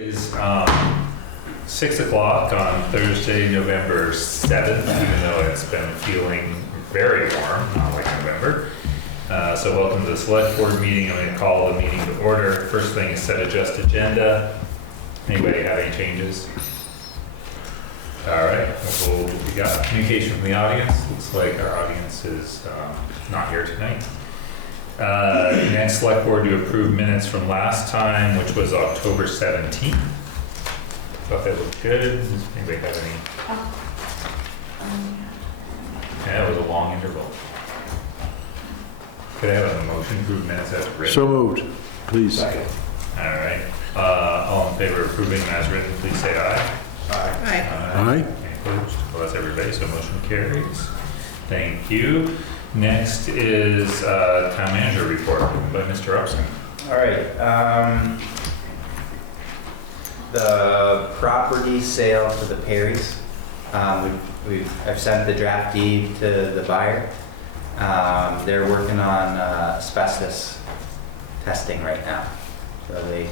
Is 6 o'clock on Thursday, November 7th, even though it's been feeling very warm, not like November. So welcome to the select board meeting. I'm going to call the meeting to order. First thing is set adjust agenda. Anybody have any changes? All right, we got communication from the audience. Looks like our audience is not here tonight. Next, select board to approve minutes from last time, which was October 17th. Thought they looked good. Does anybody have any? Yeah, it was a long interval. Could I have a motion to approve minutes as written? So moved, please. Second. All right. All in favor of approving as written, please say aye. Aye. Aye. Any opposed? Well, that's everybody, so motion carries. Thank you. Next is town manager report by Mr. Upson. All right. The property sale to the Perrys. I've sent the draft deed to the buyer. They're working on asbestos testing right now, so they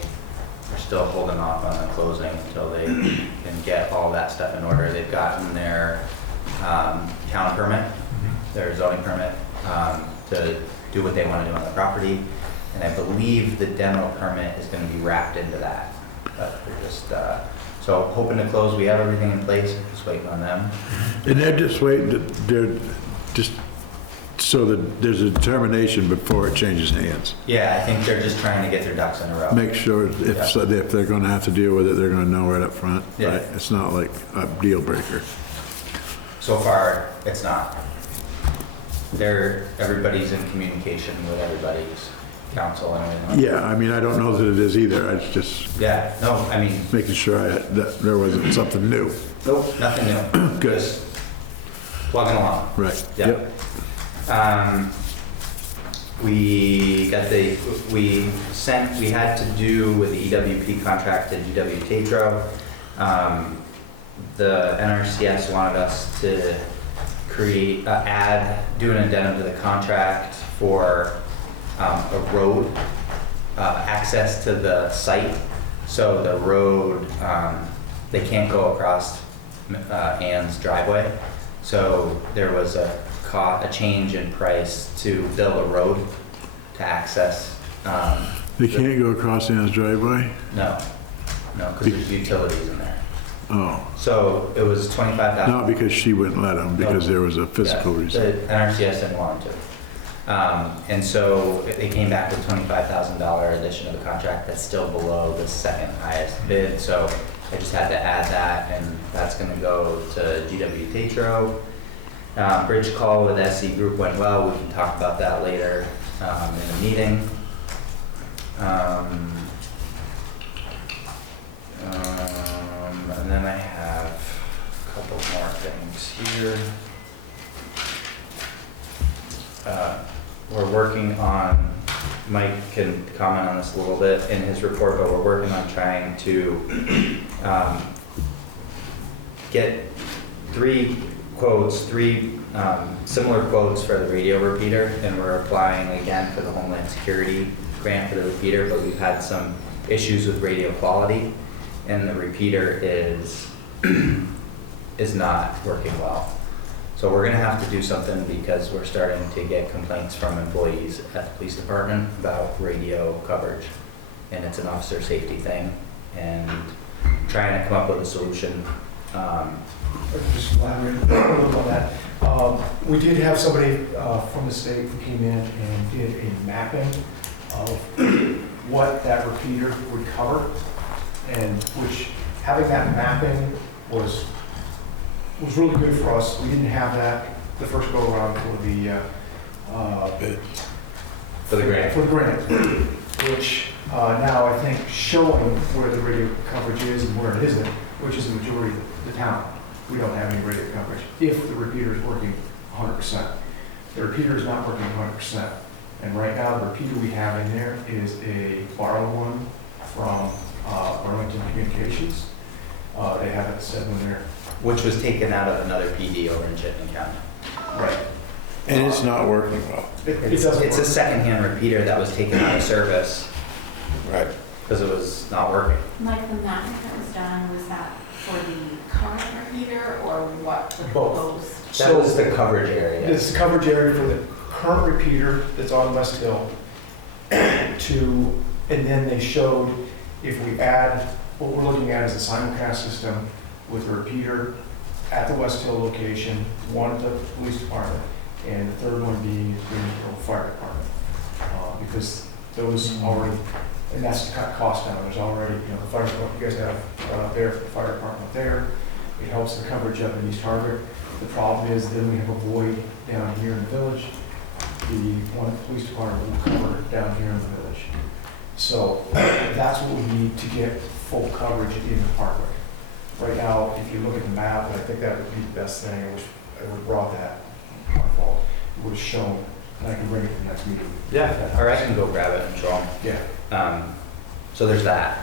are still holding off on the closing until they can get all that stuff in order. They've gotten their town permit, their zoning permit, to do what they want to do on the property, and I believe the demo permit is going to be wrapped into that. But we're just so hoping to close. We have everything in place, just waiting on them. And they're just waiting, they're just so that there's a determination before it changes hands. Yeah, I think they're just trying to get their ducks in a row. Make sure if they're going to have to deal with it, they're going to know right up front. Yeah. Right? It's not like a deal breaker. So far, it's not. Everybody's in communication with everybody's council and everything. Yeah, I mean, I don't know that it is either. It's just Yeah, no, I mean, making sure that there wasn't something new. nope, nothing new. Good. Just plugging along. Right. Yep. We had to do with the EWP contract to GW Tatro. The NRCS wanted us to do an addendum to the contract for a road access to the site. So the road, they can't go across Ann's driveway. So there was a change in price to build a road to access. They can't go across Ann's driveway? No, because there's utilities in there. Oh, So it was $25,000. not because she wouldn't let them, because No. there was a physical Yeah, reason. the NRCS didn't want to. And so they came back with $25,000 addition to the contract. That's still below the second highest bid. So I just had to add that, and that's going to go to GW Tatro. Bridge call with SC Group went well. We can talk about that later in the meeting. And then I have a couple more things here. We're working on, Mike can comment on this a little bit in his report, but we're working on trying to get three similar quotes for the radio repeater, and we're applying again for the Homeland Security grant for the repeater, but we've had some issues with radio quality, and the repeater is not working well. So we're gonna have to do something because we're starting to get complaints from employees at the police department about radio coverage, and it's an officer safety thing, and trying to come up with a solution. Just elaborate a little on that. We did have somebody from the state who came in and did a mapping of what that repeater would cover, and which having that mapping was really good for us. We didn't have that the first go around for the grant, which now I think showing where the radio coverage is and where it isn't, which is the majority of the town. We don't have any radio coverage if the repeater is working 100%. The repeater is not working 100%. And right now, the repeater we have in there is a borrowed one from Burlington Communications. They have it set in there. Which was taken out of another PD over in Chittenden County. Right. And it's not working well. It doesn't It's a work. secondhand repeater that was taken out of service. Right. because it was not working. Like the mapping that was done, was that for the current repeater or what the Both. proposed? That was the coverage area. This is the coverage area for the current repeater that's on West Hill and then they showed if we add, what we're looking at is a simulcast system with a repeater at the West Hill location, one at the police department, and the third one being the Greenville Fire Department. Because those already, and that's to cut costs down, there's already, the fire department, you guys have there for the fire department there. It helps the coverage up in East Hardwick. The problem is then we have a void down here in the village. The one at the police department will cover down here in the village. So that's what we need to get full coverage in Hardwick. Right now, if you look at the map, and I think that would be the best thing, I wish I would have brought that, my fault, it would have shown, and I can bring it to the next meeting. Yeah, or I can go grab it and show them. Yeah. So there's that.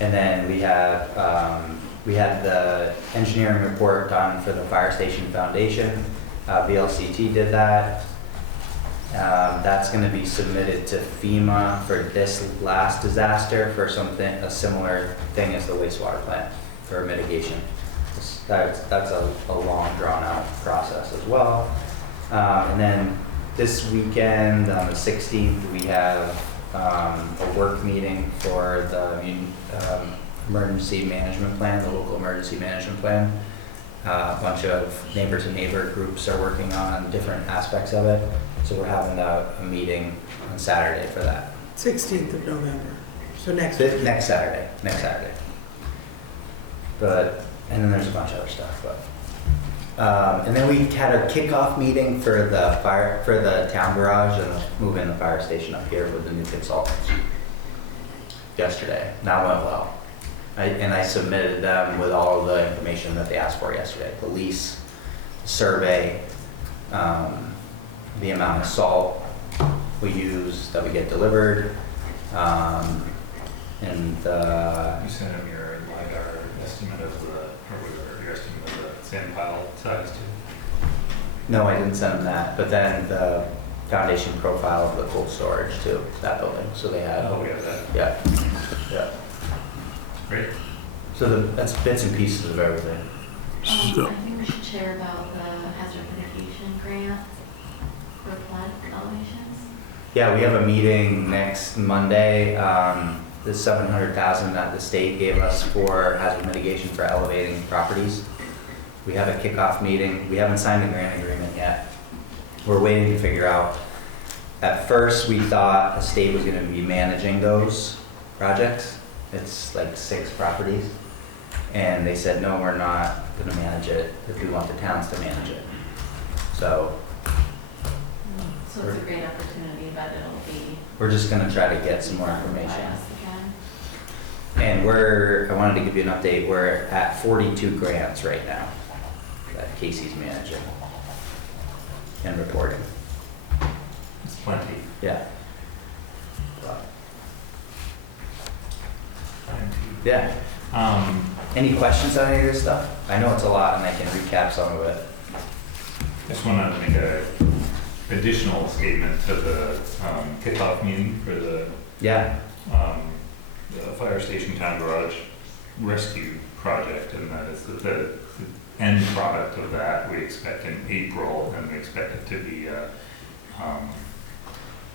And then we had the engineering report done for the fire station foundation. VLCT did that. That's gonna be submitted to FEMA for this last disaster for something, a similar thing as the wastewater plant for mitigation. That's a long drawn out process as well. And then this weekend on the 16th, we have a work meeting for the emergency management plan, the local emergency management plan. A bunch of neighbor to neighbor groups are working on different aspects of it. So we're having a meeting on Saturday for that. 16th of November, so next Next Saturday. But, and then there's a bunch of other stuff, but. And then we had a kickoff meeting for the town garage and moving the fire station up here with the new consultants yesterday. That went well. I submitted them with all of the information that they asked for yesterday. The lease, survey, the amount of salt we use that we get delivered, and You sent him your LiDAR estimate of your estimate of the sand pile size too? no, I didn't send them that, but then the foundation profile of the cold storage too, that building, so they had. Oh, we have that. Yeah. Great. So that's bits and pieces of everything. So- I think we should share about the hazard mitigation grant for flood elevations. Yeah, we have a meeting next Monday. The $700,000 that the state gave us for hazard mitigation for elevating properties. We have a kickoff meeting. We haven't signed a grant agreement yet. We're waiting to figure out. At first, we thought the state was going to be managing those projects. It's like 6 properties. And they said, no, we're not going to manage it if we want the towns to manage it. So So it's a great opportunity, but it'll be. we're just going to try to get some more information. By us again. And I wanted to give you an update, we're at 42 grants right now that Casey's managing and reporting. It's plenty. Yeah. Plenty. Yeah. Any questions on any of this stuff? I know it's a lot and I can recap some of it. Just wanted to make a additional statement to the kickoff meeting for the Yeah. the fire station town garage rescue project, and that is the end product of that we expect in April, and we expect it to be a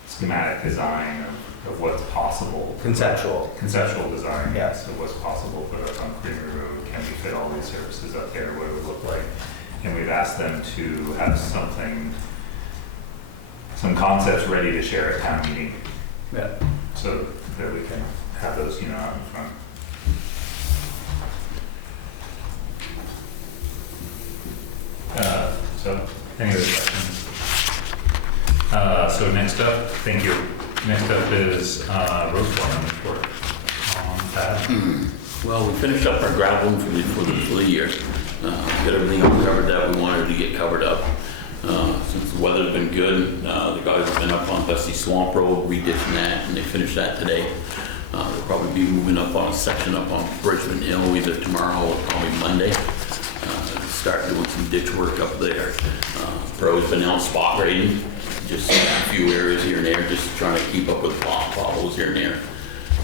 schematic design of what's possible. Conceptual. Conceptual design, Yeah. yes, of what's possible for us on Creamery Road. Can we fit all these services up there, what it would look like? And we've asked them to have some concepts ready to share at town meeting, Yeah. so that we can have those, out in front. So, any other questions? So next up, thank you. Next up is road foreman report on that. Well, we finished up our graveling for the year. Got everything covered that we wanted to get covered up. Since the weather's been good, the guys have been up on Dusty Swamp Road, reditching that, and they finished that today. They'll probably be moving up on a section up on Bridgman Hill either tomorrow or probably Monday. Start doing some ditch work up there. Pro's been out spot grading, just a few areas here and there, just trying to keep up with potholes here and there.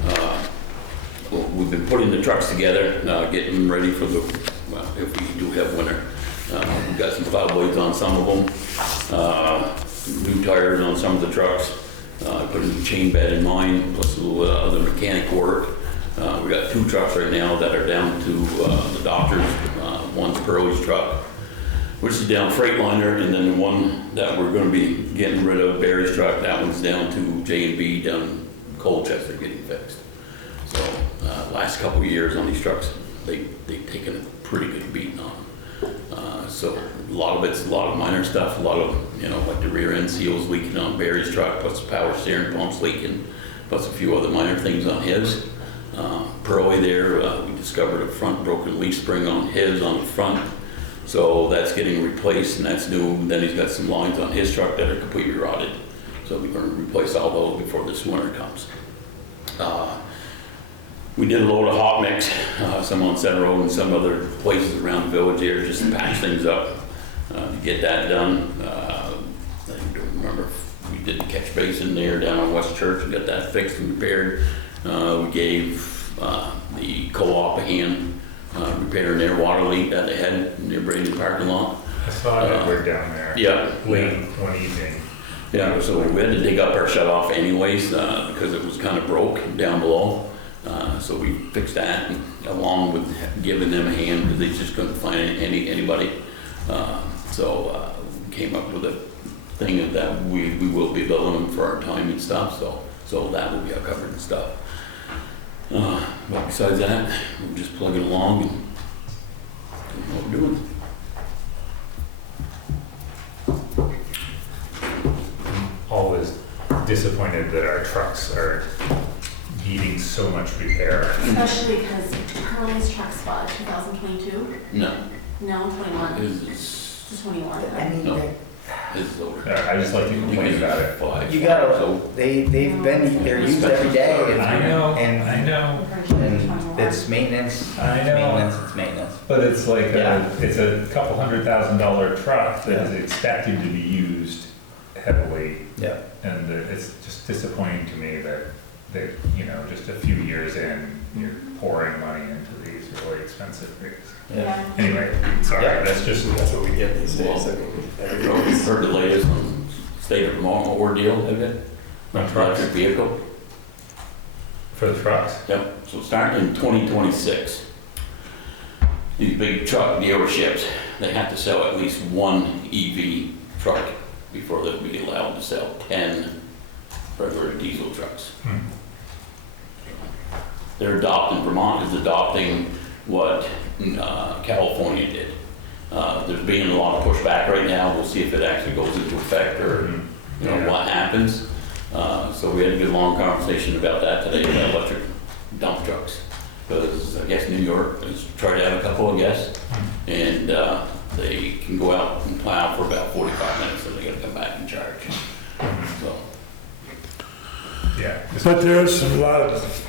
Well, we've been putting the trucks together, getting them ready for the, well, if we do have winter. We've got some plow blades on some of them, new tires on some of the trucks. I put a new chain bed in mine, plus a little other mechanic work. We got 2 trucks right now that are down to the doctor's. One's Pearlie's truck, which is down Freightliner, and then the one that we're going to be getting rid of, Barry's truck, that one's down to J&B down in Colchester getting fixed. So last couple of years on these trucks, they've taken a pretty good beating on them. So a lot of it's a lot of minor stuff, a lot of, you know, like the rear end seals leaking on Barry's truck, plus the power steering pumps leaking, plus a few other minor things on his. Pearlie there, we discovered a front broken leaf spring on his on the front. So that's getting replaced and that's new. Then he's got some lines on his truck that are completely rotted. So we're going to replace all those before this winter comes. We did a load of hot mix, some on Center Road and some other places around the village here just to patch things up. To get that done, I don't remember if we did the catch basin there down on West Church and got that fixed and repaired. We gave the co-op a hand repairing their water leak that they had near Braden parking lot. I saw Edward down there. Yeah. Late one evening. Yeah, so we had to dig up our shut off anyways because it was kind of broke down below. So we fixed that along with giving them a hand because they just couldn't find anybody. So we came up with a thing that we will be billing them for our time and stuff. So that will be all covered and stuff. But besides that, we're just plugging along and doing what we're doing. Always disappointed that our trucks are needing so much repair. Especially because Pearlie's truck's what, 2022? No, No, 21. his It's 21. I mean, No. is over. I just like to complain about it. you gotta, they've been, they're used every day. and- I know, And, I know, I'm pretty sure it's and 21. it's maintenance, I it's know. maintenance, it's maintenance. But it's like Yeah. it's a couple $100,000 truck that is expected to be used heavily. Yeah. And it's just disappointing to me that, you know, just a few years in, you're pouring money into these really expensive things. Yeah. Anyway, sorry, Yeah. that's what we get these Well, you've heard the latest on state of Vermont ordeal, have you? On trucks? Electric vehicle? For the trucks. Yep, so starting in 2026, these big truck dealerships, they have to sell at least one EV truck before they'll be allowed to sell 10 regular diesel trucks. They're adopting, Vermont is adopting what California did. There's being a lot of pushback right now. We'll see if it actually goes into effect or, you know, Yeah. what happens. So we had a good long conversation about that today, about electric dump trucks. Because I guess New York has tried to have a couple, I guess, and they can go out and plow for about 45 minutes and they gotta come back and charge. So, Yeah. But there's a lot of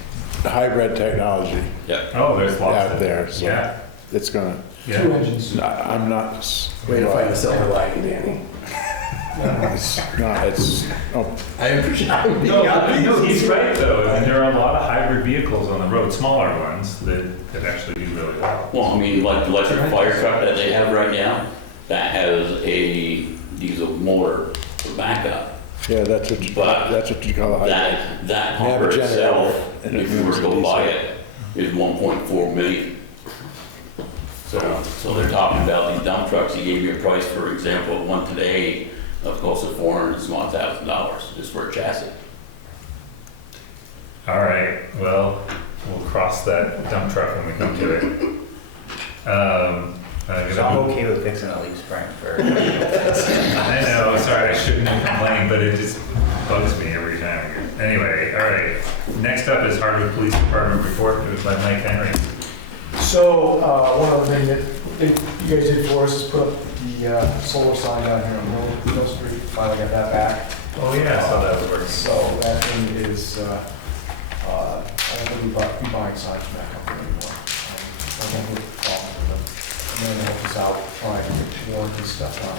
hybrid technology yeah. Oh, there's lots out of. there, so Yeah, it's gonna, yeah. 2 engines. I'm not. Way to find the silver lining, Danny. It's not, it's, oh, I appreciate it. No, he's right though. I mean, there are a lot of hybrid vehicles on the road, smaller ones that actually do really well. Well, I mean, like the electric fire truck that they have right now, that has a diesel motor for backup. yeah, that's what you call a hybrid. That Have a pumper generator, itself, and it if you were to moves go the buy diesel. it, is 1.4 million. So they're talking about these dump trucks. He gave me a price, for example, of one today of close to $400,000 just for a chassis. All right, well, we'll cross that dump truck when we come to it. So I'm okay with fixing a leaf spring for, I know, sorry, I shouldn't have complained, but it just bugs me every time. Anyway, all right. Next up is Hardwick Police Department report by Mike Henry. So, one other thing that you guys did for us is put up the solar sign down here on Mill Street. Finally got that back. Oh, yeah, I saw that was working. So that thing is, I don't think we buying signs from that company anymore. I don't have a problem with them. And then help us out trying to get warranty stuff on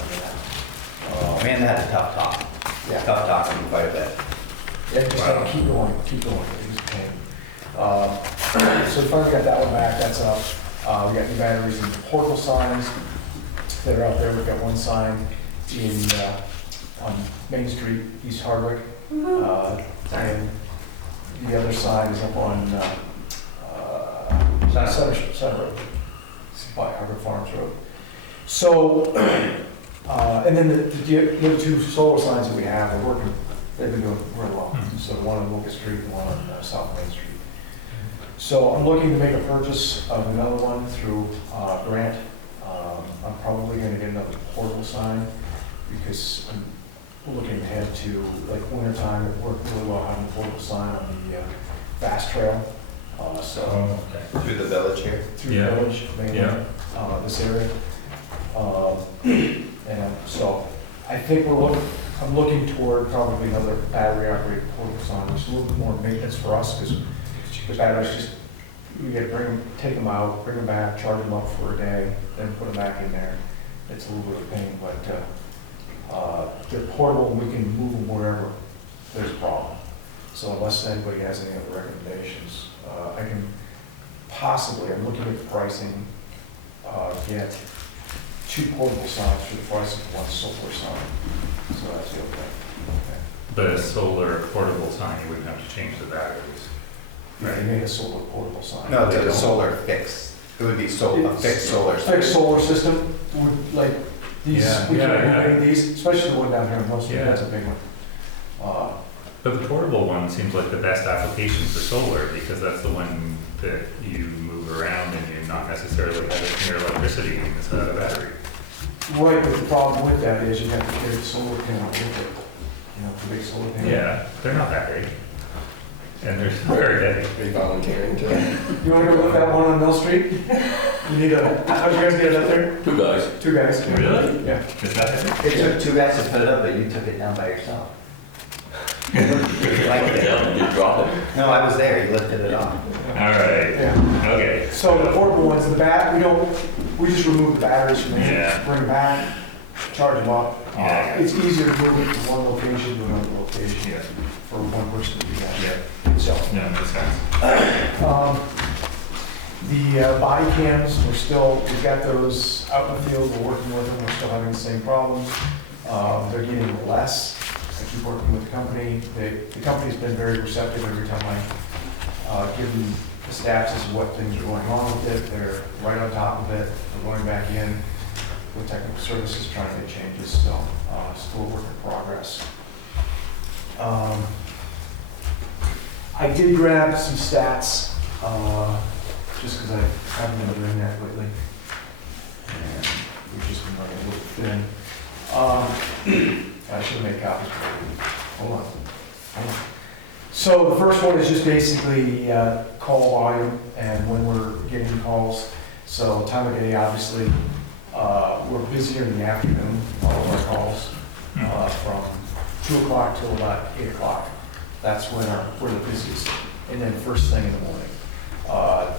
that. man, that's a tough talk. Yeah. Tough talking quite a bit. Yeah, just keep going, keep going. It's a pain. So we finally got that one back, that's up. We got new batteries and portable signs that are out there. We've got one sign on Main Street, East Hardwick. And the other sign is up on Center Road, by Hardwick Farms Road. So, and then the other two solar signs that we have are working, they've been doing really well. So the one on Lucas Street and one on South Main Street. So I'm looking to make a purchase of another one through grant. I'm probably gonna get another portable sign because I'm looking ahead to like winter time. It worked really well having a portable sign on the Fast Trail. So Through the village here. through the village, mainly, this area. And so I think I'm looking toward probably another battery operated portable sign, which is a little bit more maintenance for us because the batteries just, we gotta take them out, bring them back, charge them up for a day, then put them back in there. It's a little bit of a pain, but they're portable and we can move them wherever there's a problem. So unless anybody has any other recommendations, I can possibly, I'm looking at the pricing, get 2 portable signs for the price of 1 solar sign. So that's the okay. But a solar portable sign, you wouldn't have to change the batteries. They made a solar portable sign. No, it's a solar fix. It would be a fixed solar. Fixed solar system would, like, these, Yeah, we yeah, can yeah. make these, especially the one down here in Mill Street, Yeah. that's a big one. But the portable one seems like the best application for solar because that's the one that you move around and you're not necessarily having your electricity instead of a battery. Right, but the problem with that is you have to carry the solar panel with it. You know, the big solar panel. Yeah, they're not that big. And they're very heavy. Are you volunteering to? You wanna go look at that one on Mill Street? You need how'd you guys get it up there? 2 guys. 2 guys. Really? Yeah. Is that heavy? It took 2 guys to put it up, but you took it down by yourself. Like it. Yeah, you drop it. No, I was there, you lifted it off. All right, Yeah. okay. So the portable ones, we just remove the batteries from there, Yeah. bring them back, charge them up. Yeah. It's easier to move it from one location to another location Yeah, for one person to do that. yeah, So, no, makes sense. the body cams, we've got those out in the field, we're working with them, we're still having the same problems. They're getting less. I keep working with the company. The company's been very receptive every time I give them the stats as to what things are going on with it. They're right on top of it. They're going back in with technical services, trying to make changes, so still a work in progress. I did grab some stats, just because I haven't been doing that lately. And we've just been running a little thin. I should have made copies for you. Hold on. So the first one is just basically call volume and when we're getting calls. So time of day, obviously, we're busier in the afternoon, all of our calls, from 2 o'clock till about 8 o'clock. That's when we're the busiest. And then first thing in the morning.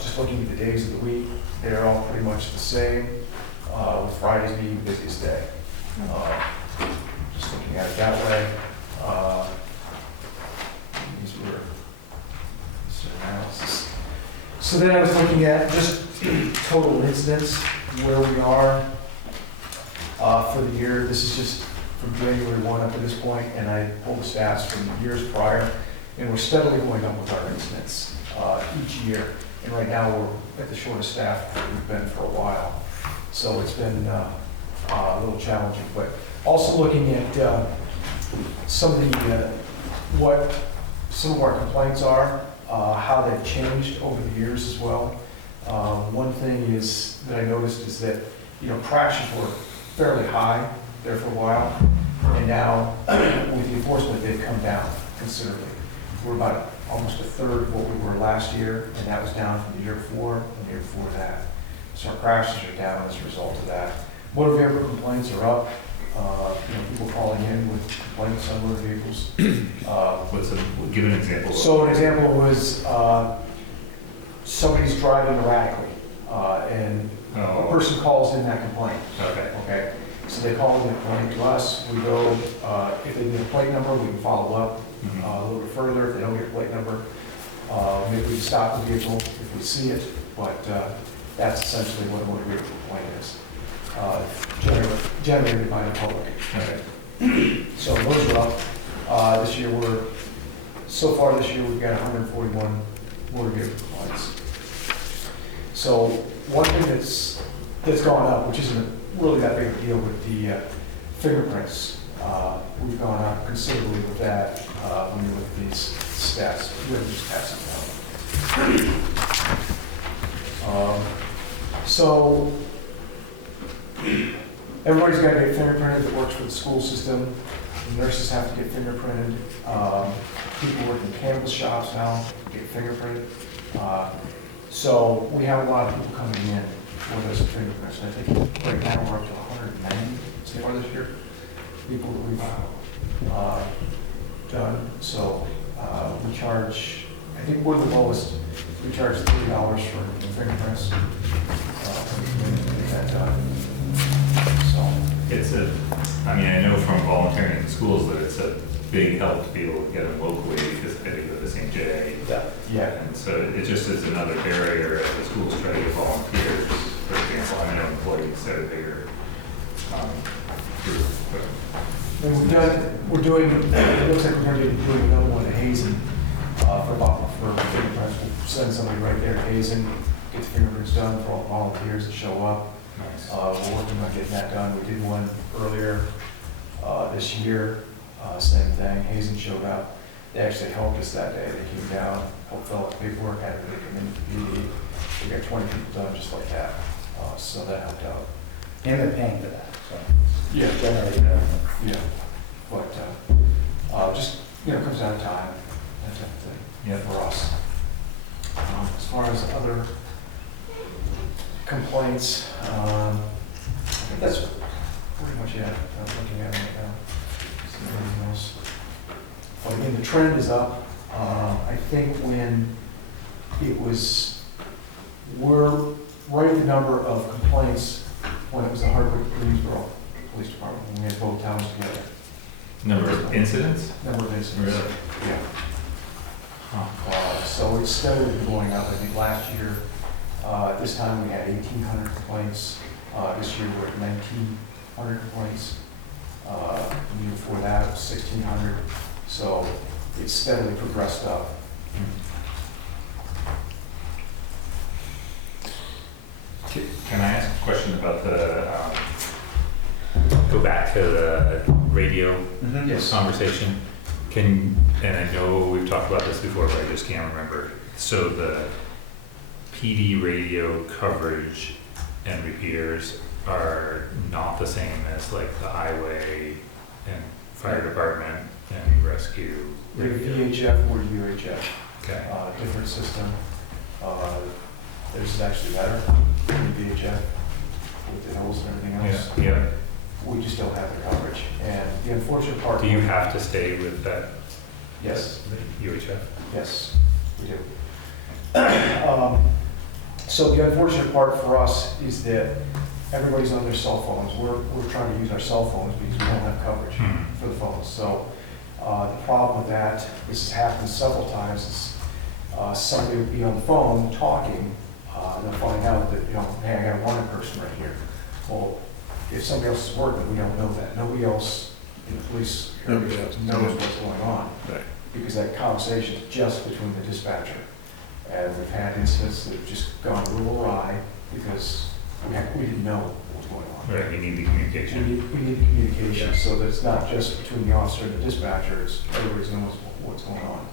Just looking at the days of the week, they're all pretty much the same, with Fridays being the busiest day. Just looking at it that way. These were some analysis. So then I was looking at just total incidents, where we are for the year. This is just from January 1 up to this point, and I pulled the stats from years prior, and we're steadily going up with our incidents each year. And right now, we're at the shortest staff that we've been for a while. So it's been a little challenging, but also looking at some of what some of our complaints are, how they've changed over the years as well. One thing is that I noticed is that, crashes were fairly high there for a while, and now with the enforcement, they've come down considerably. We're about almost a third of what we were last year, and that was down from the year before and the year before that. So our crashes are down as a result of that. Motor vehicle complaints are up. People calling in with complaints on motor vehicles. Give an example. So an example was somebody's driving erratically, and a person calls in that complaint. Okay. So they call in the complaint to us. We go, if they need a plate number, we can follow up a little bit further. If they don't get a plate number, Maybe we stop the vehicle if we see it, but that's essentially what a motor vehicle complaint is. Generated by the public. Okay. So those are up. This year so far this year, we've got 141 motor vehicle complaints. So one thing that's gone up, which isn't really that big a deal with the fingerprints, we've gone up considerably with that when you look at these stats. We're just passing down. So everybody's got to get fingerprinted that works for the school system. The nurses have to get fingerprinted. People work in cannabis shops now get fingerprinted. So we have a lot of people coming in with those fingerprints. I think right now we're up to 190 so far this year. People that we've done. So we charge, I think we're the lowest. We charge $3 for fingerprints. Get that done. So I mean, I know from volunteering in schools that it's a big help to be able to get them locally because they go to St. J. yeah. And so it just is another barrier as the schools try to get volunteers. For example, I know employees that are bigger group. And we're doing, it looks like we're going to be doing another one at Hazen for fingerprints. We'll send somebody right there to Hazen, get the fingerprints done for all the volunteers that show up. Nice. We're working on getting that done. We did one earlier this year, same thing. Hazen showed up. They actually helped us that day. They came down, helped fill out the paperwork, had everybody come into the PD. We got 20 people done just like that. So that helped out. And they're paying for that, so. Yeah. Generally, Yeah. But just, comes down to time, that type of thing. Yeah. For us. As far as other complaints, I think that's pretty much it. I'm looking at it right now. See anything else. But again, the trend is up. I think when we're right at the number of complaints when it was the Hardwick Greensboro Police Department, when we had both towns together. Number of incidents? Number of incidents. Really? Yeah. So it's steadily been going up. I think last year, at this time, we had 1,800 complaints. This year, we're at 1,900 complaints. The year before that, it was 1,600. So it's steadily progressed up. Can I ask a question about go back to the radio Yes. conversation? And I know we've talked about this before, but I just can't remember. So the PD radio coverage and repairs are not the same as like the highway and fire department and rescue. They're VHF or UHF, Okay. different system. Theirs is actually better than VHF with the hills and everything else. Yeah. We just don't have the coverage. And the unfortunate part. Do you have to stay with that? Yes. The UHF? Yes, we do. So the unfortunate part for us is that everybody's on their cell phones. We're trying to use our cell phones because we don't have coverage for the phones. So the problem with that, this has happened several times, is somebody would be on the phone talking, they'll find out that, hey, I got a wanted person right here. Well, if somebody else is working, we don't know that. Nobody else in the police area Nobody else knows what's going on. Right. Because that conversation is just between the dispatcher. And we've had incidents that have just gone a little awry because we didn't know what was going on. Right, you need the communication. We need communication so that it's not just between the officer and the dispatcher, it's everybody's knows what's going on.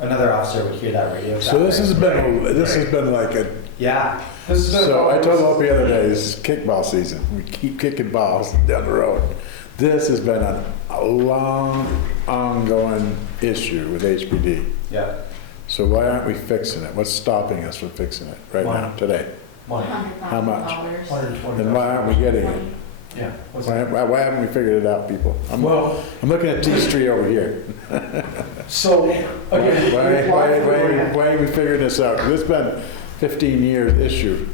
Another officer would hear that radio. So this has been like a, Yeah. so I told Hope the other day, this is kickball season. We keep kicking balls down the road. This has been a long, ongoing issue with HPD. Yeah. So why aren't we fixing it? What's stopping us from fixing it right now, today? Money, How much? $100,000. 120. And why aren't we getting it? Yeah. What's Why, that? why haven't we figured it out, people? I'm Well, looking at T Street over here. so, again. Why ain't we figuring this out? 'Cause it's been 15-year issue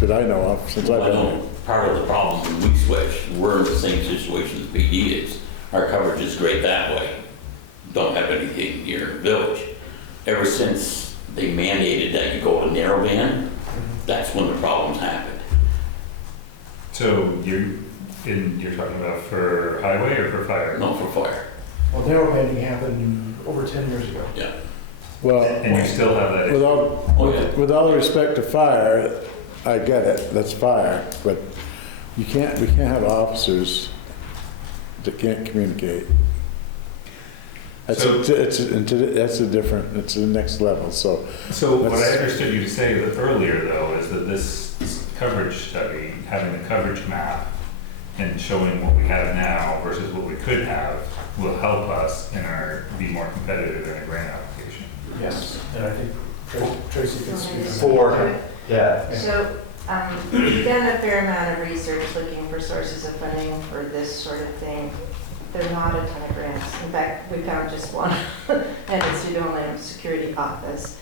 that I know of since I've Well, I been here. know part of the problem when we switched, we're in the same situation as PD is. Our coverage is great that way. Don't have anything near village. ever since they mandated that you go to narrowband, that's when the problems happened. So you're talking about for highway or for fire? Not for fire. Well, narrowbanding happened over 10 years ago. Yeah. Well, And you still have that with issue? all, Oh, yeah. with all respect to fire, I get it, that's fire, but we can't have officers that can't communicate. That's So- it's a different, it's the next level, so. So what I That's- understood you to say earlier though, is that this coverage study, having the coverage map and showing what we have now versus what we could have, will help us be more competitive in a grant application. Yes, and I think Tracy can speak on that. For, yeah. So, we've done a fair amount of research looking for sources of funding for this sort of thing. There are not a ton of grants. In fact, we found just one, and it's through the Homeland Security Office.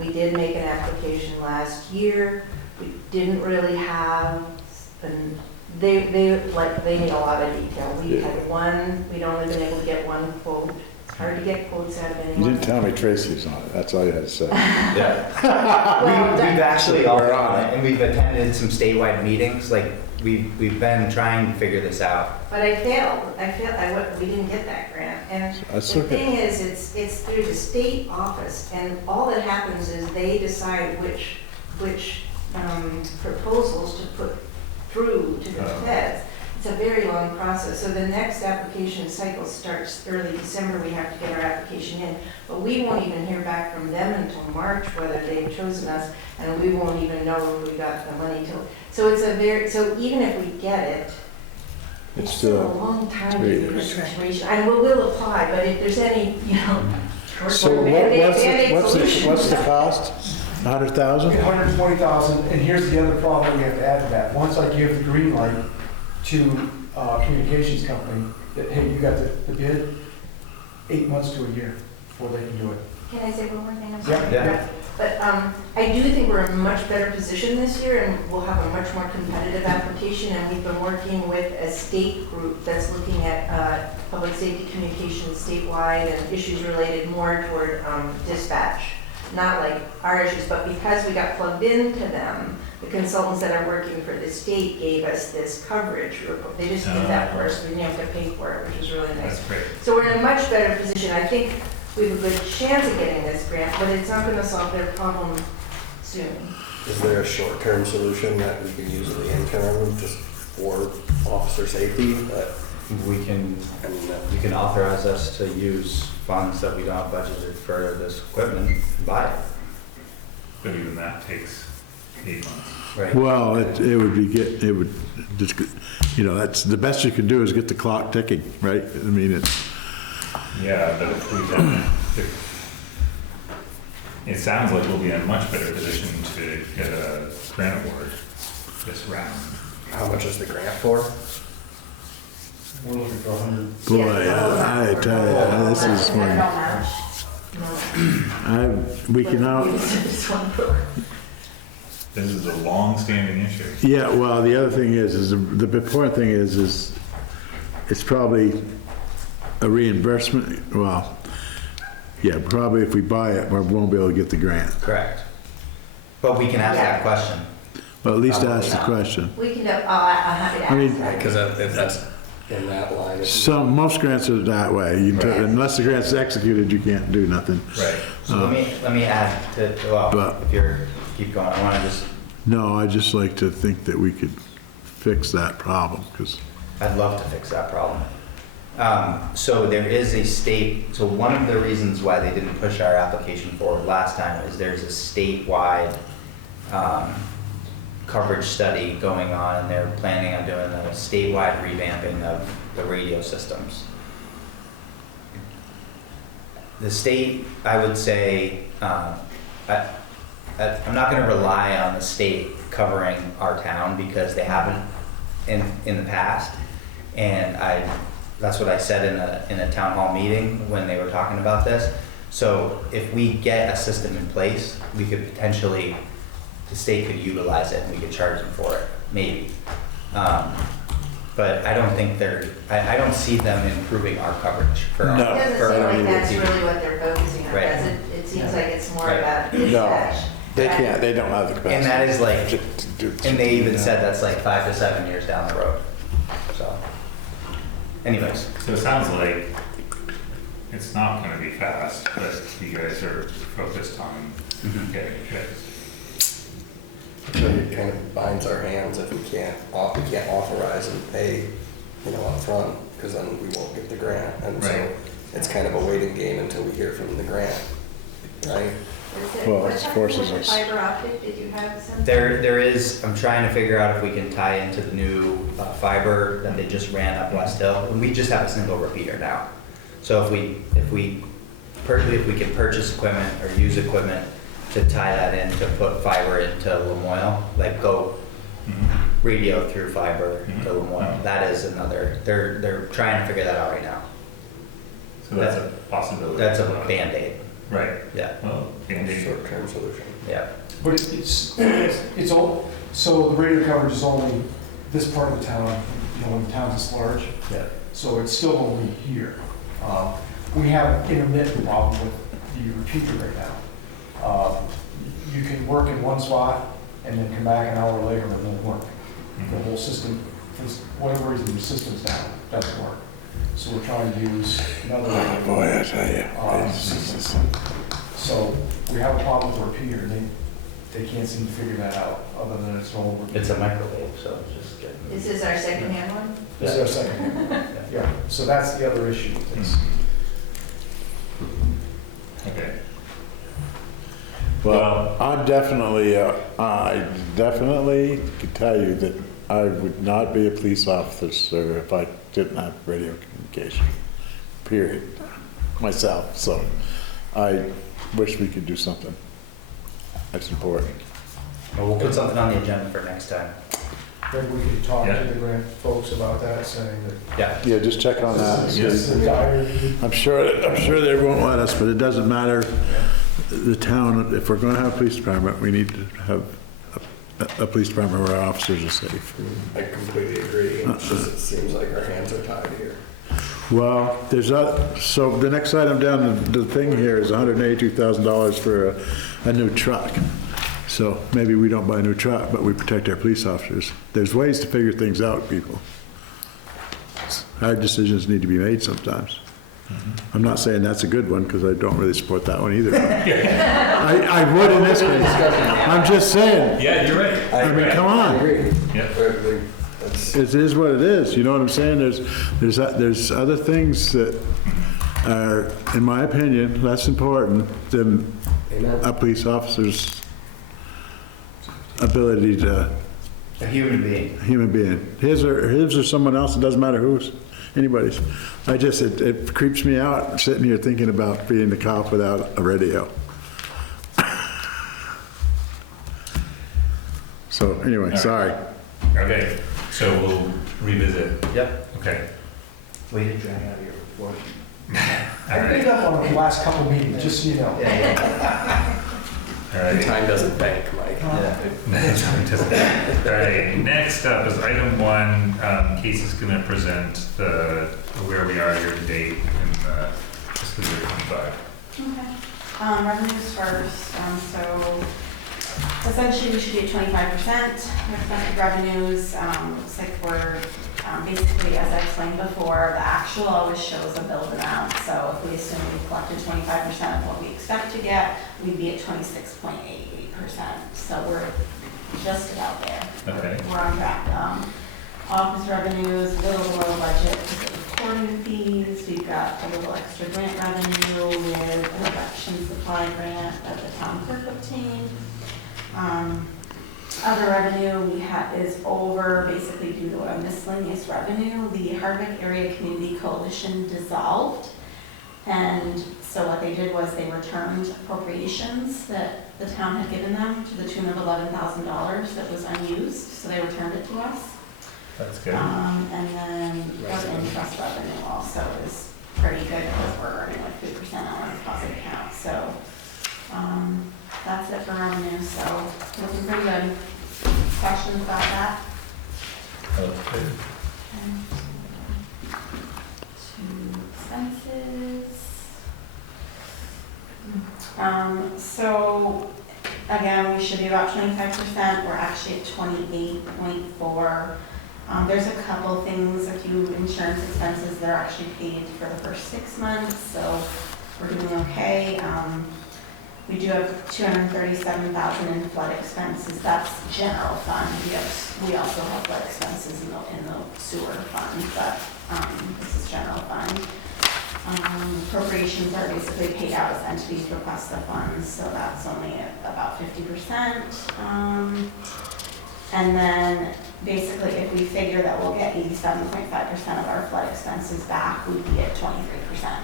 We did make an application last year. We didn't really have, they need a lot of detail. We had one, we'd only been able to get one quote. It's hard to get quotes out of You anyone. didn't tell me Tracy's on it, that's all you had to say. Yeah. Well, We've actually all We're on it. and we've attended some statewide meetings, like we've been trying to figure this out. But I failed. We didn't get that grant. And That's the okay. thing is, it's through the state office, and all that happens is they decide which proposals to put through to the feds. It's a very long process. So the next application cycle starts early December. We have to get our application in. But we won't even hear back from them until March whether they've chosen us, and we won't even know if we got the money till. So so even if we get it, it's still a long time to 3 get years. the situation. And we'll apply, but if there's any, So what's the cost? 100,000? 120,000, and here's the other problem we have to add to that. Once I give the green light to a communications company that, hey, you got the bid, 8 months to a year before they can do it. Can I say one more thing? I'm Yeah, sorry. yeah. But I do think we're in a much better position this year, and we'll have a much more competitive application, and we've been working with a state group that's looking at public safety communications statewide and issues related more toward dispatch. Not like our issues, but because we got plugged into them, the consultants that are working for the state gave us this coverage report. They just did that for us, we didn't have to pay for it, which was really nice. That's great. So we're in a much better position. I think we have a good chance of getting this grant, but it's not gonna solve their problem soon. Is there a short-term solution that we could use in the interim just for officer safety? We can, you can authorize us to use funds that we don't have budgeted for this equipment and buy it. But even that takes 8 months. Right. Well, it would just, that's, the best you can do is get the clock ticking, right? I mean, it's, Yeah, but if we don't, it sounds like we'll be in a much better position to get a grant award this round. How much is the grant for? We're looking for 100. boy, I tell you, this is I don't one, know much. we can out, This one book. This is a long-standing issue. yeah, well, the other thing is the important thing is it's probably a reimbursement, well, yeah, probably if we buy it, we won't be able to get the grant. Correct. But we can ask Yeah. that question. Well, at least Probably ask the not. question. We can, I'm happy to I mean, ask that. Because if that's in that line. Most grants are that way. Right. Unless the grant's executed, you can't do nothing. Right. So let me add well, But- if you're, keep going, I want to just, No, I just like to think that we could fix that problem, because, I'd love to fix that problem. So there is a state, so one of the reasons why they didn't push our application forward last time is there's a statewide coverage study going on, and they're planning on doing a statewide revamping of the radio systems. The state, I would say, I'm not going to rely on the state covering our town because they haven't in the past, and that's what I said in a town hall meeting when they were talking about this. So if we get a system in place, we could potentially, the state could utilize it and we could charge them for it, maybe. But I don't think I don't see them improving our coverage for our. No. It doesn't for seem our like that's repeaters. really what they're focusing on, Right. does it? It seems like it's more Right. about No, dispatch. they can't, they don't have the capacity. And that is like, to do- and they even said that's like 5 to 7 years down the road. So, anyways, So it sounds like it's not gonna be fast, but you guys are focused on getting it fixed. So it kind of binds our hands if we can't authorize and pay, up front, because then we won't get the grant. And so Right. it's kind of a waiting game until we hear from the grant, right? Well, What's it happening forces with the us. fiber optic? Did you have some? there is, I'm trying to figure out if we can tie into the new fiber that they just ran up West Hill. And we just have a single repeater now. So if we can purchase equipment or use equipment to tie that in, to put fiber into Lamoille, like go radio through fiber to Lamoille, that is another, they're trying to figure that out right now. So that's a possibility. That's a Band-Aid, Right, yeah, well, indeed. Short-term solution. yeah. But it's all, so the radio coverage is only this part of the town, when the town's this large, Yeah. so it's still only here. We have an intermittent problem with the repeater right now. You can work in one spot and then come back an hour later and it won't work. The whole system, for whatever reason, the system's down, doesn't work. So we're trying to use another. Oh, boy, I tell you. System. So we have a problem with the repeater, and they can't seem to figure that out, other than it's no longer. It's a microwave, so it's just getting. Is this our secondhand one? This is our second one. Yeah, so that's the other issue. It's- Okay. Well, I definitely could tell you that I would not be a police officer if I didn't have radio communication, period, myself. So I wish we could do something. That's important. Well, we'll put something on the agenda for next time. Maybe we could talk Yeah. to the grant folks about that, saying that. Yeah. Yeah, just check on that. This is a dire need. I'm sure they won't let us, but it doesn't matter. The town, if we're gonna have a police department, we need to have a police department where our officers are safe. I completely agree. It's just, it seems like our hands are tied here. Well, so the next item down the thing here is $182,000 for a new truck. So maybe we don't buy a new truck, but we protect our police officers. There's ways to figure things out, people. Hard decisions need to be made sometimes. I'm not saying that's a good one, because I don't really support that one either. I would in this case. I'm just saying, Yeah, you're right. I mean, come on. Yeah. That's, It is what it is, you know what I'm saying? There's other things that are, in my opinion, less important than a police officer's ability to, A human being. human being. His or someone else, it doesn't matter whose, anybody's. It creeps me out sitting here thinking about being the cop without a radio. So anyway, sorry. Okay, so we'll revisit. Yep. Okay. Way to drag out of your report. I picked up on the last couple meetings, just so you know. All right. time doesn't bank, Mike. All right, next up is item 1. Casey's going to present where we are here to date in fiscal year 25. Okay. Revenues first, so essentially we should be at 25% expected revenues. Looks like we're, basically, as I explained before, the actual always shows a billed amount. So if we assume we collected 25% of what we expect to get, we'd be at 26.88%. So we're just about there. Okay. We're on track. Office revenues, a little below budget because of recording fees. We've got a little extra grant revenue with an election supply grant that the town clerk obtained. Other revenue we have is over basically due to a miscellaneous revenue. The Hardwick Area Community Coalition dissolved. And so what they did was they returned appropriations that the town had given them to the tune of $11,000 that was unused. So they returned it to us. That's good. And then the interest revenue also is pretty good because we're earning like 3% on our deposit account. So that's it for revenue. So looking pretty good. Questions about that? Okay. So again, we should be about 25%. We're actually at 28.4. There's a couple things, a few insurance expenses that are actually paid for the first 6 months, so we're doing okay. We do have 237,000 in flood expenses. That's general fund. We also have flood expenses in the sewer fund, but this is general fund. Appropriations are basically paid out as entities request the funds, so that's only at about 50%. And then basically if we figure that we'll get 87.5% of our flood expenses back, we'd be at 23%.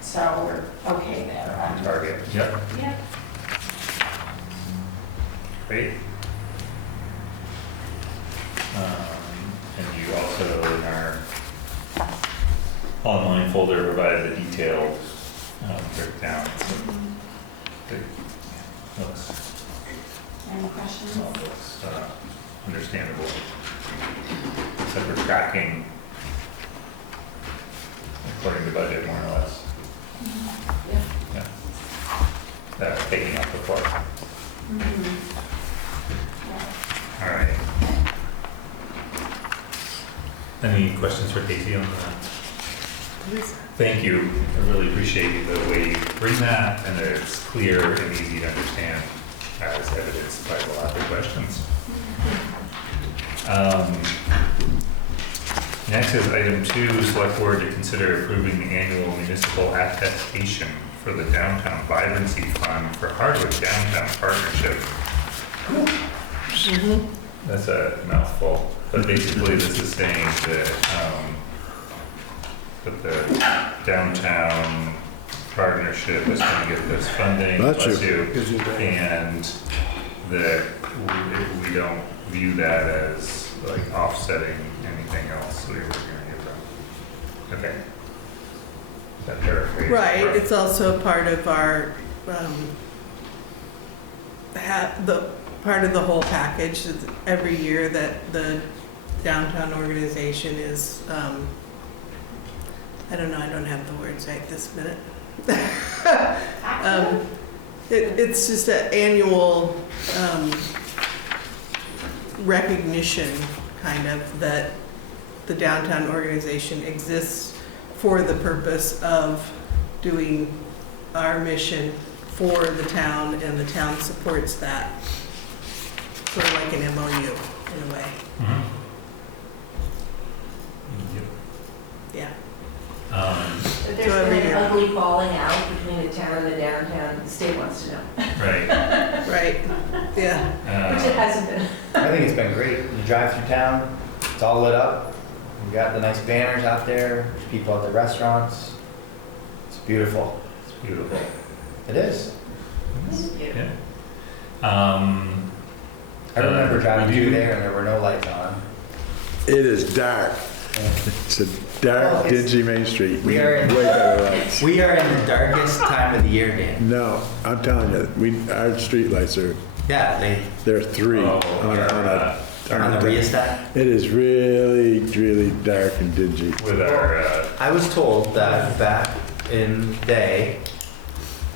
So we're okay there. On target. Yep. Yep. Great. And you also in our online folder provided the detailed breakdown. So looks, Any questions? well, looks understandable. Except for tracking according to budget, more or less. Yeah. Yeah. That's taking up the floor. Yeah. All right. Any questions for Casey on that? Thank you. I really appreciate the way you bring that, and that it's clear and easy to understand, as evidenced by the lack of questions. Next is item 2, select board to consider approving the annual municipal attestation for the Downtown Vibrancy Fund for Hardwick Downtown Partnership. That's a mouthful, but basically this is saying that the downtown partnership is going to get this funding, Bless bless you. you, and that we don't view that as like offsetting anything else we were going to give them. Okay. Is that paraphrase? Right, it's also part of our, part of the whole package. Every year that the downtown organization is, I don't know, I don't have the words right this minute. It's just an annual recognition, kind of, that the downtown organization exists for the purpose of doing our mission for the town, and the town supports that. Sort of like an MOU in a way. Mhm. Yeah. But there's So every been year. an ugly falling out between the town and the downtown. The state wants to know, Right. Right. Yeah. which it hasn't been. I think it's been great. You drive through town, it's all lit up. We got the nice banners out there. There's people at the restaurants. It's beautiful. It's beautiful. It is. Yeah. I remember driving we do- through there and there were no lights on. It is dark. Yeah. It's a dark, Well, it's- dingy Main Street. we are in- Way better lights. We are in the darkest time of the year, Dan. No, I'm telling you, our street lights are, Yeah, there are 3 Oh, on a. on the rheostat. It is really, really dark and dingy. With our, I was told that back in the day,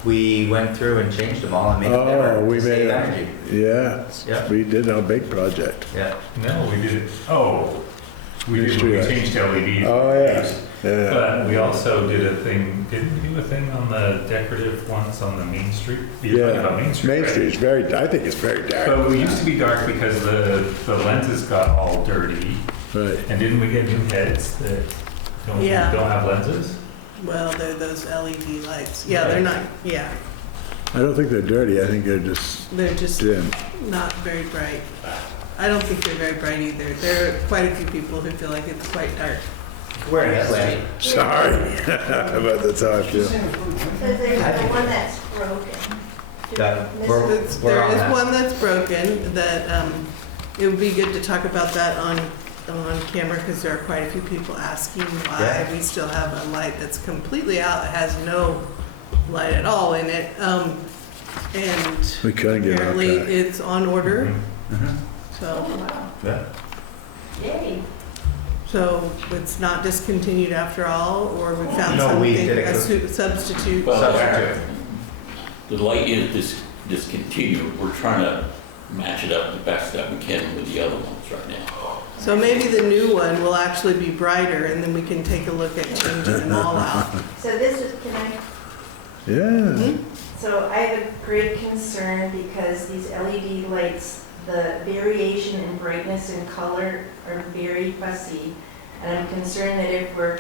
we went through and changed them all and made them dimmer Oh, we to made save it. energy. Yeah, Yeah. we did a big project. Yeah. no, we did, we did, we changed to LEDs. Oh, yeah, yeah. But we also did a thing, didn't we do a thing on the decorative ones on the Main Street? You're talking about Main Street, Main right? Street is very, I think it's very dark. But we used to be dark because the lenses got all dirty, Right. and didn't we get new heads that don't Yeah. have lenses? Well, they're those LED lights. Yeah, they're not, yeah, I don't think they're dirty, I think they're just they're just dim. not very bright. I don't think they're very bright either. There are quite a few people who feel like it's quite dark. We're in headlamp. Sorry, but that's how I feel. So there's the one that's broken. That- Miss- we're- There on is that. one that's broken that, it would be good to talk about that on camera, because there are quite a few people asking why Yeah. we still have a light that's completely out, that has no light at all in it. And We couldn't get it apparently up it's on order, Mhm. so. Oh, wow. Yeah. Yay. So it's not discontinued after all, or we found No, we something, did a it. substitute? Well, Substitute. the light is discontinued. We're trying to match it up the best that we can with the other ones right now. So maybe the new one will actually be brighter, and then we can take a look at changing them all out. So this is, can I? Yeah. So I have a great concern because these LED lights, the variation in brightness and color are very fussy. And I'm concerned that if we're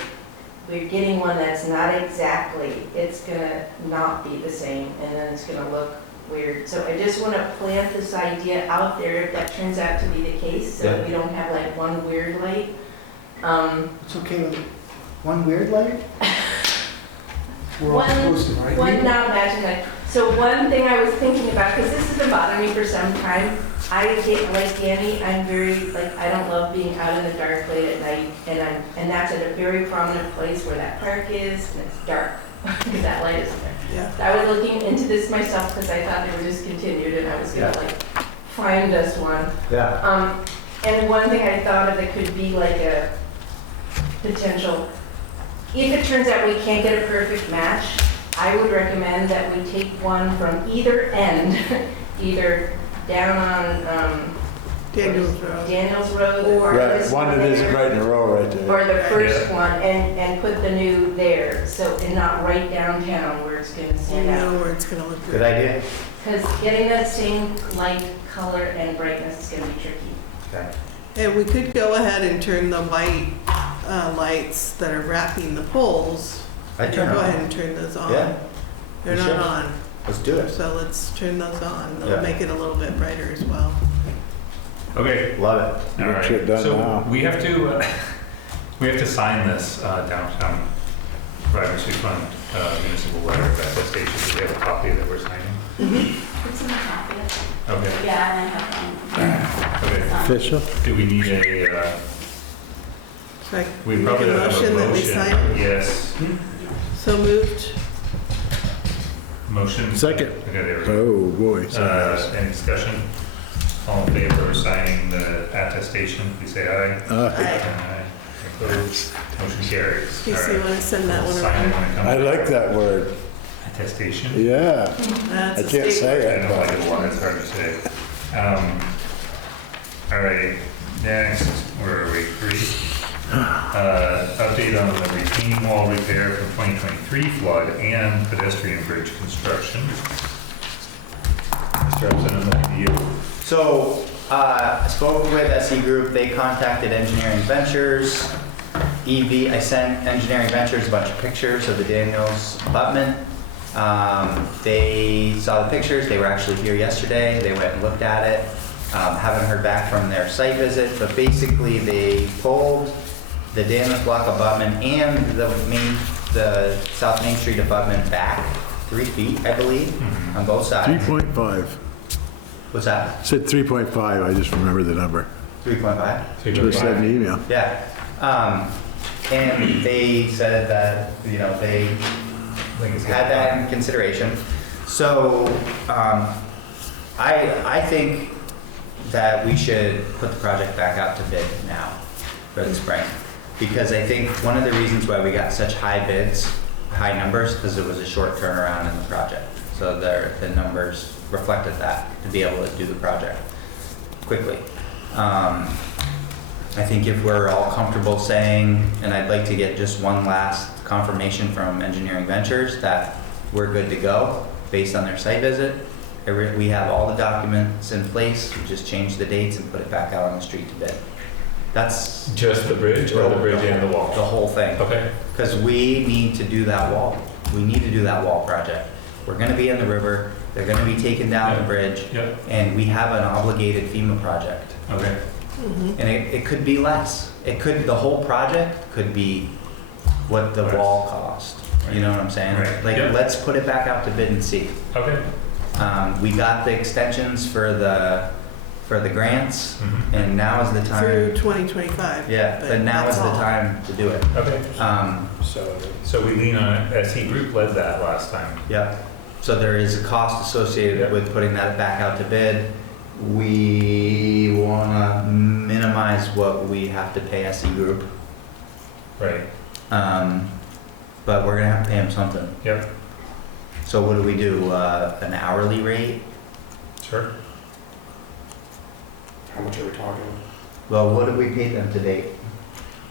getting one that's not exactly, it's gonna not be the same and then it's gonna look weird. So I just wanna plant this idea out there if that turns out to be the case, so we don't have like one weird light. It's okay with one weird light? We're all supposed to, right? One not matching light. So one thing I was thinking about, because this has been bothering me for some time, I get, like Danny, I'm very, like, I don't love being out in the dark late at night, and that's at a very prominent place where that park is, and it's dark, because that light isn't there. Yeah. I was looking into this myself, because I thought they were discontinued, and I was gonna, like, find us one. Yeah. And one thing I thought of that could be like a potential, if it turns out we can't get a perfect match, I would recommend that we take one from either end, either down on Daniels Road, or Right, this one that there, isn't right in a row right there. or the first one, and put the new there, so, and not right downtown where it's gonna You stand out. know where it's gonna look Good good. idea. Because getting that same light, color, and brightness is gonna be tricky. Okay. And we could go ahead and turn the white lights that are wrapping the poles. I turn Go on. ahead and turn those on. Yeah, They're we not should. on, let's do it. so let's turn those on. They'll Yeah. make it a little bit brighter as well. Okay, Love it. all Get shit right. done So now. we have to sign this downtown privacy fund municipal letter of attestation. Do we have a copy that we're signing? It's in the packet. Okay, Yeah, and I have one. okay. Official? Do we need a, So I we make probably a have a motion that we motion. sign it. Yes, So moved. motion. Second. Okay, there we go. Oh, boy. Any discussion? All in favor of signing the attestation, please say aye. Aye. Aye. Opposed? Motion carries. Casey, All you right. want to send that We'll one sign it around? when it comes. I like that word. Attestation. Yeah. That's I a can't state say I it. don't like it a lot, it's hard to say. All right, next, where are we, 3? Update on the retaining wall repair from 2023 flood and pedestrian bridge construction. Mr. Upson, I'm looking to you. So, I spoke with SE Group, they contacted Engineering Ventures. I sent Engineering Ventures a bunch of pictures of the Daniels abutment. They saw the pictures, they were actually here yesterday, they went and looked at it. Haven't heard back from their site visit, but basically they pulled the Daniels Block abutment and the South Main Street abutment back 3 feet, I believe, on both sides. 3.5. What's that? Said 3.5, I just remember the number. 3.5? Just sent an email. Yeah. And they said that, you know, they had that in consideration. So, I think that we should put the project back out to bid now for the spring. Because I think one of the reasons why we got such high bids, high numbers, because it was a short turnaround in the project. So the numbers reflected that, to be able to do the project quickly. I think if we're all comfortable saying, and I'd like to get just one last confirmation from Engineering Ventures that we're good to go based on their site visit. We have all the documents in place, we just change the dates and put it back out on the street to bid. That's Just the bridge or the bridge and the wall? the whole thing. Okay. Because we need to do that wall. We need to do that wall project. We're gonna be in the river, they're gonna be taking down the bridge, Yep, and we have an obligated FEMA project. okay. And it could be less. The whole project could be what the wall cost. You know what I'm saying? Right. Like, Yep. let's put it back out to bid and see. Okay. We got the extensions for the grants, Mhm. and now is the Through time. 2025. Yeah, but now is that's the all. time to do it. Okay. So, So we lean on it. SE Group led that last time. Yeah, so there is a cost associated Yep. with putting that back out to bid. We wanna minimize what we have to pay SE Group, Right. but we're gonna have to pay them something. Yep. So what do we do, an hourly rate? Sure. How much are we talking? Well, what did we pay them to date?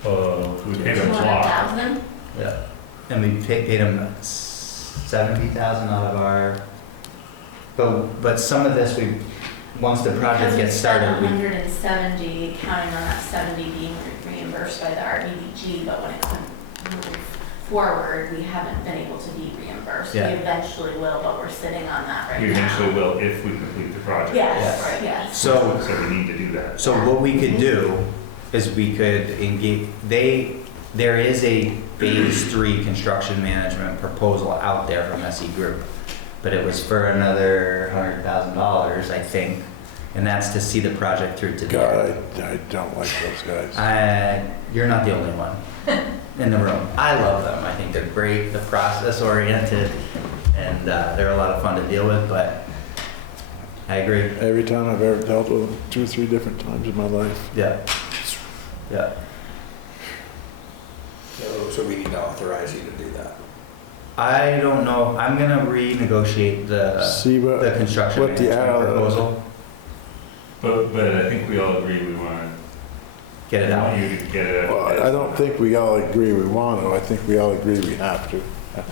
We paid them a lot. 200,000? Yeah. And we paid them 70,000 out of our, but some of this once the project gets started, we. 170, counting on that 70 being reimbursed by the RDBG, but when it moves forward, we haven't been able to be reimbursed. We Yeah. eventually will, but we're sitting on that right now. We eventually will if we complete the project. Yes, Yes. yes. So, So we need to do that. so what we could do is we could engage, there is a phase 3 construction management proposal out there from SE Group, but it was for another $100,000, I think, and that's to see the project through to the end. God, I don't like those guys. You're not the only one in the room. I love them. I think they're great, they're process oriented, and they're a lot of fun to deal with, but I agree. Every time I've ever dealt with them, 2 or 3 different times in my life. Yeah. Yeah. So we need to authorize you to do that. I don't know. I'm gonna renegotiate the See the construction what the management proposal. But I think we all agree we want Get it out. you to get it out. Well, I don't think we all agree we want to. I think we all agree we have to.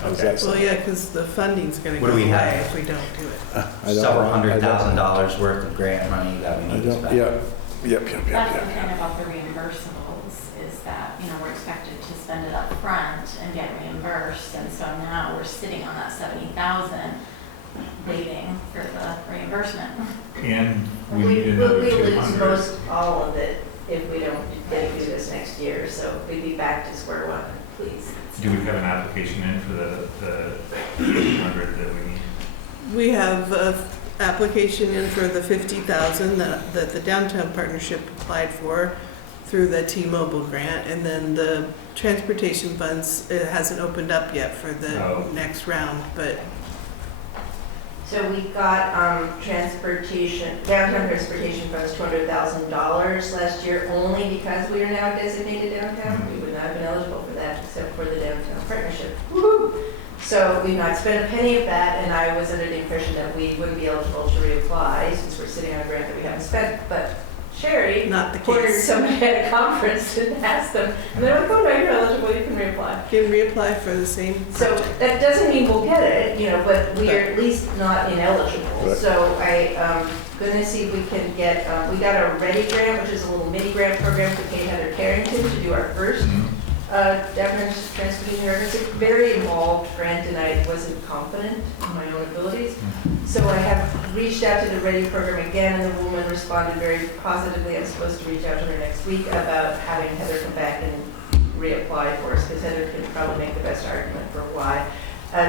How's that Well, sound? yeah, because the funding's gonna What go do we away have? if we don't do it. I don't Several want- I don't- $100,000 worth of grant money that we I need to don't, spend. yep, yep, That's the yep. thing about the reimbursables, is that, we're expected to spend it up front and get reimbursed, and so now we're sitting on that 70,000, waiting for the reimbursement. And we We need another lose 200. most all of it if we don't get through this next year, so we'd be back to square one, please. Do we have an application in for the 200 that we need? We have a application in for the 50,000 that the downtown partnership applied for through the T-Mobile grant, and then the transportation funds, it hasn't opened up yet for the Oh. next round, but So we got downtown transportation funds, $200,000 last year, only because we are now a designated downtown. We would not have been eligible for that except for the downtown partnership. Woo-hoo! So we've not spent a penny of that, and I was under the impression that we wouldn't be eligible to reapply since we're sitting on a grant that we haven't spent. But Sherry not the ordered case. somebody at a conference and asked them, and they're like, oh, no, you're eligible, you can reapply. Can reapply for the same So project. that doesn't mean we'll get it, but we are at least not ineligible. Right. So I'm gonna see if we can get, we got a READY grant, which is a little mini grant program to pay Heather Carrington to do our first downtown transportation records. It's a very involved grant, and I wasn't confident in my own abilities. So I have reached out to the READY program again, and the woman responded very positively. I'm supposed to reach out to her next week about having Heather come back and reapply for us, because Heather can probably make the best argument for why.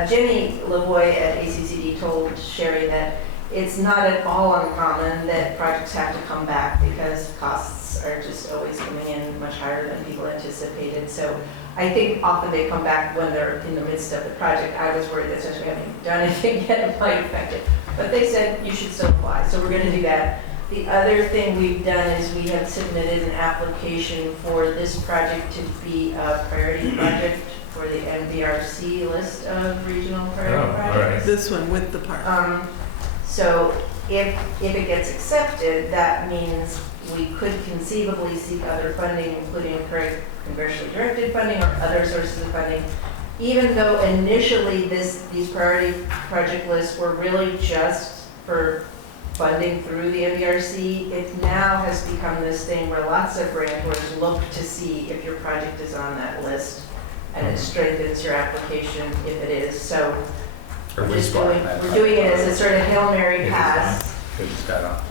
Jenny Lavoy at ACCD told Sherry that it's not at all uncommon that projects have to come back because costs are just always coming in much higher than people anticipated. So I think often they come back when they're in the midst of the project. I was worried that since we haven't done anything yet, it might affect it. But they said you should still apply, so we're gonna do that. The other thing we've done is we have submitted an application for this project to be a priority project for the MVRC list of regional priority Oh, all projects. right. This one with the park. So if it gets accepted, that means we could conceivably seek other funding, including congressionally directed funding or other sources of funding. Even though initially these priority project lists were really just for funding through the MVRC, it now has become this thing where lots of grantors look to see if your project is on that list, and it strengthens your application if it is. So Or we're just wastewater. we're doing it as a sort of Hail Mary pass. We just got on.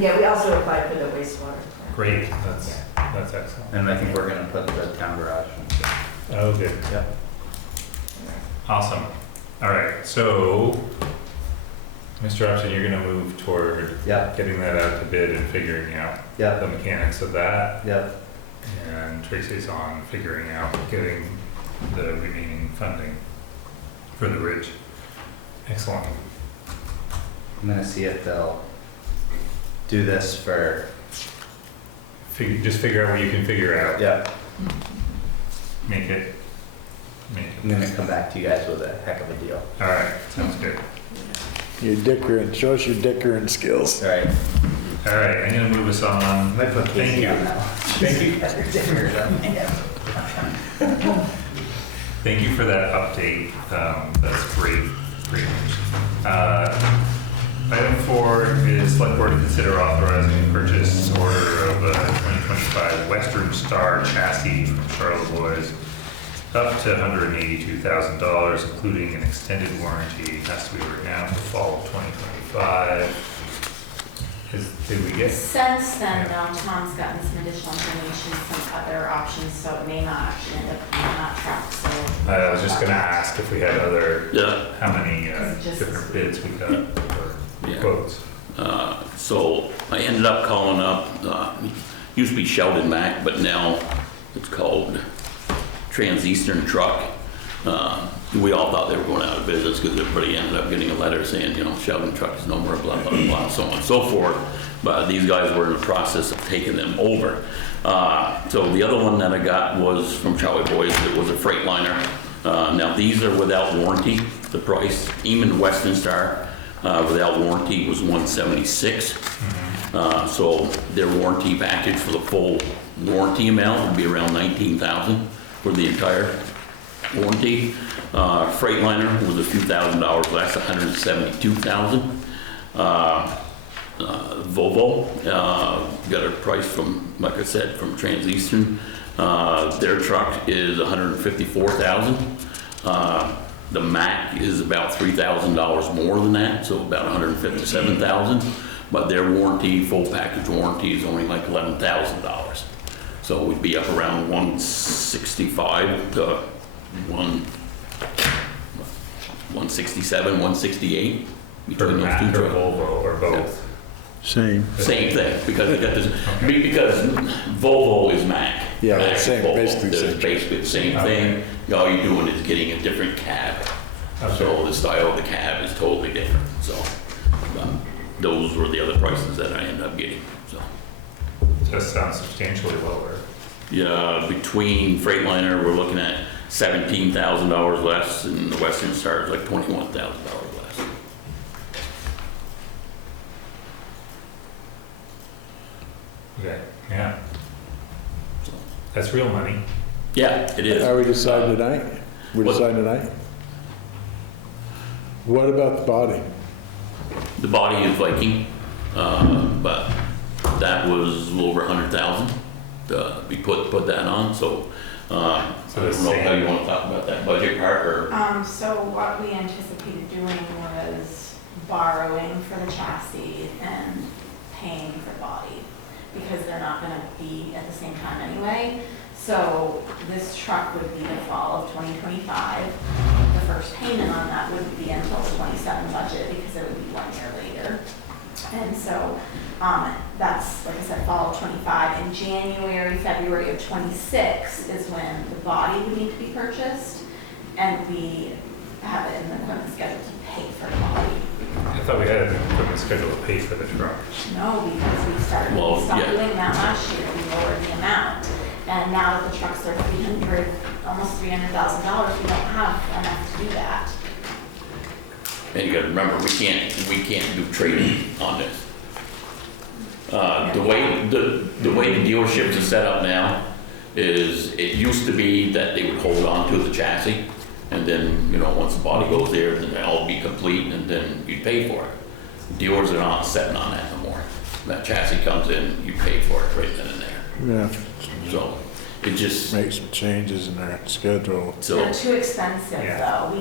Yeah, we also applied for the wastewater. Great, that's excellent. And I think we're gonna put the town garage. Oh, good. Yep. Awesome. All right, so, Mr. Upson, you're gonna move toward Yep, getting that out to bid and figuring out yep, the mechanics of that. yep. And Tracy's on figuring out getting the remaining funding for the ridge. Excellent. I'm gonna see if they'll do this for, Just figure out what you can figure out. yep, Make it I'm gonna come back to you guys with a heck of a deal. All right, sounds good. Your dickering, show us your dickering skills. All right. All right, I'm gonna move us on. I might put Thank Casey you. on that one. Thank you. Thank you for that update. That's great, great news. Item 4 is select board to consider authorizing the purchase order of a 2025 Western Star chassis from Charlevoix up to $182,000, including an extended warranty. Has to be written out for fall of 2025. Did we get? Since then, Tom's gotten some additional information, some other options, so it may not actually end up being that truck, so. I was just gonna ask if we had other, Yeah. how many It's just- different bids we got or Yeah. quotes. So I ended up calling up, used to be Sheldon Mac, but now it's called Trans-Eastern Truck. We all thought they were going out of business because everybody ended up getting a letter saying, you know, Sheldon Truck is no more, blah, blah, blah, so on and so forth. But these guys were in the process of taking them over. So the other one that I got was from Charlie Boys. It was a Freightliner. Now these are without warranty. The price, even Western Star, without warranty was $176. So their warranty package for the full warranty amount would be around $19,000 for the entire warranty. Freightliner was a few $1,000s less, $172,000. Volvo got a price from, like I said, from Trans-Eastern. Their truck is $154,000. The Mack is about $3,000 more than that, so about $157,000. But their warranty, full package warranty, is only like $11,000. So we'd be up around 165 to 167, 168 For between those Mack two or trucks. Volvo or both? Same. Same thing, because you got this, because Volvo is Mack. Yeah, Mack is same, Volvo. basically They're same. basically the same Okay. thing. All you're doing is getting a different cab. So the style of the cab is totally different, so those were the other prices that I ended up getting, so. Just sounds substantially lower. Yeah, between Freightliner, we're looking at $17,000 less, and the Western Star is like $21,000 less. Okay, yeah. That's real money. Yeah, it is. Are we deciding tonight? We're What? deciding tonight? What about the body? The body is Viking, but that was a little over 100,000 to be put that on, so, I don't know how you want to talk about that budget part, or, So what we anticipated doing was borrowing for the chassis and paying for the body, because they're not gonna be at the same time anyway. So this truck would be the fall of 2025. The first payment on that wouldn't be until the 27 budget, because it would be 1 year later. And so, that's, like I said, fall of 25. In January, February of 26 is when the body would need to be purchased, and we have it in the equipment schedule to pay for the body. I thought we had an equipment schedule to pay for the truck. No, because we stopped yeah. doing that last year, we lowered the amount. And now that the trucks are almost $300,000, we don't have enough to do that. and you gotta remember, we can't do trading on this. The way the dealerships are set up now is, it used to be that they would hold on to the chassis, and then, you know, once the body goes there, then they'll all be complete, and then you pay for it. Dealers are not setting on that no more. That chassis comes in, you pay for it right then and there. Yeah, So, it just, make some changes in our schedule. so, They're too expensive Yeah. though.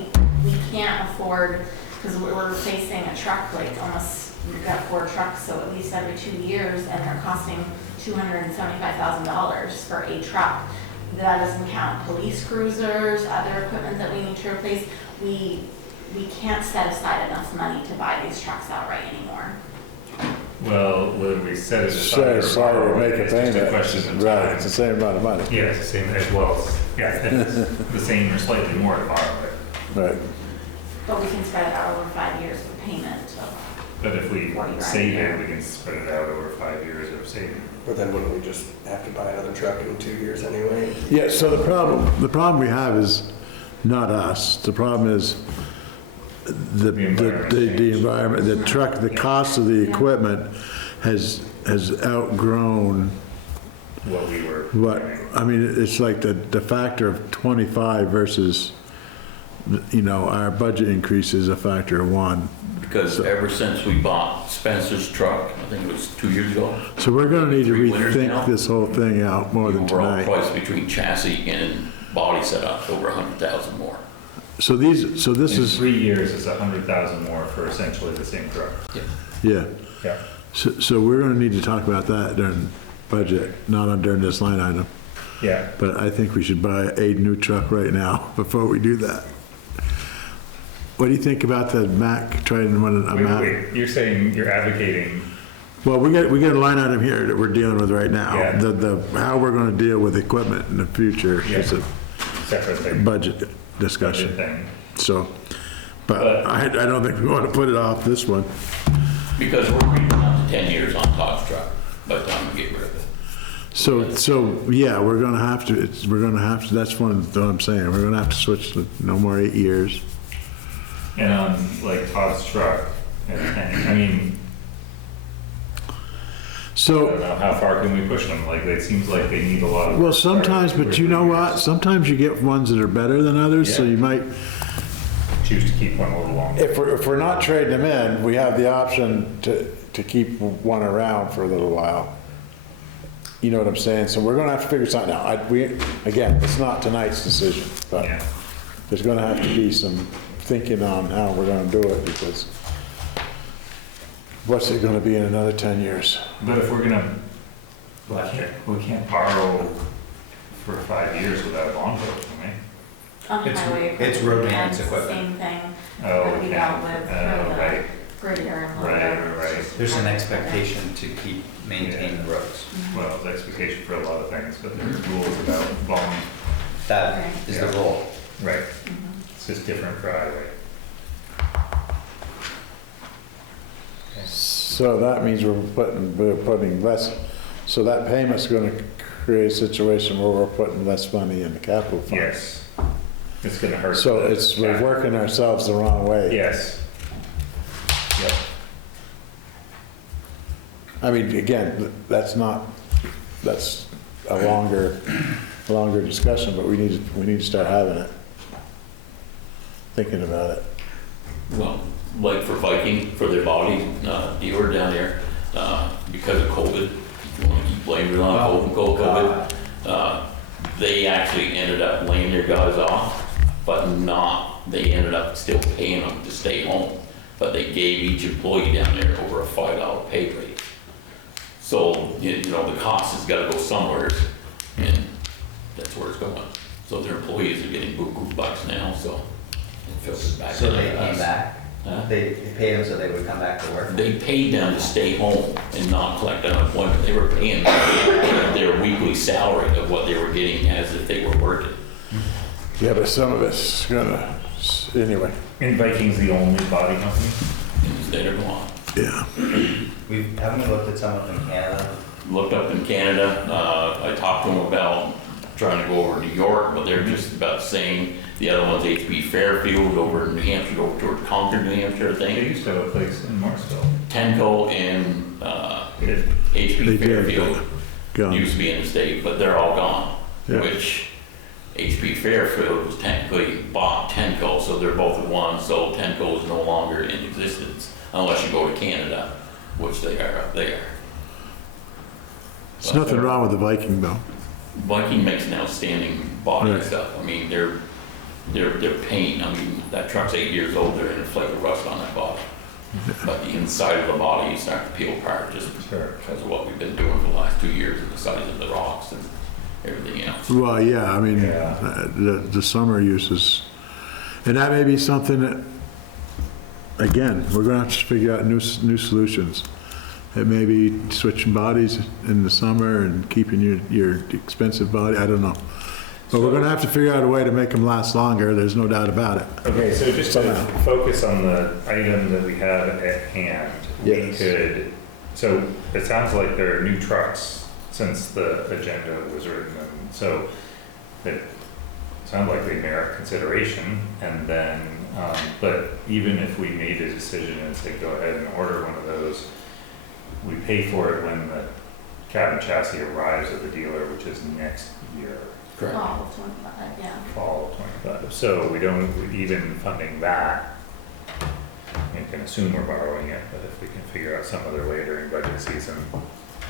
We can't afford, because we're replacing a truck, like almost, we've got 4 trucks, so at least every 2 years, and they're costing $275,000 for a truck. That doesn't count police cruisers, other equipment that we need to replace. We can't set aside enough money to buy these trucks outright anymore. Well, when we set it Set aside, aside or make a it's just a payment. question of Right, time. it's the same amount of money. Yeah, it's the same as well, yeah, it's the same or slightly more to borrow it. Right. But we can spread it out over 5 years of payment of, But if we What you're save at. it, we can spread it out over 5 years of saving. But then wouldn't we just have to buy another truck in 2 years anyway? Yeah, so the problem we have is not us. The problem is the environment, the truck, the cost of the equipment has outgrown What we were. what, I mean, it's like the factor of 25 versus, you know, our budget increase is a factor of 1. Because ever since we bought Spencer's truck, I think it was 2 years ago. So we're gonna need to 3 winters now. rethink this whole thing out more than The overall tonight. price between chassis and body setup over 100,000 more. So this In is, 3 years, it's 100,000 more for essentially the same truck. yeah. Yeah. So we're gonna need to talk about that during budget, not during this line item. Yeah. But I think we should buy a new truck right now before we do that. What do you think about the Mack, trying to run a Mack? Wait, you're saying you're advocating, Well, we got a line item here that we're dealing with right now. Yeah. The how we're gonna deal with equipment in the future is a separate thing, budget budget discussion. thing. So, but I don't think we wanna put it off this one. Because we're reading out to 10 years on Todd's truck by the time we get rid of it. So, yeah, we're gonna have to, that's what I'm saying, we're gonna have to switch to no more 8 years. And on like Todd's truck, I mean, I So, don't know, how far can we push them? Like, it seems like they need a lot of. well, sometimes, but you know what, sometimes you get ones that are better than others, so Yeah. you might, Choose to keep one a little longer. if we're not trading them in, we have the option to keep one around for a little while. You know what I'm saying? So we're gonna have to figure something out. Again, it's not tonight's decision, but Yeah. there's gonna have to be some thinking on how we're gonna do it, because what's it gonna be in another 10 years? But if we're gonna, we can't borrow for 5 years without a bond vote, can we? On It's- highway it's equipment, road maintenance that's the equipment. same thing Oh, that we okay. dealt with for Oh, right, the grader and Right, loader. right. It's just There's an part of it. expectation to keep maintaining the roads. well, there's expectation for a lot of things, but there's rules about bond, That is the rule. right? Mhm. It's just different for highway. So that means we're putting less, so that payment's gonna create a situation where we're putting less money in the capital fund. Yes. It's gonna hurt. So the- we're working ourselves the wrong way. Yes. Yep. I mean, again, that's a longer discussion, but we need to start having it. Thinking about it. Well, like for Viking, for their body, dealer down there, because of COVID, if you want to keep blaming it on COVID, they actually ended up laying their guys off, but they ended up still paying them to stay home. But they gave each employee down there over a $5 pay raise. So, you know, the cost has got to go somewhere, and that's where it's going. So their employees are getting boo-boo bucks now, so it filters back. So they into came us. back. Huh? They paid them so they would come back to work. They paid them to stay home and not collect unemployment. They were paying their weekly salary of what they were getting as if they were working. Yeah, but some of it's gonna, anyway, And Viking's the only body company? Instead of gone. yeah. Haven't we looked at some up in Canada? Looked up in Canada, I talked to them about trying to go over to New York, but they're just about the same. The other one's HB Fairfield over in New Hampshire, over toward Concord, New Hampshire, I They think. used to have a place in Morrisville. Tenco and It- They HB did, Fairfield Gone. used to be in the state, but they're all gone. Yeah. Which HB Fairfield was technically bought Tenco, so they're both in one, so Tenco is no longer in existence unless you go to Canada, which they are up there. There's nothing wrong with the Viking though. Viking makes an outstanding body and Right. stuff. I mean, their paint, I mean, that truck's 8 years old, they're in a flake of rust on that body. But the inside of the body is starting to peel apart just Sure. because of what we've been doing for the last 2 years and the size of the rocks and everything else. Well, yeah, I mean, Yeah. the summer uses, and that may be something that, again, we're gonna have to figure out new solutions. It may be switching bodies in the summer and keeping your expensive body, I don't know. But we're gonna have to figure out a way to make them last longer, there's no doubt about it. Okay, so just to Somehow. focus on the item that we have at hand, we Yes. could, so it sounds like there are new trucks since the agenda was written, and so it sound like they merit consideration, and then, but even if we made a decision and say, go ahead and order one of those, we pay for it when the cabin chassis arrives at the dealer, which is next year, Correct. Fall of 25, yeah. fall of 25. So we don't, even funding that, you can assume we're borrowing it, but if we can figure out some other way during budget season,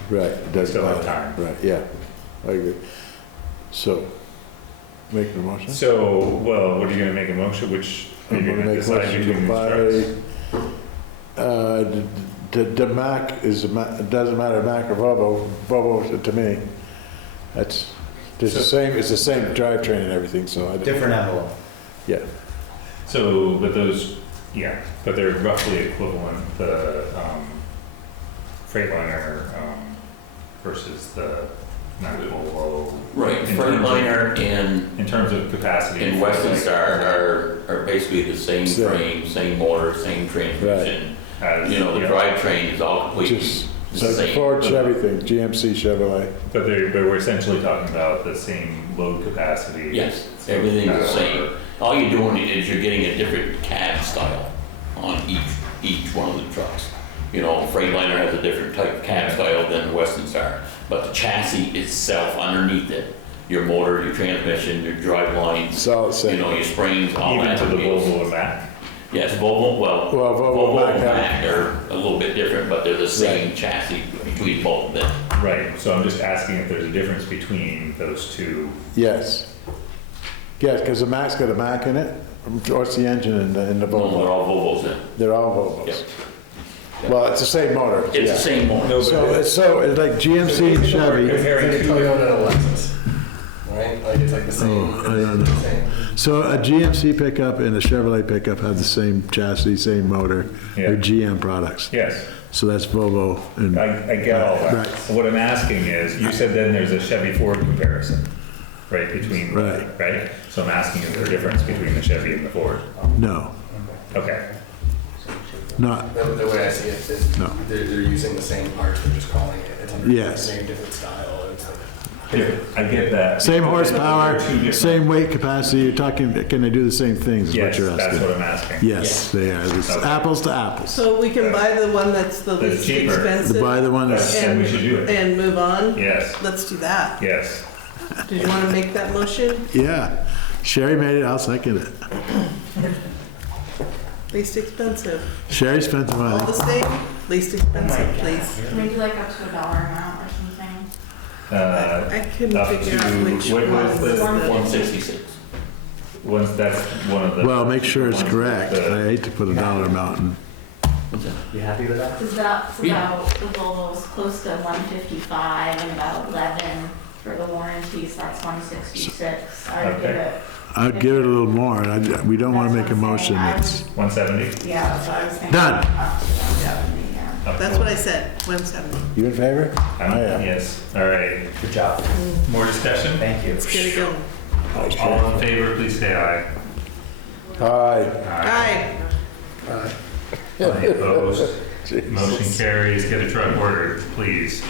Right, it doesn't Still have matter. time. Right, yeah, I agree. So, make the motion? so, well, what are you gonna make a motion, which are I'm you gonna gonna make a decide motion between to these buy, trucks? the Mack is, it doesn't matter, Mack or Volvo to me. It's the same, it's the same drivetrain and everything, so I don't. Different envelope. Yeah, So, but those, yeah, but they're roughly equivalent, the, Freightliner, versus the Mack Volvo. Right, In terms of- Freightliner and In terms of capacity. And Western Star are basically the same Same. frame, same motor, same transmission. As, You know, the yeah. drivetrain is all completely just, the so same. Ford, Chevy, GMC, Chevrolet. But we're essentially talking about the same load capacity. Yes, everything's the same. All you're doing is you're getting a different cab style on each one of the trucks. You know, Freightliner has a different type of cab style than Western Star, but the chassis itself underneath it, your motor, your transmission, your drive lines, It's all the you same. know, your springs, all Even that. to the Volvo and Mack. Yes, Volvo, well, Well, Volvo Volvo and and Mack Mack are a little bit different, but they're the same chassis between both of them. Right, so I'm just asking if there's a difference between those two. Yes. Yes, because the Mack's got a Mack in it. What's the engine in the They're Volvo? all Volvos then. They're all Yep. Volvos. Well, it's the same motor. It's yeah. the same motor. So it's like GMC and Chevy. It's like a Toyota and a Lexus, right? Like, it's like the same. Oh, I don't know. same- So a GMC pickup and a Chevrolet pickup have the same chassis, same motor. Yeah. They're GM products. Yes, So that's Volvo and, I get all that. Right. What I'm asking is, you said then there's a Chevy Ford comparison, right, between, Right. right? So I'm asking, is there a difference between the Chevy and the Ford? no, Okay, not, The way I see it is, No. they're using the same parts, they're just calling it, it's under Yes. the same different style. It's like, I get that. same They're horsepower, two different- same weight capacity. You're talking, can they do the same things is what Yes, you're that's what asking? I'm asking. Yes, they are. It's Okay. apples to apples. So we can buy the one that's the That's least cheaper. expensive. Buy the one that's, And we should do it. And move on? Yes, Let's do that. yes. Did you want to make that motion? yeah. Sherry made it, I'll second it. Least expensive. Sherry spent the All money. the same? Least expensive, please. Can we do like up to a dollar amount or something? I couldn't Up figure out to- which what one was was the the. 166. Once that's one of the. Well, make sure it's correct. I hate to put a dollar amount in. You happy with that? Is that, so Yeah. about, the Volvo's close to 155 and about 11 for the warranties, that's 166. I would give Okay. it. I'd give it a little more. We don't want to make a That's what I'm motion saying. that's, 170? Yeah, that's what I was thinking. Done. Up to 170, yeah. Up That's to- what I said, 170. you in favor? I am. Yes, all right. Good job. More discussion? Thank you. Let's get it going. All in favor, please say aye. Aye. Aye. Any opposed? Jesus. Motion carries, get a truck ordered, please.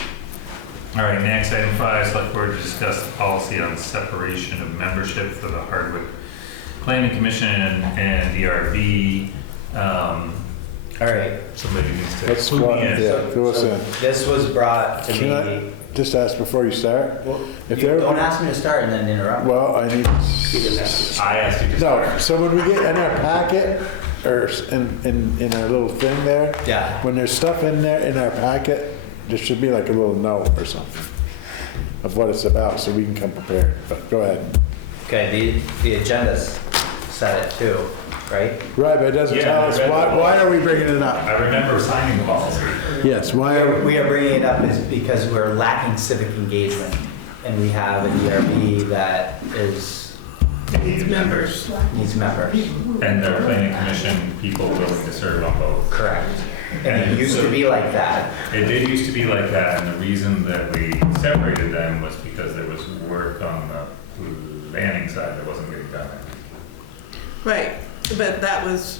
All right, next, item 5, select board to discuss the policy on separation of membership for the Hardwick Planning Commission and DRB. All right, Somebody needs to Let's, clue me in. yeah, fill us in. this was brought to Can I me. just ask before you start? Well, If you there- don't ask me to start and then interrupt. Well, I need, I asked you to no, start. so when we get in our packet, or in our little thing there, Yeah. when there's stuff in there, in our packet, there should be like a little note or something of what it's about, so we can come prepared. But go ahead. Okay, the agenda's set at 2, right? Right, but it doesn't Yeah, tell I us, read why, the why are we bringing it up? I remember signing the policy. Yes, why are, We are bringing it up is because we're lacking civic engagement, and we have a DRB that Needs members. needs members. And their planning commission people willing to serve on both. Correct. And it used to be like that. It did used to be like that, and the reason that we separated them was because there was work on the planning side that wasn't getting done. Right, but that was,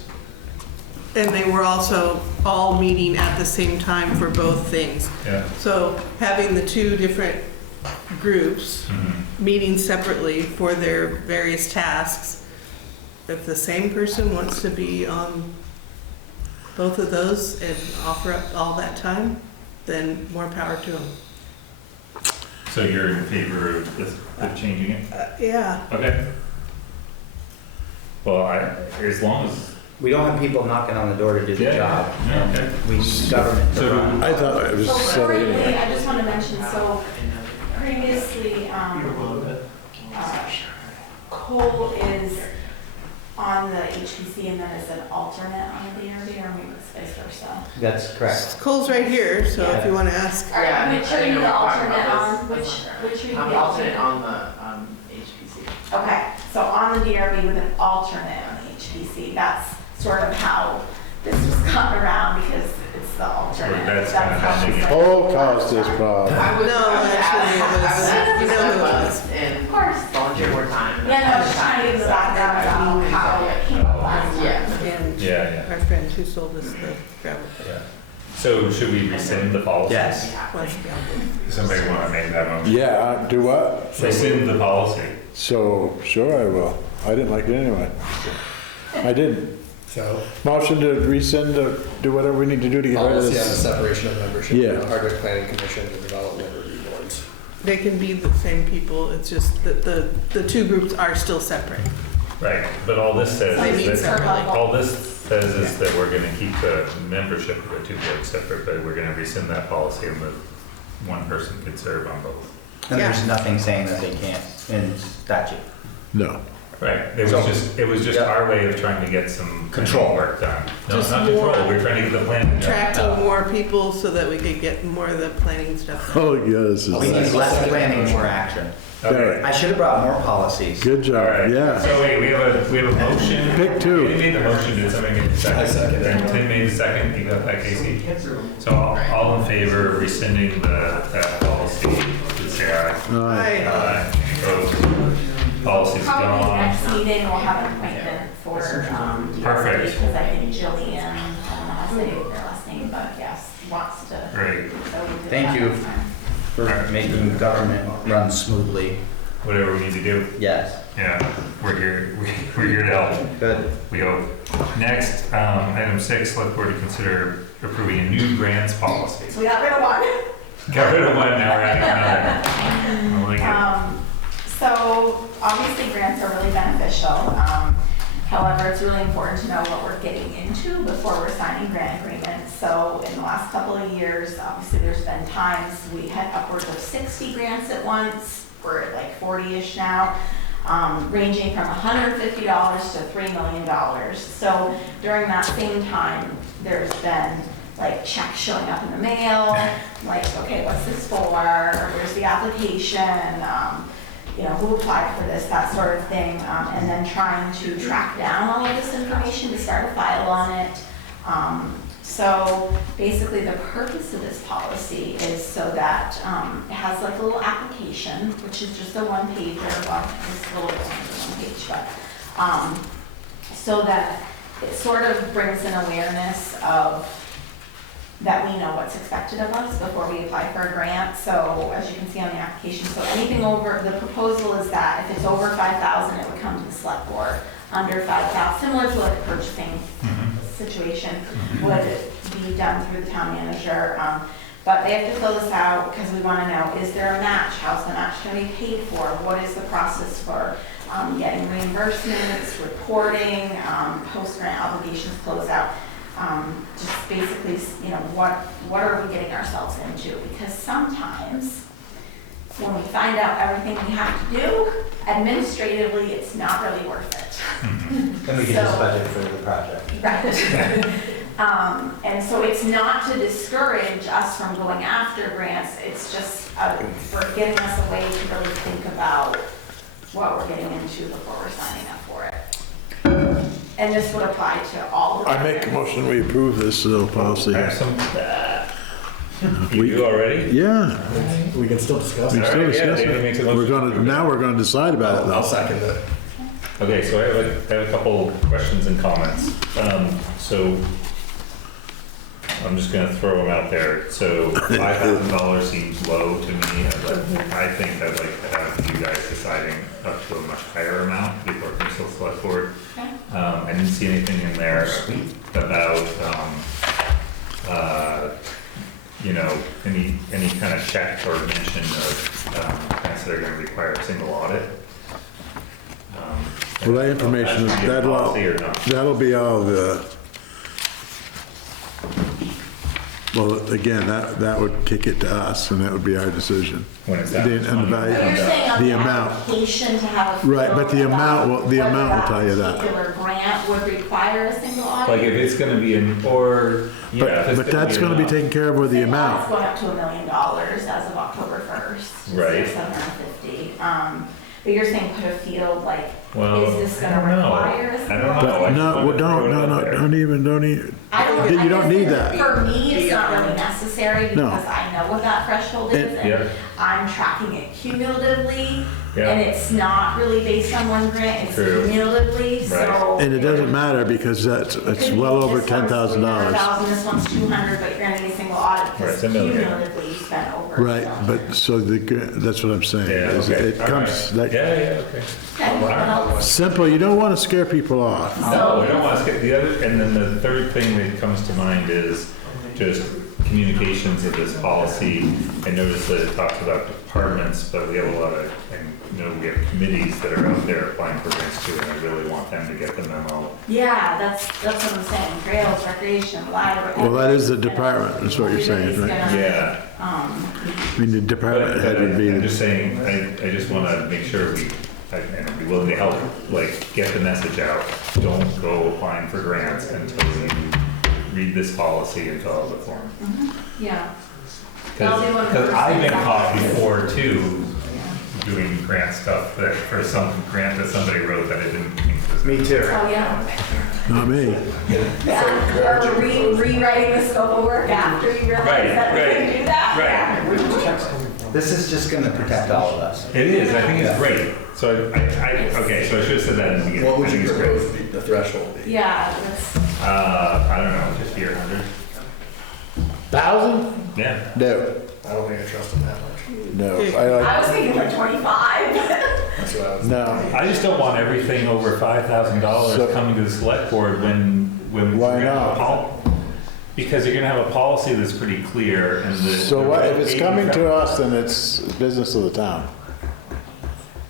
and they were also all meeting at the same time for both things. Yeah, So having the two different groups Mhm. meeting separately for their various tasks. If the same person wants to be on both of those and offer up all that time, then more power to them. So you're in favor of this, of changing it? Yeah, Okay. Well, as long as, We don't have people knocking on the door to do the Yeah, job. yeah, okay. And we need government to So- run. I thought it was So said currently, anyway. I just want to mention, so previously, Cole is on the HPC and then is an alternate on the DRB, or maybe it's vice versa. That's correct. Cole's right here, so if you want to ask. Or which are you the alternate on, which are you I'm the alternate? on the HPC. Okay, so on the DRB with an alternate on the HPC, that's sort of how this was gotten around because it's the alternate. that's kind of how how it's they- like- Cole caused this problem. No, actually, it was, you know who it was. And Of course. volunteer more time. Yeah, no, just trying to give the background about how it came up last time. Yeah. And Yeah, our friend who sold us the gravel pit yeah. So should we rescind the policy? Yes. wants to be on board. Somebody want to make that motion? Yeah, do what? Rescind the policy. So, sure I will. I didn't like it anyway. I didn't. So, Motion to rescind, to do whatever we need to do to get rid of policy on the this. separation of membership, Yeah. of the Hardwick Planning Commission and Development Review Boards. They can be the same people, it's just that the two groups are still separate. Right, but all this says They meet is that, separately. all this says is that we're gonna keep the membership of the two boards separate, but we're gonna rescind that policy and the one person could serve on both. And there's Yeah. nothing saying that they can't in statute. No. Right, So- it was just Yeah. our way of trying to get some Control. work done. No, Just not more- control, we're trying to get the plan. done. Attracting more people so that we could get more of the planning stuff done. Oh, yes. We need less planning, more action. Okay, I should have brought more policies. Good all job, right. yeah. So wait, we have a motion. Pick two. You made the motion, did somebody make the second? I seconded it. Tim made the second, you got that, Casey? So all in favor of rescinding that policy, please say aye. Aye. Aye. Opposed? Policy's Probably gone. next meeting, we'll have an appointment for, DRB, Perfect. because I think Jillian, I don't know how to say their last name, but yes, wants to. Great, so we did Thank that you. last time. For making government run smoothly. whatever we need to do, Yes, yeah, we're here to help. good. We hope. Next, item 6, select board to consider approving a new grants policy. So we got rid of one. Got rid of one, now we're adding another. I like it. So obviously grants are really beneficial. However, it's really important to know what we're getting into before we're signing grant agreements. So in the last couple of years, obviously there's been times we had upwards of 60 grants at once. We're at like 40-ish now, ranging from $150 to $3 million. So during that same time, there's been like checks showing up in the mail, like, okay, what's this for? Or where's the application? You know, who applied for this, that sort of thing, and then trying to track down all of this information to start a file on it. So basically the purpose of this policy is so that it has like a little application, which is just a one-pager, well, it's a little bit more than one page, but so that it sort of brings an awareness of that we know what's expected of us before we apply for a grant. So as you can see on the application, so anything over, the proposal is that if it's over 5,000, it would come to the select board. Under 5,000, similar to like a purchasing situation, would be done through the town manager. But they have to fill this out because we want to know, is there a match? How's the match going to be paid for? What is the process for getting reimbursements, reporting, post-grant obligations closeout? Just basically, you know, what are we getting ourselves into? Because sometimes when we find out everything we have to do, administratively, it's not really worth it. Then we can just budget for the project. Right. And so it's not to discourage us from going after grants, it's just for getting us a way to really think about what we're getting into before we're signing up for it. And this would apply to all the. I make a motion, we approve this little policy. I have some. You do already? Yeah, We can still discuss we it. still Alright, yeah, discuss David makes a it. motion. Now we're gonna decide about it I'll though. second it. Okay, so I have a couple questions and comments. So I'm just gonna throw them out there. So $5,000 seems low to me. I think I'd like to have you guys deciding up to a much higher amount before it comes to the select board. Okay. I didn't see anything in there about, you know, any kind of check or mention of grants that are gonna require a single audit. Well, that information, That should be a policy or not? that'll be all the, well, again, that would kick it to us, and that would be our decision. When is that? And the value- But you're saying on the the amount. application to have a Right, but the feel amount about will- the whether amount will tell you that. particular grant would require a single audit? Like if it's gonna be an, or, yeah. if it's But that's gonna be enough. taken care of with the Single audit's amount. going up to $1 million as of October 1st. Right. $750. But you're saying put a field like, Well, is this I gonna don't know. require a I single don't know. audit? But I no, just well, wanted to throw it out there. don't even, I you don't guess need that. For me, it's not really necessary No. because I know what that threshold is And- Yeah. and I'm tracking it cumulatively. Yeah. And it's not really based on one grant, it's True. cumulatively, so. and it doesn't matter because it's It could well be over this one's $10,000. $300,000, this one's 200, but you're gonna need a single audit Right, because it's a million. cumulatively you spent over. Right, but so that's what I'm saying. Yeah, is okay. It All comes, right. like, Yeah, okay. Okay, what else? simple, you don't want to scare people off. No, we don't want to skip the other, and then the third thing that comes to mind is just communications of this policy. I noticed that it talks about departments, but we have a lot of, you know, we have committees that are out there applying for grants too, and I really want them to get the memo. Yeah, that's what I'm saying, trails, recreation, library. Well, that is the department, is what you're saying, right? Everybody's Yeah. gonna, I mean, the department But head would be, I'm just saying, I just want to make sure and be willing to help, like, get the message out. Don't go applying for grants until you read this policy and fill out the form. Yeah. That'll be one of the Because first I've been things caught I- before too, doing grant stuff that, for some grant that somebody wrote that I didn't think was. Me too. Oh, yeah. not me. Yeah, or rewriting the scope of work after you realize Right, that we're gonna right, do that. right. Yeah. Where's the checks coming from? This is just gonna protect all of us. It is, I think it's great. So okay, so I should have said that in the beginning. What would I think you it's great. propose the threshold be? Yeah, that's, I don't know, 50 or 100? 1,000? Yeah. No, I don't think I trust them that much. no. I was thinking like 25. That's what I was. No, I just don't want everything over $5,000 So- coming to the select board when Why we're gonna have a not? because you're gonna have a policy that's pretty clear and the. so what, if it's coming to us, then it's business of the town.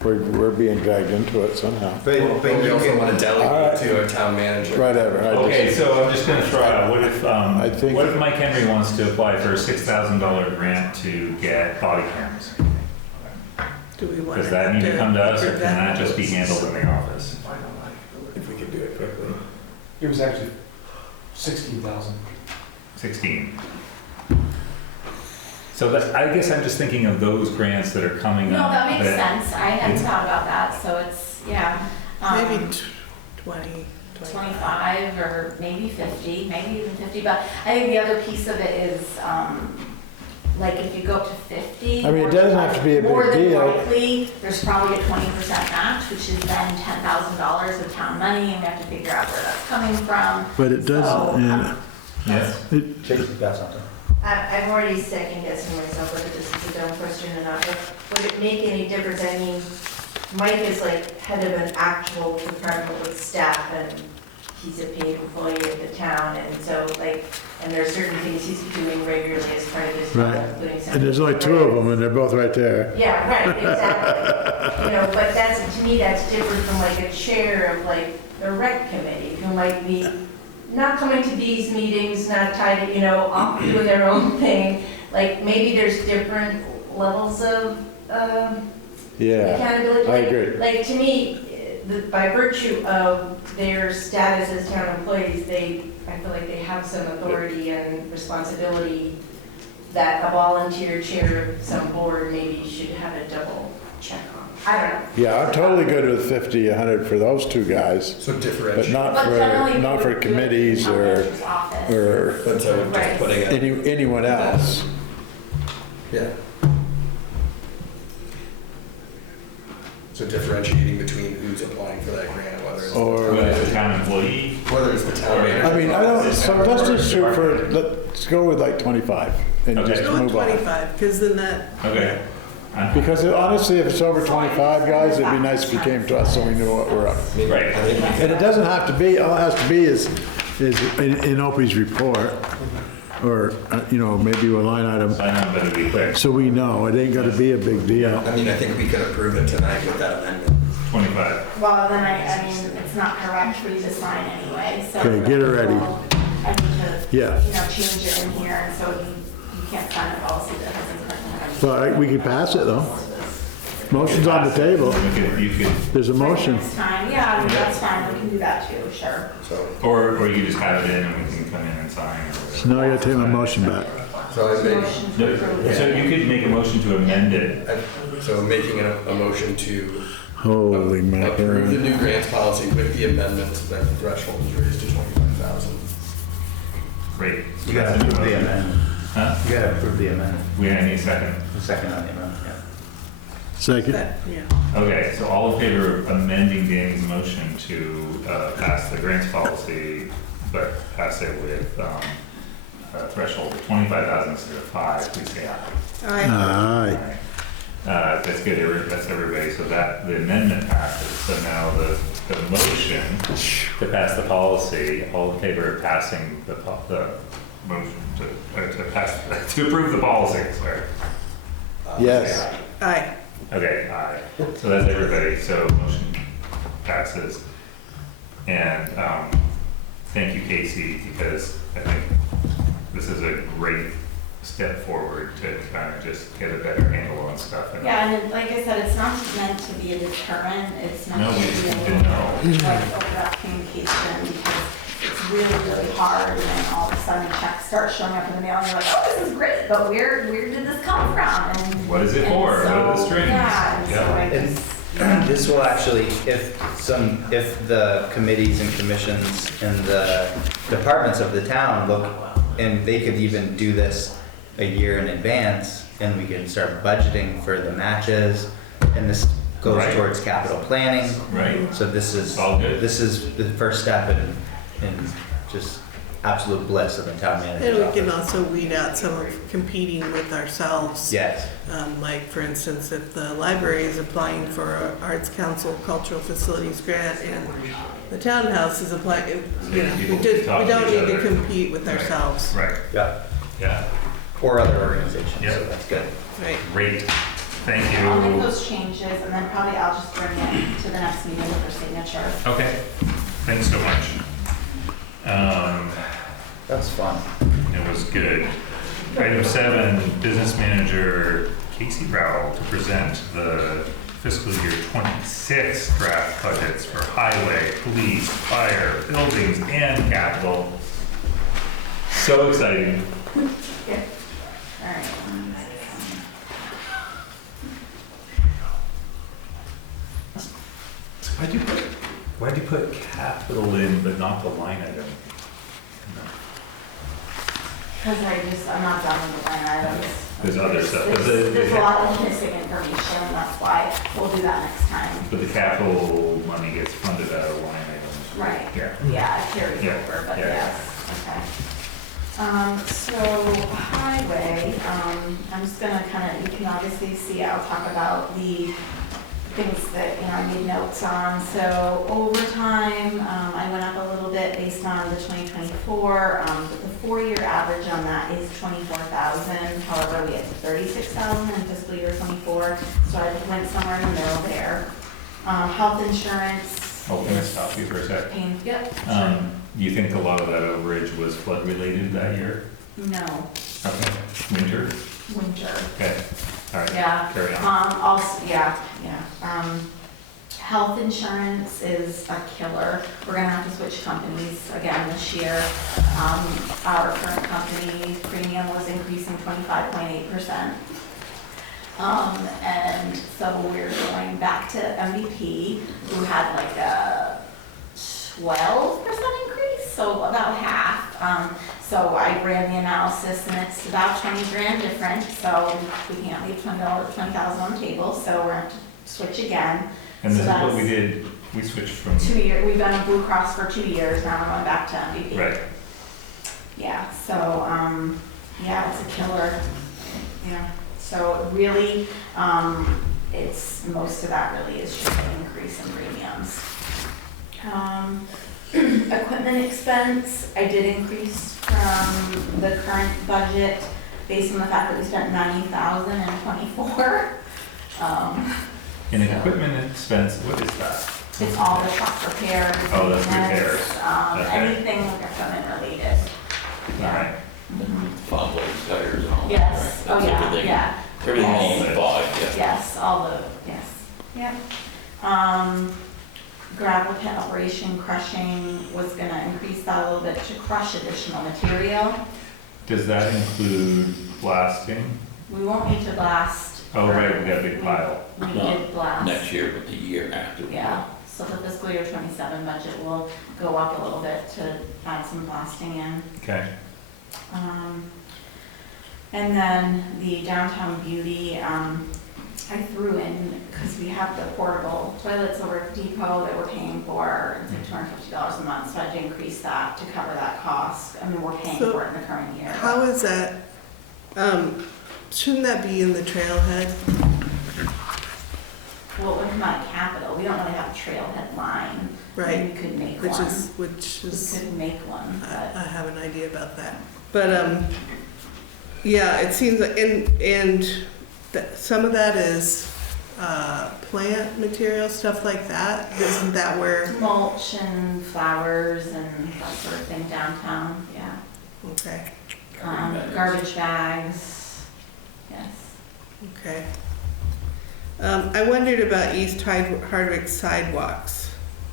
We're being dragged into it somehow. But we also want to All right. delegate to a town manager. Whatever, Okay, so I'm just gonna throw out, what if, I think- what if Mike Henry wants to apply for a $6,000 grant to get body cams? Do we want Does that need to come to us or approve can that just be handled in the office? If we could do it quickly. It was actually 16,000. 16. So that, I guess I'm just thinking of those grants that are coming No, up. that makes that- sense. I hadn't thought about that, so it's, yeah. Maybe 20, 25 or maybe 50, maybe even 50, but I think the other piece of it is, like if you go up to 50. I mean, it doesn't have to be a big more than deal. likely, there's probably a 20% match, which is then $10,000 of town money, and we have to figure out where that's coming from. But it So, doesn't, yeah. Yes. Chase, you got something? I'm already second guessing myself whether this is a dumb question or not, but would it make any difference? I mean, Mike is like head of an actual department with staff and he's a paid employee of the town and so like, and there are certain things he's doing regularly as part of his job, Right. including some. And there's only two of them, and they're both right there. Yeah, right, exactly. You know, but that's, to me, that's different from like a chair of like the rec committee who might be not coming to these meetings, not tied to, you know, off doing their own thing. Like, maybe there's different levels of Yeah, accountability. I Like- agree. Like, to me, by virtue of their status as town employees, I feel like they have some authority and responsibility that a volunteer chair of some board maybe should have a double check on. I don't know. Yeah, I'm totally good with 50, 100 for those two guys, So but differentiate. not But generally, for, we not would for do it in committees the town or, manager's office. or But so just Right. putting it, anyone else. yeah. So differentiating between who's applying for that grant, whether it's, Or- Whether it's a town employee. whether it's the town manager. I mean, I don't, so let's just shoot for, let's go with like 25 and Okay. just Go with move on. 25, because then that. Okay. Because honestly, if it's over 25, guys, it'd be nice if you came to us so we knew what we're up. Right. And it doesn't have to be, all it has to be is in Opie's report, or, you know, maybe a line item, Sign on, but it'll be quick. so we know. It ain't gonna be a big deal. I mean, I think we could approve it tonight with that amendment. 25. Well, then I mean, it's not correct for you to sign anyway, so. Okay, get it ready. I need to, Yeah. you know, change it in here, and so you can't sign a policy that hasn't currently. But we can pass it though. Motion's on the table. You could, There's a motion. Next time, yeah, I mean, that's fine, we can do that too, sure. So, or you just have it in and we can come in and sign. So now I gotta take my motion back. so I make, Motion to approve. So you could make a motion to amend it. so making a motion to Holy approve the mackerel. new grants policy with the amendment that the threshold is raised to 25,000. Great. You gotta approve the amendment. Huh? You gotta approve the amendment. We need a second. Second on the amendment, yeah. Second. Yeah. Okay, so all in favor of amending Danny's motion to pass the grants policy, but pass it with a threshold of 25,000 instead of 5, please say aye. Aye. That's good, that's everybody, so that, the amendment passes, so now the motion to pass the policy, all in favor of passing the motion to pass, to approve the policy, sorry. Yes. Aye. Okay, aye. So that's everybody, so motion passes. And thank you, Casey, because I think this is a great step forward to kind of just get a better handle on stuff. And Yeah, and like I said, it's not meant to be a deterrent, it's No, meant we to be a didn't know. like over that communication, because it's really, really hard, and then all of a sudden checks start showing up in the mail, and you're like, oh, this is great, but where did this come from? And What is it and for? What are the so, strings? Yeah, and so Yeah. I And just, this will actually, if the committees and commissions and the departments of the town look, and they could even do this a year in advance, and we can start budgeting for the matches, and this goes Right. towards capital planning. Right. So this is, All good. this is the first step in just absolute bliss of the town And manager's we can office. also weed out some of competing with ourselves. Yes, Like, for instance, if the library is applying for a Arts Council Cultural Facilities Grant and the townhouse is applying, you know, we don't need to compete with ourselves. Right, yeah, yeah, or other organizations, so Yeah. that's good. Right. great. Thank I'll make you. those changes, and then probably I'll just bring it to the next meeting for signature. Okay, thanks so much. That's fun. It was good. Item 7, Business Manager Casey Rowell to present the fiscal year 26 draft budgets for highway, police, fire, buildings, and capital. So exciting. Yeah. All right. Why'd you put capital in but not the line item? Because I'm not done with the line items. There's other stuff. There's a lot of missing information, that's why we'll do that next time. But the capital money gets funded out of line items. Right. Yeah. Yeah, it carries Yeah, over, but yeah. yes, okay. So highway, I'm just gonna kind of, you can obviously see, I'll talk about the things that, you know, I made notes on. So overtime, I went up a little bit based on the 2024. The 4-year average on that is 24,000. However, we had 36,000 in fiscal year 24, so I went somewhere in the middle there. Health insurance. Oh, can I stop you for a sec? Yep, sure. You think a lot of that overage was flood related that year? No, Okay. Winter? winter. Okay. All right. Yeah. Carry on. Also, yeah. Health insurance is a killer. We're gonna have to switch companies again this year. Our current company premium was increasing 25.8%. And so we're going back to MVP, who had like a 12% increase, so about half. So I ran the analysis, and it's about 20 grand different, so we can't leave $20,000 on the table, so we're gonna have to switch again. And this So is what we that's did, we switched from, 2 years, we've been on Blue Cross for 2 years, now we're going back to MVP. right, Yeah, so, yeah, it's a killer, yeah. So really, most of that really is just an increase in premiums. Equipment expense, I did increase from the current budget based on the fact that we spent $90,000 in '24. And equipment expense, what is that? It's all the truck repairs. Oh, that's repairs. maintenance, Okay. Anything equipment related. All right. Fog lights, tires and all that. Yes, right? oh That's yeah, everything. yeah, Everything Yes. you buy, yeah. yes, yep. Gravel pit operation crushing was gonna increase that a little bit to crush additional material. Does that include blasting? We won't need to blast. Oh, for- right, we got a big pile. We Not did blast. Next year, but the year after. Yeah, so the fiscal year '27 budget will go up a little bit to add some blasting in. Okay. And then the downtown beauty, I threw in, because we have the portable toilets over at the depot that we're paying for, it's like $250 a month, so I had to increase that to cover that cost. I mean, we're paying So for it in the current year. How is that, shouldn't that be in the trailhead? Well, it would come out of capital, we don't really have a trailhead line. Right. We could make Which one. is, We could make one, I but, have an idea about that. But, yeah, it seems, and some of that is, plant material, stuff like that. Isn't that where, mulch and flowers and that sort of thing downtown, yeah. okay, Garbage bags, yes. okay. I wondered about East Hardwick sidewalks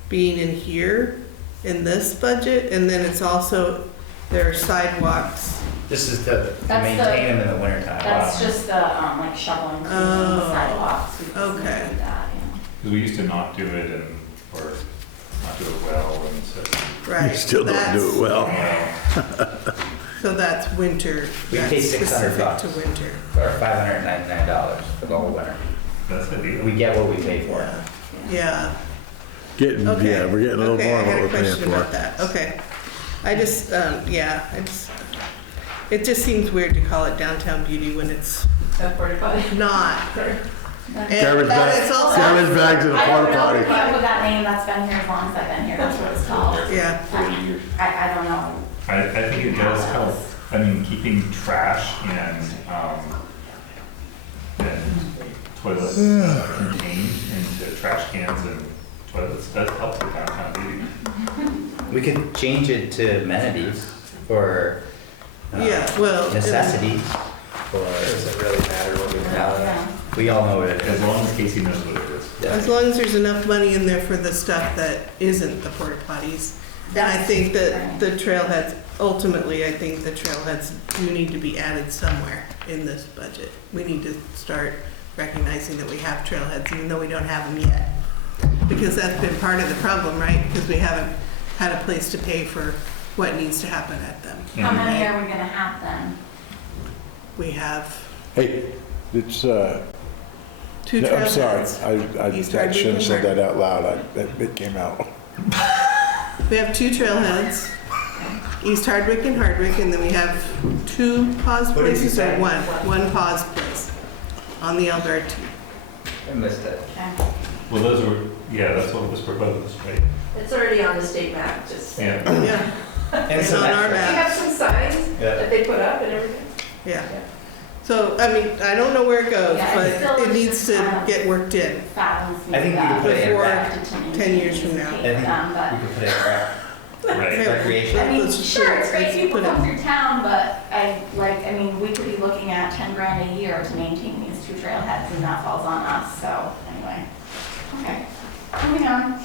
being in here, in this budget, and then it's also, there are sidewalks. This is to That's maintain them in the wintertime. That's just the, like shoveling the Oh, sidewalks. We just need to okay. do that, Because we used to not do it or not do it well, and so. Right. You still don't do it well. So that's winter. We that's pay $600 specific to winter. Or $599 for the whole winter. That's the deal. We get what we pay for. Yeah. Yeah. Getting, Okay. yeah, we're getting a little Okay, more I of had what a we're paying question about for. that. Okay. I just, it just seems weird to call it downtown beauty when it's yeah. Porta potty. not. Garbage And bags, it's also, garbage bags in a I don't porta know, potty. we came up with that name, that's been here as long as I've been here, that's what it's called. yeah, 40 years. I don't know. I think it does help, I mean, keeping trash and toilets contained into trash cans and toilets does help with downtown beauty. We could change it to amenities or yeah, well. necessities. Or Does it really matter what we call it? Yeah. we all know what it As is. long as Casey knows what it is. Yeah. As long as there's enough money in there for the stuff that isn't the porta potties. And I think that the trailheads, ultimately, I think the trailheads do need to be added somewhere in this budget. We need to start recognizing that we have trailheads, even though we don't have them yet. Because that's been part of the problem, right? Because we haven't had a place to pay for what needs to happen at them. How many are we gonna have then? We have Hey, it's, two no, I'm sorry, trailheads. I East Hardwick shouldn't have and said that out loud, it came out. We have two trailheads, East Hardwick and Hardwick, and then we have two pause What did you places or say? one pause place on the LRT. I missed it. Okay. Well, those were, yeah, that's what was proposed, right? It's already on the state map, just. Yeah. Yeah, And it's some on our We extra. map, have some signs Yeah. that they put up and everything. yeah. So, I mean, I don't know where it goes, Yeah, it still but it is needs just to kind of- get worked in. Fathoms me I think we that could put it in Before rec. 10 years from now. I think But we could put it in rec. Right. Yeah. Recreation. I mean, Let's just sure, put it- it's great let's people put it- come through town, but I mean, we could be looking at 10 grand a year to maintain these two trailheads, and that falls on us, so, anyway. Okay, moving on.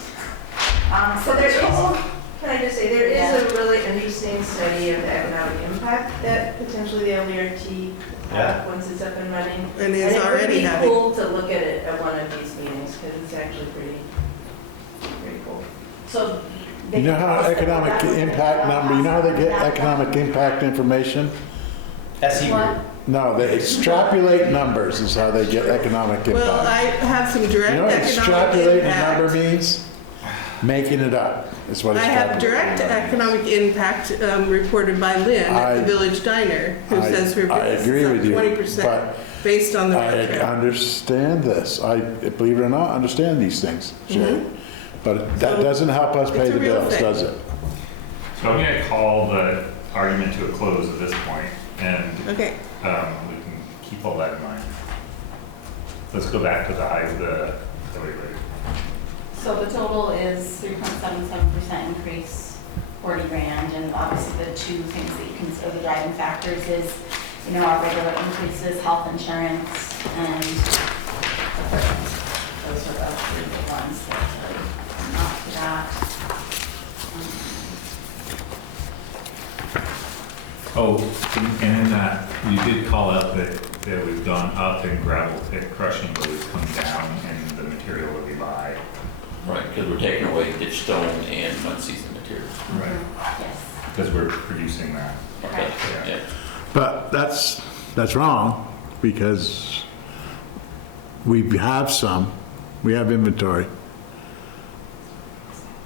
So there is, total- can I just say, there is a really interesting study of the economic impact that potentially the LDRT, Yeah. once it's up and running. And is it already would be having, cool to look at it at one of these meetings, because it's actually pretty cool. So. they You know how could also- economic that was- impact number, you know how they get economic impact information? SE What? group. No, they extrapolate numbers is how they get economic well, impact. I have some direct You know what economic extrapolate a number impact. means? making it up, is what I it's have got to be. direct economic impact reported by Lynn at the Village Diner, who says her I business agree is up with you, 20% but based on the I road trip. understand this. I, believe it or not, understand these things, Sherry. But that So, doesn't help us pay it's a the real bills, thing. does it? So I'm gonna call the argument to a close at this point, and Okay, we can keep all that in mind. Let's go back to the wait. So the total is 3.77% increase, 40 grand, and obviously the two things that you consider the driving factors is, you know, our regular increases, health insurance, and equipment. Those are the three big ones that are not to that. Oh, and in that, you did call out that we've gone up in gravel pit crushing, but we've come down in the material that we buy. Right, because we're taking away ditch stone and mud season materials. Right. Yes. Because we're producing that. Okay, yeah. But that's wrong, because we have some, we have inventory.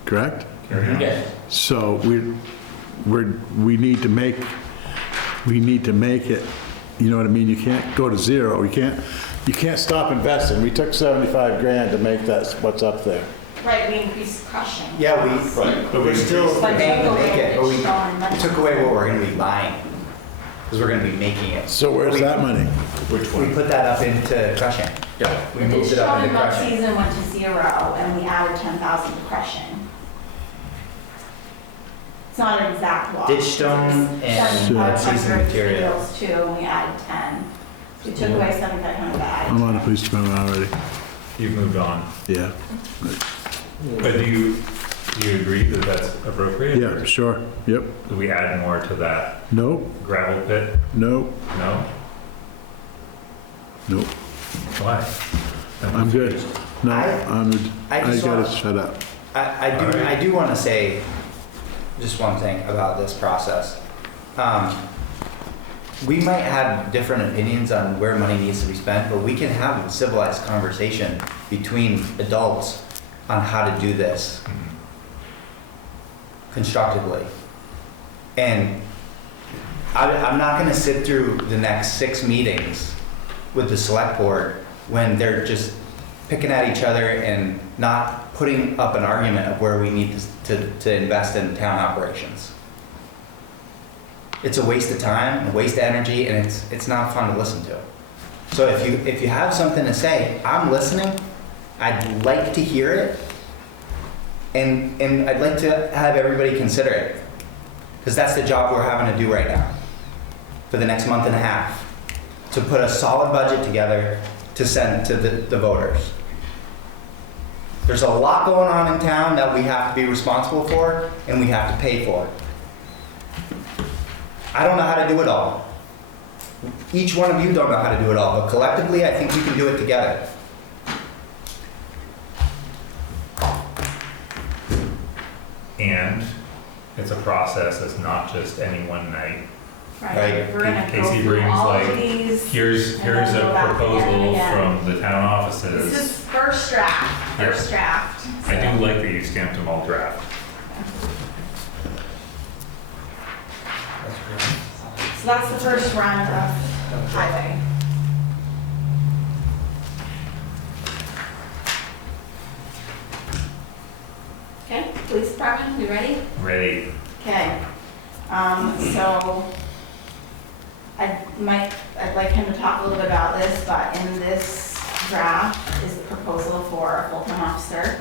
Correct? Carry on. Yeah. So we need to make it, you know what I mean? You can't go to zero. You can't stop investing. We took 75 grand to make that, what's up there. Right, we increased crushing. Yeah, Right. But we're still But paying to took make away it, but we the took away what we're gonna be buying, because we're gonna be making it. So where's that money? Which We one? put that up into crushing. Yeah. We moved it up into mud crushing. season went to 0, and we added 10,000 to crushing. It's not an exact wash. Ditch stone and mud season materials. Too, and we added 10. We took away 7,500 bags. I'm on the police department already. You've moved on. Yeah. But do you agree that that's appropriate? Yeah, sure. Yep. Do we add more to that Nope, gravel pit? nope, No? nope. Why? I'm good. No, I I just gotta want- shut up. I do want to say just one thing about this process. We might have different opinions on where money needs to be spent, but we can have a civilized conversation between adults on how to do this constructively. And I'm not going to sit through the next 6 meetings with the select board when they're just picking at each other and not putting up an argument of where we need to invest in town operations. It's a waste of time, a waste of energy, and it's not fun to listen to. So if you have something to say, I'm listening. I'd like to hear it, and I'd like to have everybody consider it, because that's the job we're having to do right now for the next month and a half, to put a solid budget together to send to the voters. There's a lot going on in town that we have to be responsible for, and we have to pay for. I don't know how to do it all. Each one of you don't know how to do it all, but collectively, I think we can do it together. And it's a process, it's not just any one night. Right. We're gonna go Casey through brings all like, of these. here's And then a go back again and proposal again. from the town This offices. is first draft, first draft. I so- do like that you stamped them all draft. So that's the first run of highway. Okay, police department, you ready? Ready? Okay, so I'd like him to talk a little bit about this, but in this draft is the proposal for a full-time officer.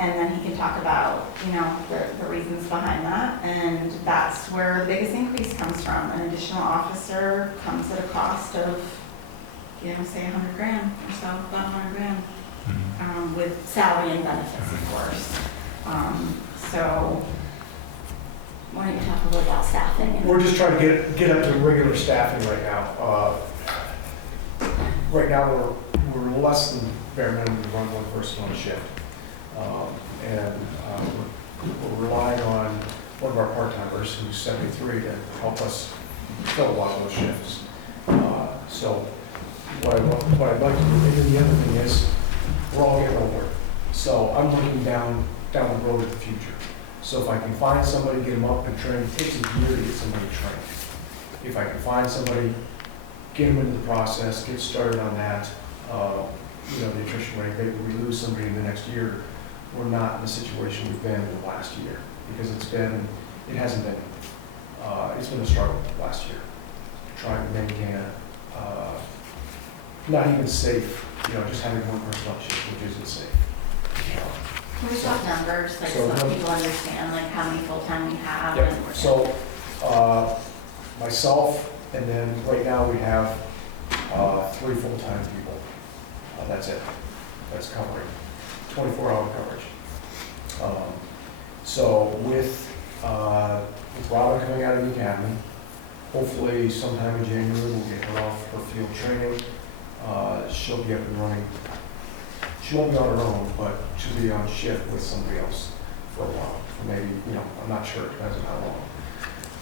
And then he can talk about, you know, the reasons behind that, and that's where the biggest increase comes from. An additional officer comes at a cost of, you know, say 100 grand or so, about 100 grand. With salary and benefits, of course. So, why don't you talk a little about staffing? and- We're just trying to get up to regular staffing right now. Right now, we're less than bare minimum to run one person on a shift. We're relying on one of our part-timers, who's 73, to help us fill a lot of those shifts. So what I'd like to do, and the other thing is, we're all getting older. So I'm looking down the road at the future. So if I can find somebody, get them up and trained, it takes a year to get somebody trained. If I can find somebody, get them into the process, get started on that, the attrition rate, maybe we lose somebody in the next year, we're not in the situation we've been in the last year. Because it's been a struggle last year, trying to maintain not even safe, just having one person on shift, which isn't safe. Can we talk numbers, like, So- so people understand, like, how many full-time we have? Yep, and- so, myself, and then right now we have, 3 full-time people. That's it. That's covering 24-hour coverage. So with Robin coming out of the academy, hopefully sometime in January, we'll get her off her field training. She'll be up and running. She won't be on her own, but she'll be on shift with somebody else for a while, for maybe, I'm not sure, it depends on how long.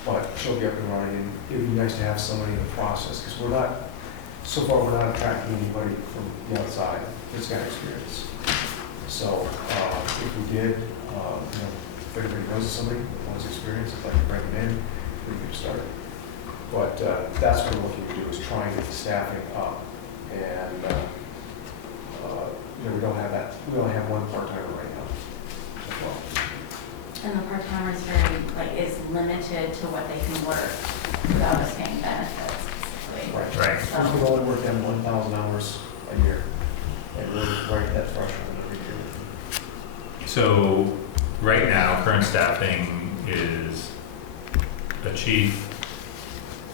But she'll be up and running, and it'd be nice to have somebody in the process, because so far, we're not attracting anybody from the outside that's got experience. So, if we did, if everybody knows somebody that wants experience, if I can bring them in, we can start. But that's what we're looking to do, is try and get the staffing up. And, we don't have that, we only have one part-timer right now as well. And the part-timer is is limited to what they can work without us paying benefits, basically. Right. We can only work them 1,000 hours a year, and we're right at that threshold every year. So, right now, current staffing is a chief,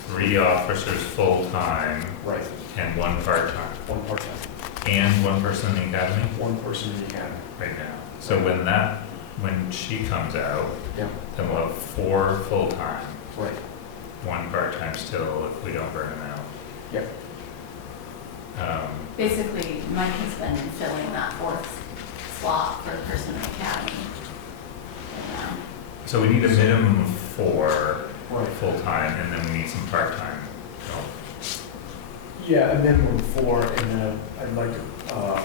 3 officers full-time, Right, and 1 part-time, one part-time, and 1 person in the academy 1 person in the academy. right now. So when she comes out, Yep. then we'll have 4 full-time, Right, 1 part-time still if we don't burn them out. Yep. Basically, Mike has been filling that 4th slot for the person in the academy. So we need a minimum of 4 right. full-time, and then we need some part-time. Yeah, a minimum of 4, and then I'd like to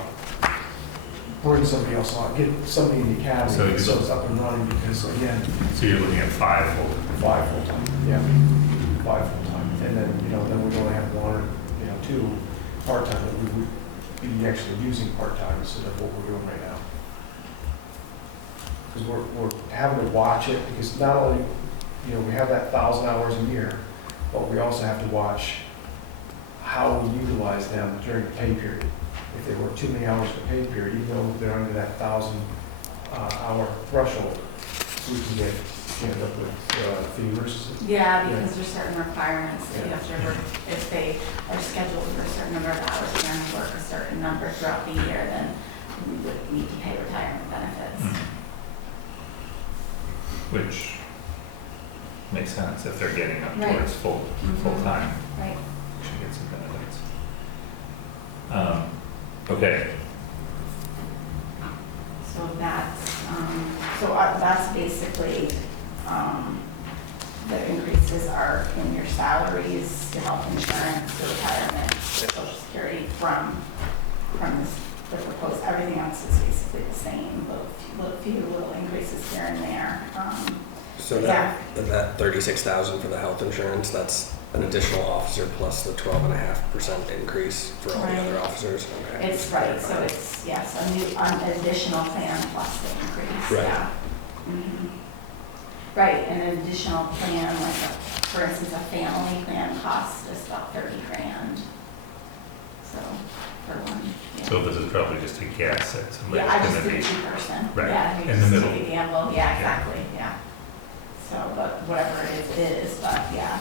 bring somebody else on, get somebody in the academy, So you- so it's up and running, because again, So you're looking at 5 full-time. 5 full-time, yeah, 5 full-time. And then, then we'd only have 1 or, 2 part-time, that we would be actually using part-time instead of what we're doing right now. Because we're having to watch it, because not only, we have that 1,000 hours a year, but we also have to watch how we utilize them during the pay period. If they work too many hours in the pay period, even though they're under that 1,000 hour threshold, we can end up with fevers. Yeah, because there's certain requirements that you have to work. If they are scheduled for a certain number of hours, they're going to work a certain number throughout the year, then we would need to pay retirement benefits. Which makes sense if they're getting up Right. towards full-time. Right. Should get some benefits. Okay, So that's basically, the increases are in your salaries, your health insurance, your retirement, your social security from the proposed, everything else is basically the same, but few little increases here and there. So Yeah. that 36,000 for the health insurance, that's an additional officer plus the 12.5% increase for all the Right. other officers? Okay. It's right, so it's, yes, an additional plan plus the increase, Right. yeah. Mhm. Right, and an additional plan, for instance, a family plan cost is about 30 grand. So, for one, yeah. so this is probably just a guess at somebody's Yeah, I just gonna did be. 2-person. Right, Yeah, you in the just middle. take a gamble, yeah, exactly, yeah. So, but whatever it is, but yeah.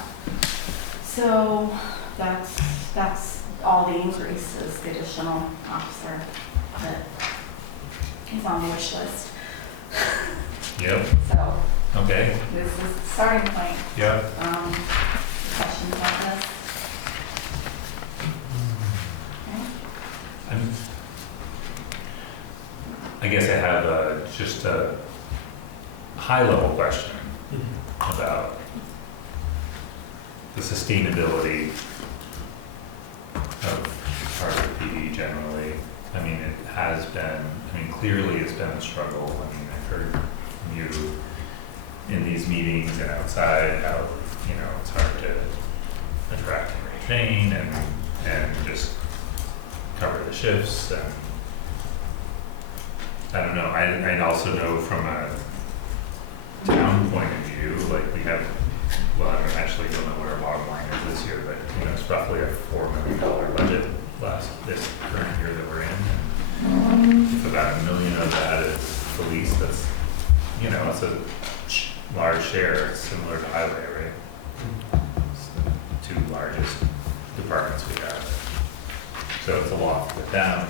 So, that's all the increases, the additional officer that is on the wish list. Yep, So, okay, this is the starting point. yep. Questions about this? Okay. I guess I have just a high-level question about the sustainability of Hardwick PD generally. I mean, it has been, I mean, clearly it's been a struggle. I mean, I've heard from you in these meetings and outside how, you know, it's hard to attract and retain and just cover the shifts. And I don't know, I also know from a town point of view, like we have, well, I actually don't know what our bottom line is this year, but, you know, it's roughly a $4 million budget this current year that we're in. And if about $1 million of that is police, that's, you know, it's a large share. It's similar to highway, right? It's the two largest departments we have. So it's a lot for the town.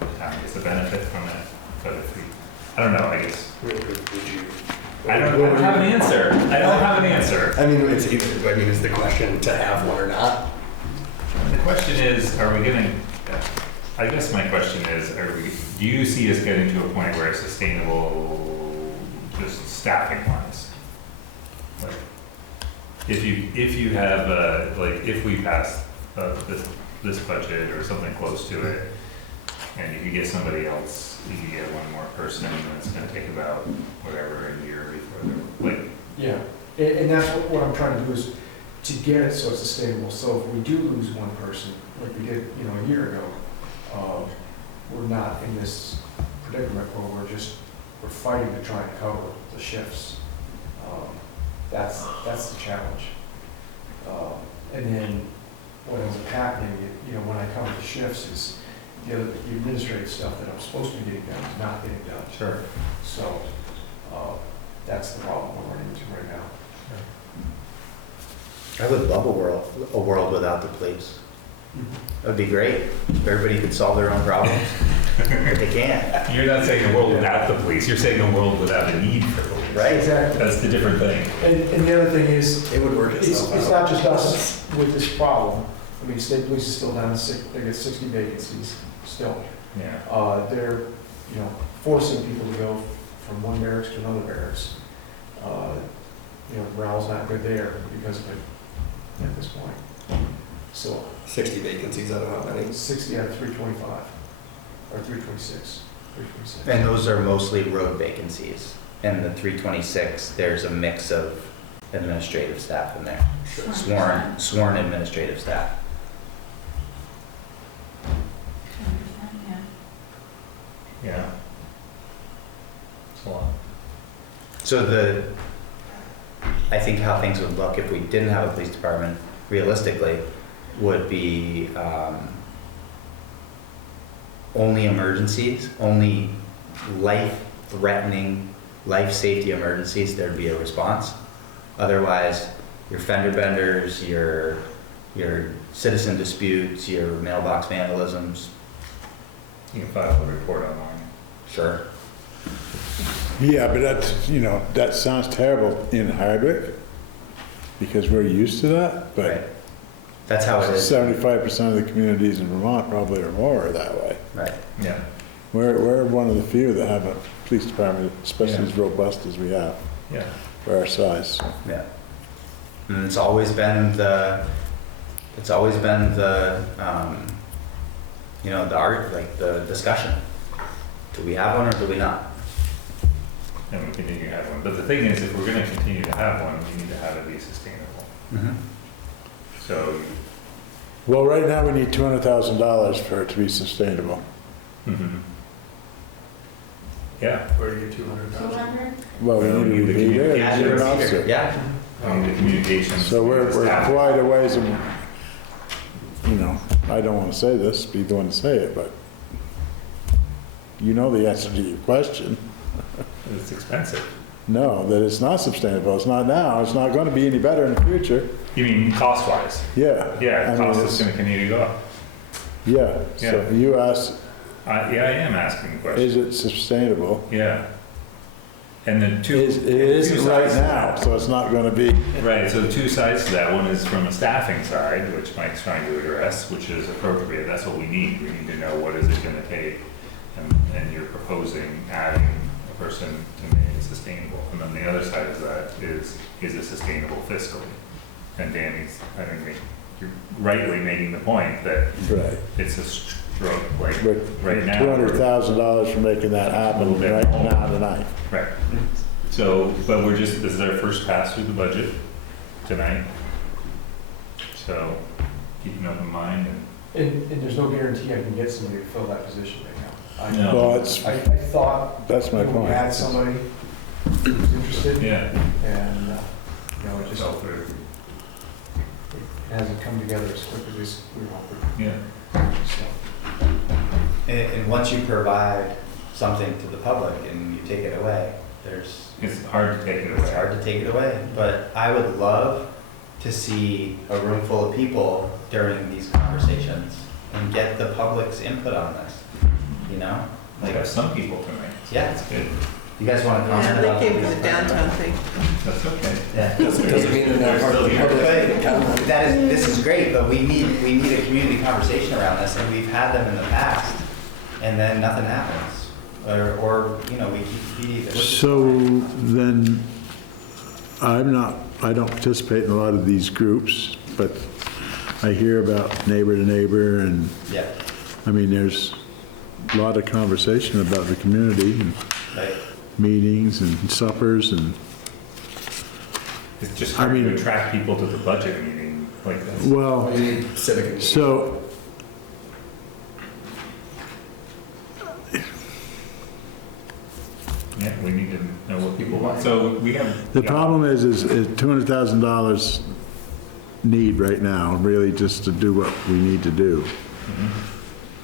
The town gets a benefit from it, but if we, I don't know, I guess. Would you? I don't have an answer. I don't have an answer. I mean, it's either, I mean, is the question to have one or not? The question is, are we getting, I guess my question is, do you see us getting to a point where it's sustainable, just staffing wise? Like, if you have, like, if we pass this budget or something close to it, and you could get somebody else, you could get one more person, and it's gonna take about whatever, a year before they're, like. Yeah, and that's what I'm trying to do is to get it so it's sustainable. So if we do lose one person, like we did, you know, a year ago, we're not in this predicament where we're fighting to try and cover the shifts. That's the challenge. And then what ends up happening, you know, when I cover the shifts is the administrative stuff that I'm supposed to be getting done is not getting done. Sure. So, that's the problem we're running into right now. I would love a world without the police. That would be great. If everybody could solve their own problems, but they can't. You're not saying a world without the police, you're saying a world without a need for police. Right. Exactly. That's the different thing. And the other thing is, It would work it's itself out. not just us with this problem. I mean, state police is still down to they get 60 vacancies still. Yeah. They're, you know, forcing people to go from one barracks to another barracks. You know, morale's not good there because of it at this point. So 60 vacancies out of how many? 60 out of 325, or 326, 326. And those are mostly road vacancies. In the 326, there's a mix of administrative staff in there. Sworn administrative staff. 10%, yeah. Yeah. It's a lot. So I think how things would look if we didn't have a police department, realistically, would be only emergencies, only life-threatening, life-safety emergencies, there'd be a response. Otherwise, your fender benders, your citizen disputes, your mailbox vandalisms, You can file a report online. sure. Yeah, but that's, you know, that sounds terrible in Hardwick because we're used to that, Right. but That's how it is. 75% of the communities in Vermont probably or more are that way. Right. Yeah. We're one of the few that have a police department, especially Yeah. as robust as we have Yeah. for our size. So. Yeah. And it's always been the, you know, the art, like the discussion. Do we have one or do we not? And we continue to have one. But the thing is, if we're gonna continue to have one, we need to have it be sustainable. So, Well, right now we need $200,000 for it to be sustainable. yeah, Where do you get 200,000? 200? Well, we need to be there, Yeah, we need an officer. Yeah. the communications. So we're staff. quite a ways, you know, I don't want to say this, be the one to say it, but you know the answer to your question. It's expensive. No, that it's not sustainable. It's not now. It's not going to be any better in the future. You mean cost-wise? Yeah. Yeah, I mean, cost is it's- gonna continue to go up. Yeah. So Yeah. you asked, Yeah, I am asking the question. is it sustainable? Yeah. And the two. It isn't two right sides to now, that. so it's not going to be. Right, so the two sides to that, one is from a staffing side, which Mike's trying to address, which is appropriate, that's what we need. We need to know what is it gonna take, and you're proposing adding a person to make it sustainable. And then the other side of that is it sustainable fiscally? And Danny's, I think you're rightly making the point that Right. it's throw, like, But right now. $200,000 for making that happen right now tonight. Right. So, but this is our first pass through the budget tonight. So, keep an open mind and. And there's no guarantee I can get somebody to fill that position right now. No. Well, it's, I thought that's my we point. had somebody who was interested, Yeah. and, it just, So, it hasn't come together as quick as we wanted. yeah. So, And once you provide something to the public and you take it away, It's hard to take it away. it's hard to take it away. But I would love to see a room full of people during these conversations and get the public's input on this, you know? We Like, have some people tonight. Yeah. That's good. you guys want to Yeah, comment they about came to this? the downtown thing. That's okay. Yeah. Doesn't mean they're not part of the public. This is great, but we need a community conversation around this, and we've had them in the past, and then nothing happens. Or we keep beating it. So then, I don't participate in a lot of these groups, but I hear about neighbor to neighbor, and, Yeah, I mean, there's a lot of conversation about the community, and right. meetings and suppers, and, It's just I hard mean- to attract people to the budget meeting like this. well, We need civic engagement. so, Yeah, we need to know what people want. So we have. the problem is $200,000 need right now, really just to do what we need to do Mhm.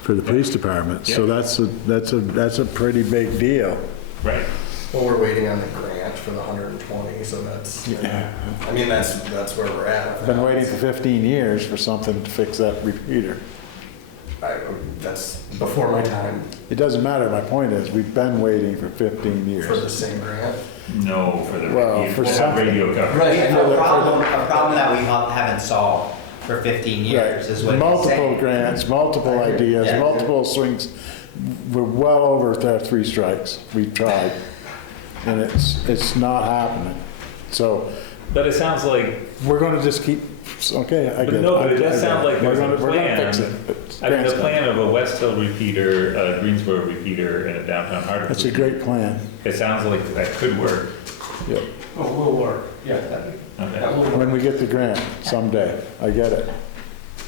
for the police department, so Yeah. that's a pretty big deal. Right. Well, we're waiting on the grant for the 120, so that's, I mean, that's where we're at. Been waiting for 15 years for something to fix that repeater. That's before my time It doesn't matter, my point is, we've been waiting for 15 for the years. same grant. No, for the Well, radio, for we'll have something. radio coverage. We have for the- a problem that we haven't solved for 15 years is what he's Multiple saying. grants, multiple ideas, Yeah. multiple swings. We're well over their 3 strikes. We've tried. And it's not happening. So But it sounds like, we're gonna just keep, okay, I but get it. no, but it I does get sound it. like there's a We're gonna plan. fix it. It's I mean, the grants plan done. of a West Hill repeater, a Greensboro repeater, and a downtown Hardwick. That's a great plan. It sounds like that could work. Yep. Oh, will work, yeah, that Okay. will work. When we get the grant someday, I get it.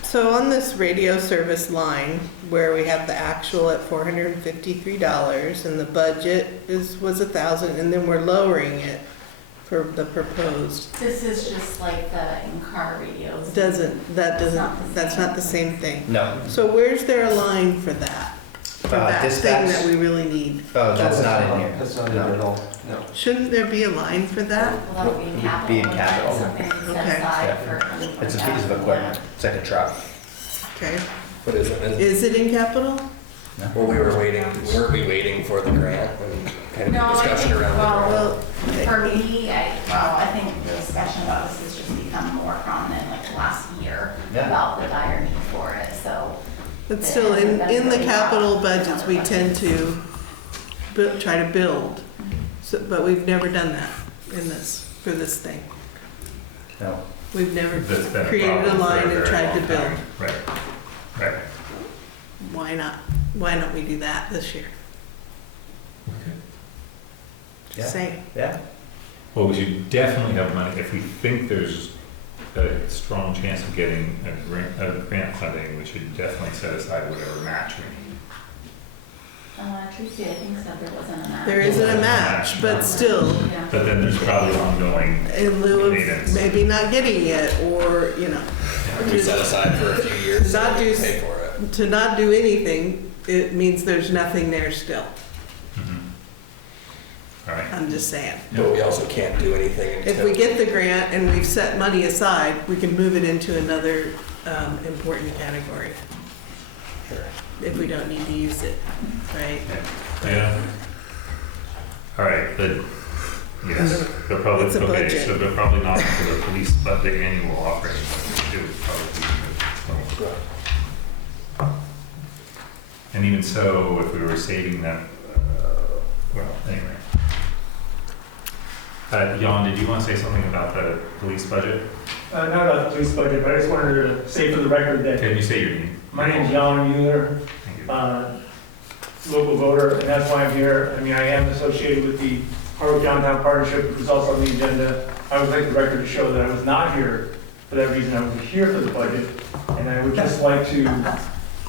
So on this radio service line, where we have the actual at $453 and the budget was 1,000, and then we're lowering it for the proposed. This is just like the in-car radios. That's It's not the same thing. No, So where's there a line for that? For that thing dispatch. that we really need? Oh, that's not in here. That's not in here at all, no. Shouldn't there be a line for that? Well, that would be in capital. Be in capital. Something set Okay. aside for It's a piece of equipment. It's like a truck. Okay. But isn't it? Is it in capital? Well, weren't we waiting for the grant and kind of No, I discussion think, around well, the grant? Well, for me, I think the discussion about this has just become more prominent like last year Yeah. about the dire need for it, so. but still, in the capital budgets, we tend to try to build. So, but we've never done that for this thing. No. We've never That's been a created a problem for line and very tried to long build. time. Right. Right. Why not? Why don't we do that this year? Yeah. Just saying. Yeah. Well, we should definitely have money, if we think there's a strong chance of getting a grant funding, we should definitely set aside whatever match we need. Tracy, I think said there wasn't a match. There isn't a match, but still, Yeah. But then there's probably ongoing, in lieu Maintenance. of maybe not getting it, or, We set aside for a few years Not so we do- can pay for it. to not do anything, it means there's nothing there still. all right. I'm just saying. But we also can't do anything until. If we get the grant and we've set money aside, we can move it into another important category Sure. if we don't need to use it, right? Yeah. All right, but, yes, they're probably, It's a okay, budget. so they're probably not for the police, but the annual operating budget, it would probably be. And even so, if we were saving them, well, anyway. Jan, did you want to say something about the police budget? Not about the police budget, but I just wanted to say for the record that Can you say your name? my name's Jan Mueller. Thank you. local voter, and that's why I'm here. I mean, I am associated with the Hardwick Downtown Partnership, which was also on the agenda. I would like the record to show that I was not here for that reason. I was here for the budget, and I would just like to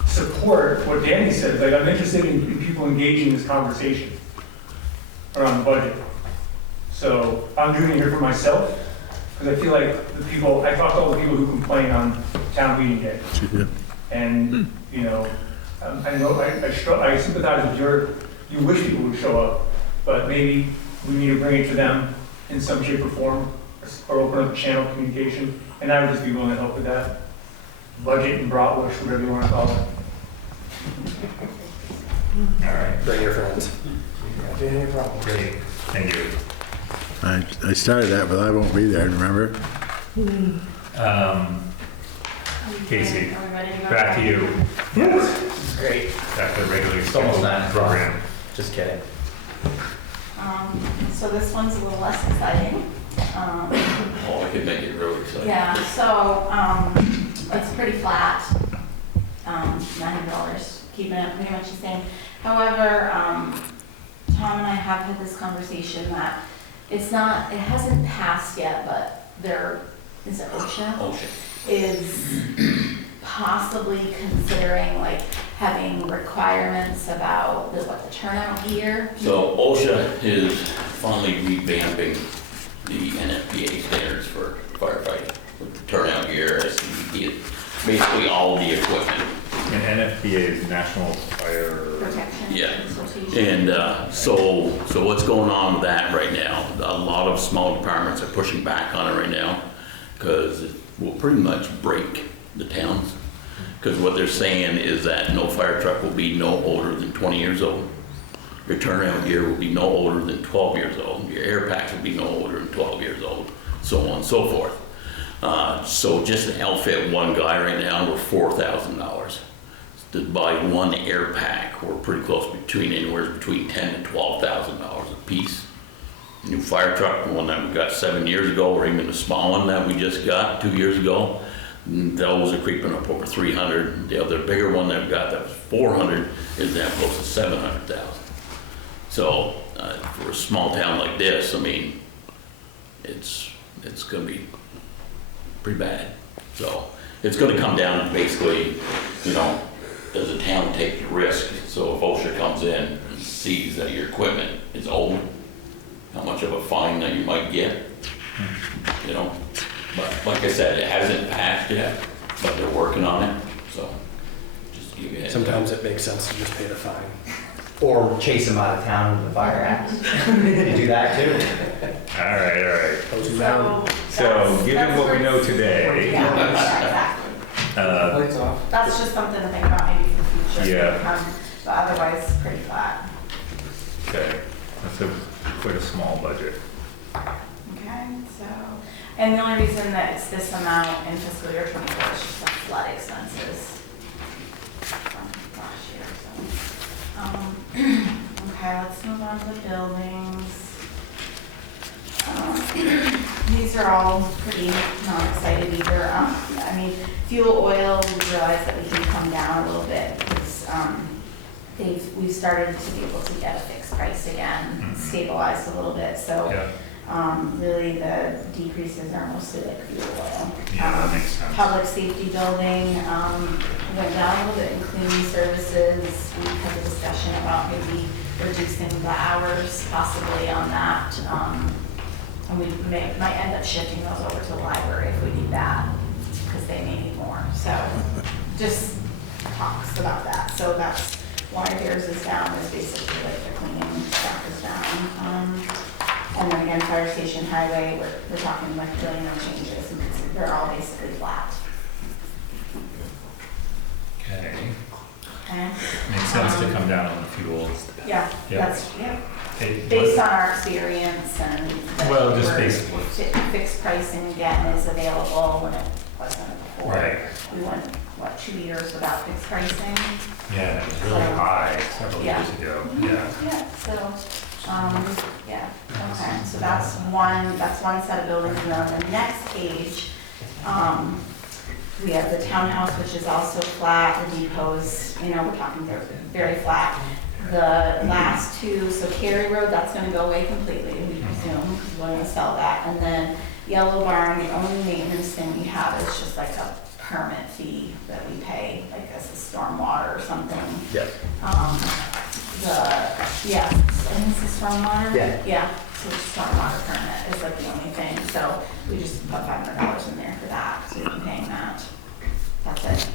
support what Danny said. Like, I'm interested in people engaging in this conversation around the budget. So I'm doing it here for myself, because I feel like the people, I talk to all the people who complain on town meeting day. And, you know, I know, I sympathize with you wish people would show up, but maybe we need to bring it to them in some shape or form, or open up a channel of communication, and I would just be willing to help with that. Budget and bratwurst, whatever you want to call it. All right, Bring your friends. Any problem? great, thank you. I started that, but I won't be there, remember? Casey, Are we ready to go? back to you. It's great. Back to the regularly It's almost scheduled 9 o'clock. program. Just kidding. So this one's a little less exciting. Oh, I could make it really exciting. Yeah, so, it's pretty flat, $900, keeping it pretty much the same. However, Tom and I have had this conversation that it hasn't passed yet, but is it OSHA? Ocean. Is possibly considering like having requirements about the turnout gear. So OSHA is finally revamping the NFPA standards for firefighting with the turnout gear, SCBA, basically all the equipment. And NFPA is National Fire. Protection. Yeah. Consultation. And so what's going on with that right now? A lot of small departments are pushing back on it right now because it will pretty much break the towns. Because what they're saying is that no fire truck will be no older than 20 years old. Your turnout gear will be no older than 12 years old. Your air packs will be no older than 12 years old, so on and so forth. So just to outfit one guy right now, we're $4,000. To buy one air pack, we're pretty close anywhere between $10,000 to $12,000 a piece. New fire truck, the one that we got 7 years ago, or even the small one that we just got 2 years ago, those are creeping up over 300. The other bigger one that we got that was 400 is now close to 700,000. So for a small town like this, I mean, it's going to be pretty bad. So it's going to come down to basically, you know, does the town take the risk? So if OSHA comes in and sees that your equipment is old, how much of a fine that you might get, you know? But like I said, it hasn't passed yet, but they're working on it, so just give you a heads up. Sometimes it makes sense to just pay the fine. Or chase them out of town with the fire act. You do that too. All right. Close them down. So, given what we know today, Yeah, exactly. Lights off. That's just something to think about maybe for the future. Yeah. But otherwise, pretty flat. okay, that's quite a small budget. Okay, so, and the only reason that it's this amount in fiscal year '24 is just the flood expenses from last year, so. Okay, let's move on to the buildings. These are all pretty non-excited either. I mean, fuel oil, we realized that we can come down a little bit because we've started to be able to get a fixed price again, stabilized a little bit, so. Yeah, Really, the decreases are mostly like fuel oil. yeah, that makes sense. Public safety building, went down a little bit in cleaning services. We had a discussion about maybe reducing the hours possibly on that. And we might end up shifting those over to the library if we need that, because they may need more. So just talks about that. So that's why theirs is down, is basically like the cleaning stuff is down. And then again, fire station, highway, we're talking like really no changes, and they're all basically flat. Okay, Okay? makes sense to come down on the fuels. Yeah, Yeah. that's, yeah, Hey, based on our experience and. that Well, just we're- basically. Fixed pricing again is available when it wasn't before. Right. We went, 2 years without fixed pricing? Yeah, it was really So- high several Yeah. years ago, Mhm. yeah. Yeah, so, yeah, okay, so that's one set of buildings, and then on the next page, We have the townhouse, which is also flat, the depots, you know, we're talking very flat. The last two, so Cary Road, that's gonna go away completely, we presume, because we're gonna sell that. And then Yellow Barn, the only maintenance thing we have is just like a permit fee that we pay, like as a stormwater or something. Yeah. Yeah, I think it's the stormwater. Yeah. Yeah, so the stormwater permit is like the only thing, so we just put $500 in there for that, so we've been paying that. That's it.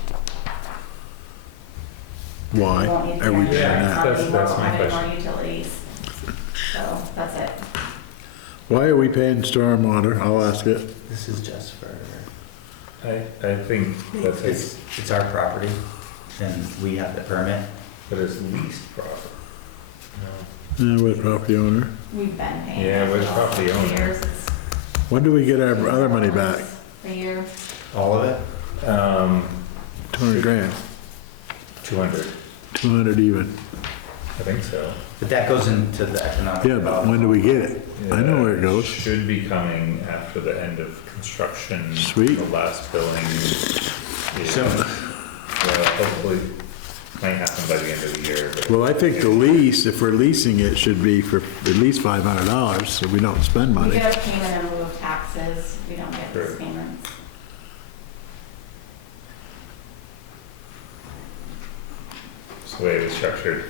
Why We won't need are we the doing insurance, that? not anymore, That's we'll my have any more question. utilities. So, that's it. Why are we paying stormwater? I'll ask it. This is just for, I think that's it, it's our property, and we have the permit. but it's leased property. We're the property owner. We've been paying. Yeah, it we're the for property the owner. years. It's When do we get our other money back? a year. All of it? 200 grand, 200, 200 even. I think so. But that goes into the economic. Yeah, but when do we get it? I know where it goes. Should be coming after the end of construction. Sweet. The last billing is, hopefully, might happen by the end of the year, but. Well, I think the lease, if we're leasing it, should be for at least $500, so we don't spend We money. get a payment in lieu of taxes, we don't get these Sure. payments. It's the way it is structured.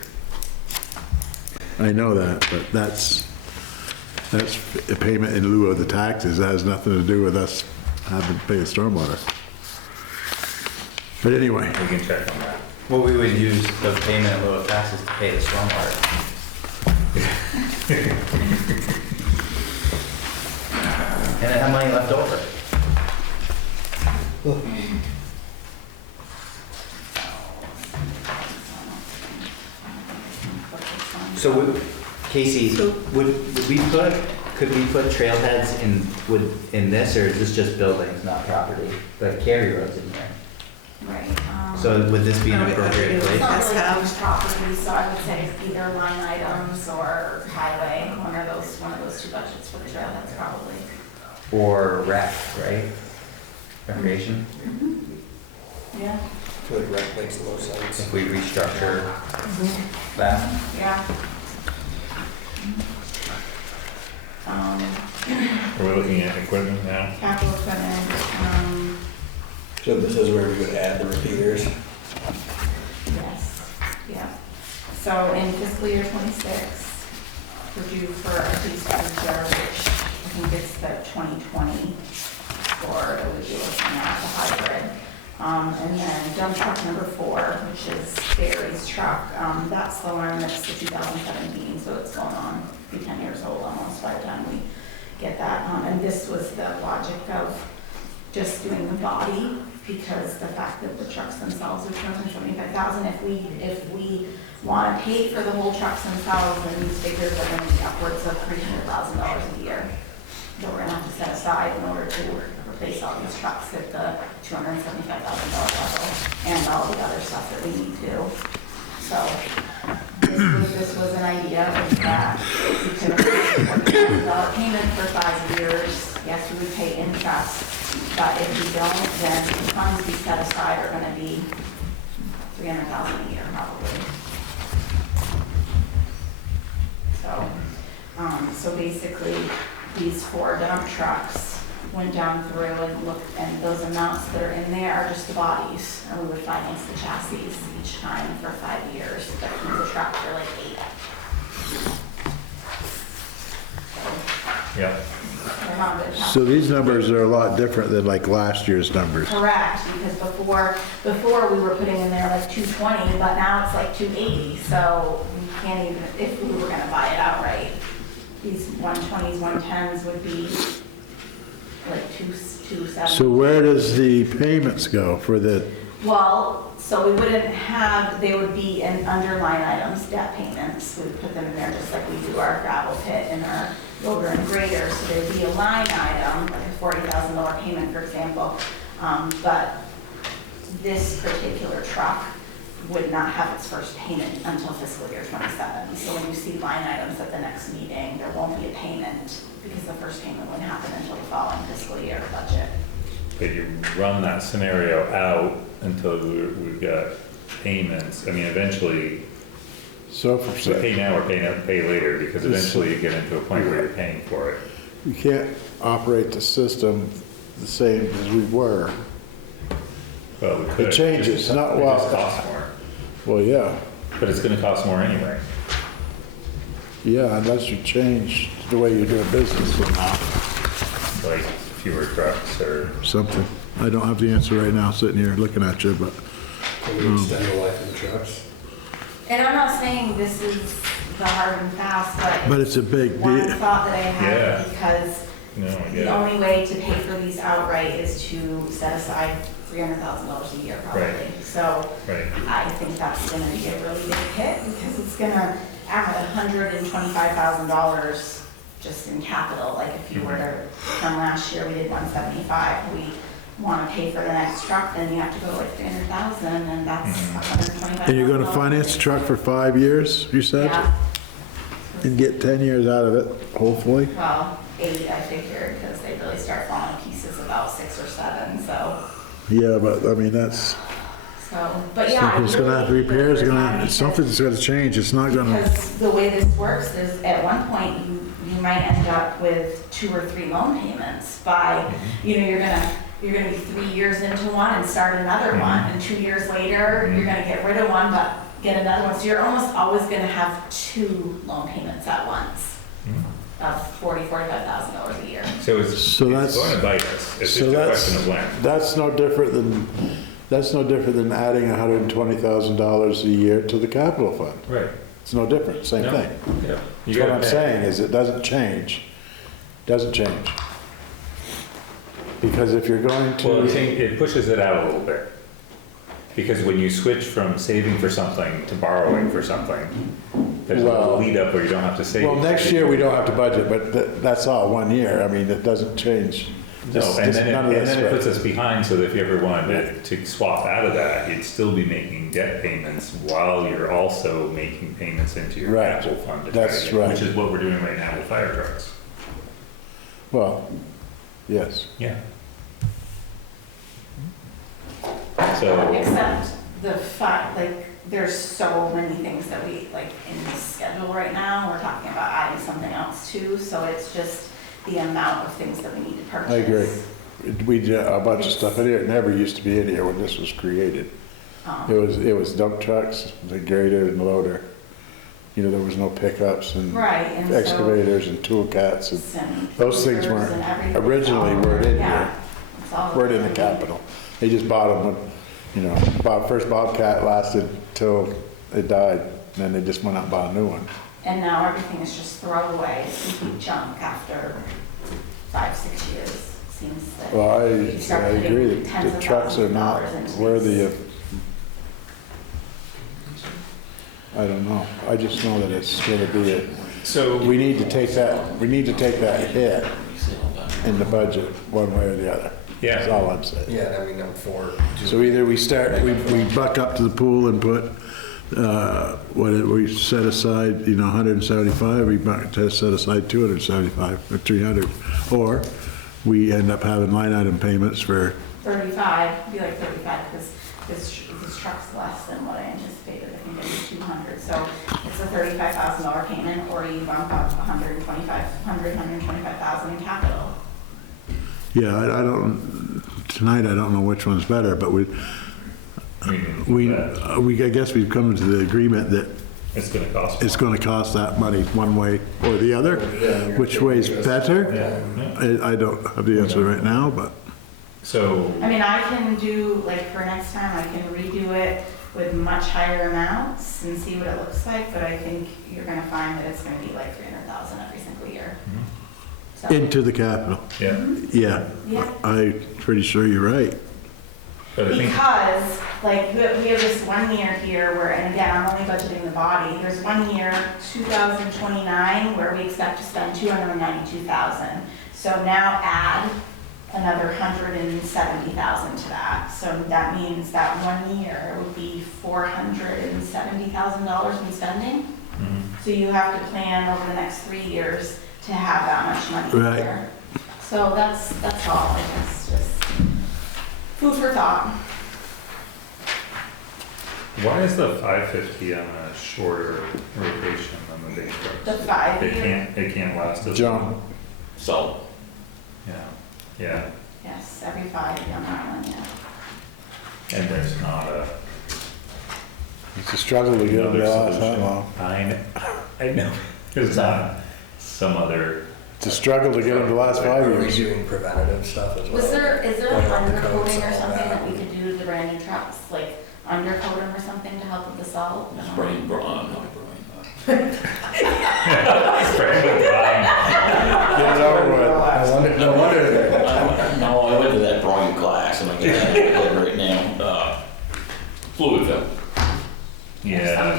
I know that, but that's a payment in lieu of the taxes. That has nothing to do with us having to pay the stormwater. But anyway, We can check on that. Well, we would use the payment in lieu of taxes to pay the stormwater. And then have money left over. So Casey, So- could we put trailheads in this, or is this just buildings, not property? Like Cary Road's in there. Right. So would this be an appropriate It's place? not really have- huge property, so I would say either line items or highway, one of those two budgets for the trailheads probably. Or rec, right? Recreation, Yeah, I feel like rec makes the most sense. if we restructure that. yeah. Are we looking at equipment now? Capital equipment, So this is where we would add the repeaters. yes, yeah. So in fiscal year '26, we're due for a police cruiser, which I think it's the 2020 Ford, that we'd be looking at, the hybrid. And then dump truck number 4, which is Barry's truck, that's the one that's the 2017, so it's going on, be 10 years old almost by the time we get that. And this was the logic of just doing the body, because the fact that the trucks themselves are $275,000, if we want to pay for the whole trucks themselves, then these figures are going to be upwards of $300,000 a year that we're going to have to set aside in order to replace all these trucks at the $275,000 level and all the other stuff that we need to. So this was an idea of that we could afford $40,000 payment for 5 years. Yes, we would pay interest, but if we don't, then the funds we set aside are going to be $300,000 a year probably. So basically, these 4 dump trucks went down through and looked, and those amounts that are in there are just the bodies, and we would finance the chassis each time for 5 years, but keep the truck for like 8. Yeah. They're not good so these numbers are a lot different than like last year's numbers. Correct, because before we were putting in there like 220, but now it's like 280, so we can't even, if we were gonna buy it outright, these 120s, 110s would be like 270. So where does the payments go for the, Well, so we wouldn't have, they would be in underline items, debt payments, we would put them in there just like we do our gravel pit and our loader and grader, so there'd be a line item, like a $40,000 payment, for example, but this particular truck would not have its first payment until fiscal year '27. So when you see line items at the next meeting, there won't be a payment because the first payment wouldn't happen until the following fiscal year budget. but you run that scenario out until we've got payments. I mean, eventually, So we for, pay now or pay later, because eventually you get into a point where you're paying for it. you can't operate the system the same as we were. Well, we could. It changes, Just- not it well. just costs more, Well, yeah, but it's gonna cost more anyway. yeah, unless you change the way you're doing business somehow, Like fewer trucks or, something. I don't have the answer right now, sitting here looking at you, but Can we extend the life of the trucks? And I'm not saying this is the hard and fast, but it's a big one deal. thought that I Yeah. had, because no, I the get it. only way to pay for these outright is to set aside $300,000 a year probably. Right. So Right, I think that's gonna be a really big hit, because it's gonna add $125,000 just in capital. Like if you were to, from last year, we did 175, we wanna pay for the next truck, then you have to go to like 300,000, and that's $125,000. And you're gonna finance the truck for 5 years, you said? Yeah, And get 10 years out of it, hopefully? well, 8 I figured, because they really start falling to pieces about 6 or 7, so. Yeah, but I mean, that's, But yeah. it's gonna have to repair, it's gonna, something's gonna change, it's not gonna, Because the way this works is, at one point, you might end up with 2 or 3 loan payments by, you know, you're gonna be 3 years into one and start another one, and 2 years later, you're gonna get rid of one, but get another one. So you're almost always gonna have 2 loan payments at once of $45,000 a year. so it's So that's- going to bite us, it's so just a that's- question of when. that's no different than adding $120,000 a year to the capital fund. Right. It's no different, same No. thing. Yeah. You That's what gotta I'm pay. saying, is it doesn't change. Doesn't change. Because if you're going Well, I'm to, saying it pushes it out a little bit. Because when you switch from saving for something to borrowing for something, there's a Well- little lead up where you don't have to save. well, next year, we don't have to budget, but that's all, 1 year. I mean, it doesn't change. No, This- and this- then none of it this puts stuff. us behind, so that if you ever wanted to swap out of that, you'd still be making debt payments while you're also making payments into your Right. capital fund. to try That's to get- right. Which is what we're doing right now with fire trucks. Well, yes. Yeah. So, Except the fact, like, there's so many things that we, like, in the schedule right now, we're talking about adding something else too, so it's just the amount of things that we need to purchase. I agree. We did a bunch of stuff in here. It never used to be in here when this was created. It was dump trucks, the grader and loader. You know, there was no pickups and Right, and so. excavators and tool cats and and those things filters weren't and everything. originally weren't in Yeah, here. it's all Weren't in the capital. They just bought them when, you know, first Bobcat lasted till it died, and then they just went out and bought a new one. And now everything is just throwaway, complete junk after 5, 6 years. Seems that. Well, you start I putting agree that tens the of trucks are thousands of not dollars into worthy these. of, I don't know. I just know that it's gonna be a, so we need to take that hit in the budget, one way or the other. That's yeah, all I'm saying. Yeah, I mean, I'm for. So either we buck up to the pool and put, we set aside, 175, we set aside 275 or 300, or we end up having line item payments for, 35, be like 35, because this truck's less than what I anticipated. I think it was 200. So it's a $35,000 payment, or you bump up 125,000 in capital. yeah, tonight I don't know which one's better, but I guess we've come to the agreement that it's gonna cost. it's gonna cost that money one way or the other. Which way's better? Yeah. I don't have the answer right now, but. So, I mean, I can do, like, for next time, I can redo it with much higher amounts and see what it looks like, but I think you're gonna find that it's gonna be like 300,000 every single year. So, Into the capital, yeah, yeah. Yeah. I'm pretty sure you're right. but I think, because, like, we have this 1 year here where, and again, I'm only budgeting the body, there's 1 year, 2029, where we expect to spend 292,000. So now add another 170,000 to that. So that means that 1 year would be $470,000 in spending. So you have to plan over the next 3 years to have that much money Right. there. So that's all, I guess, just. Food for thought. Why is the 550 on a shorter rotation than the big trucks? The 5 It year. can't last as John. long. So, Yeah, Yes, every 5 on that one, yeah. and there's not a. It's a struggle to get them to another last that solution. long. I know, there's not some other. It's a struggle to get them to last 5 Are we years. doing preventative stuff as well? Is there like Going around the codes undercoating or and all something that? that we could do to the brand new trucks? Like undercoat them or something to help with the salt? No. spraying, not brine. Spray with brine. Get it over with. No wonder they're. No, I went to that brine class and I got that right now, fluid film. Yeah,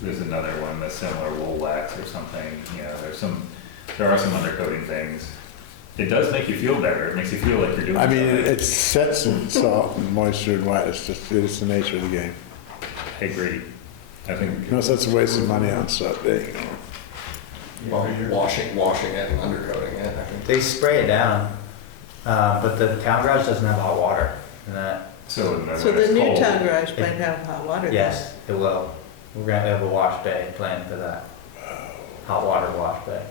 there's another one, the similar wool wax or something, there are some undercoating things. It does make you feel better, it makes you feel like you're doing I something. mean, it sets in salt and moisture and wet, it's the nature of the game. I agree. I think, No sense of wasting money on stuff, Well, washing it and undercoating it, I think. They spray it down, but the town garage doesn't have hot water. And that, so So when the it's new cold, town garage might have hot water. then. yes, it will. We're gonna have a wash bay planned for that. Hot water wash bay.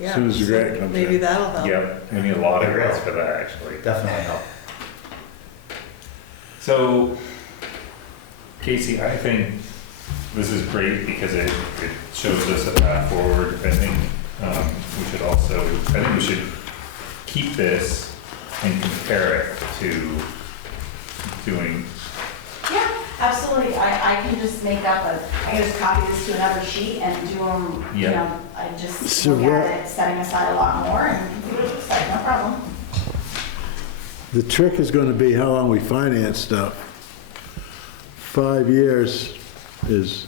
Yeah, As soon as the so grant comes maybe in. that'll help. Yep, we need a lot of grants for that, actually. Definitely help. So, Casey, I think this is great because it shows us a path forward. I think we should keep this and compare it to doing, Yeah, absolutely. I can just I can just copy this to another sheet and do them, Yeah. I just So look what- at it, setting aside a lot more and do it, it's like, no problem. The trick is gonna be how long we finance stuff. 5 years is,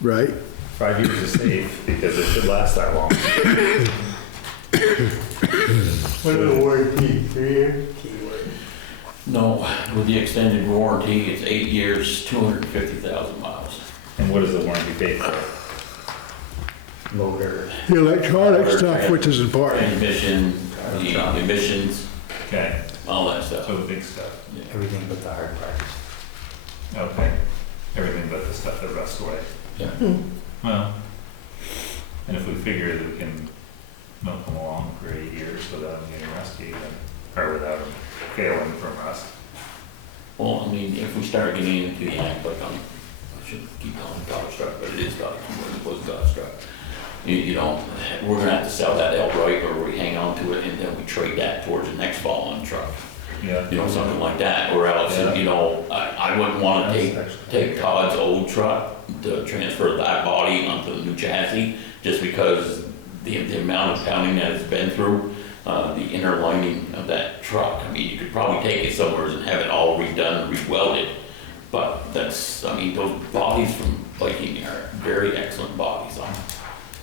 right? 5 years is safe because it should last that long. What about warranty, 3 years? No, with the extended warranty, it's 8 years, 250,000 miles. And what does the warranty pay for? Motor. The electronic stuff, which is important. Transmission, the emissions, Okay, all that stuff. so the big stuff. Yeah. Everything but the hard parts. Okay, everything but the stuff that rusts away. Yeah. Well, and if we figure that we can milk them along for 8 years without them getting rusty, then, or without them failing from rust. Well, I mean, if we start getting into the act, like I shouldn't keep calling it Dodge truck, but it is Dodge, it was Dodge truck. You know, we're gonna have to sell that outright, or we hang on to it and then we trade that towards the next following truck. Yeah. You know, something like that, or else, Yeah. you know, I wouldn't wanna That's actually- take Todd's old truck to transfer that body onto the new chassis, just because the amount of pounding that it's been through, the inner lining of that truck. I mean, you could probably take it somewhere and have it all redone, re-welded, but that's, I mean, those bodies from Viking are very excellent bodies on.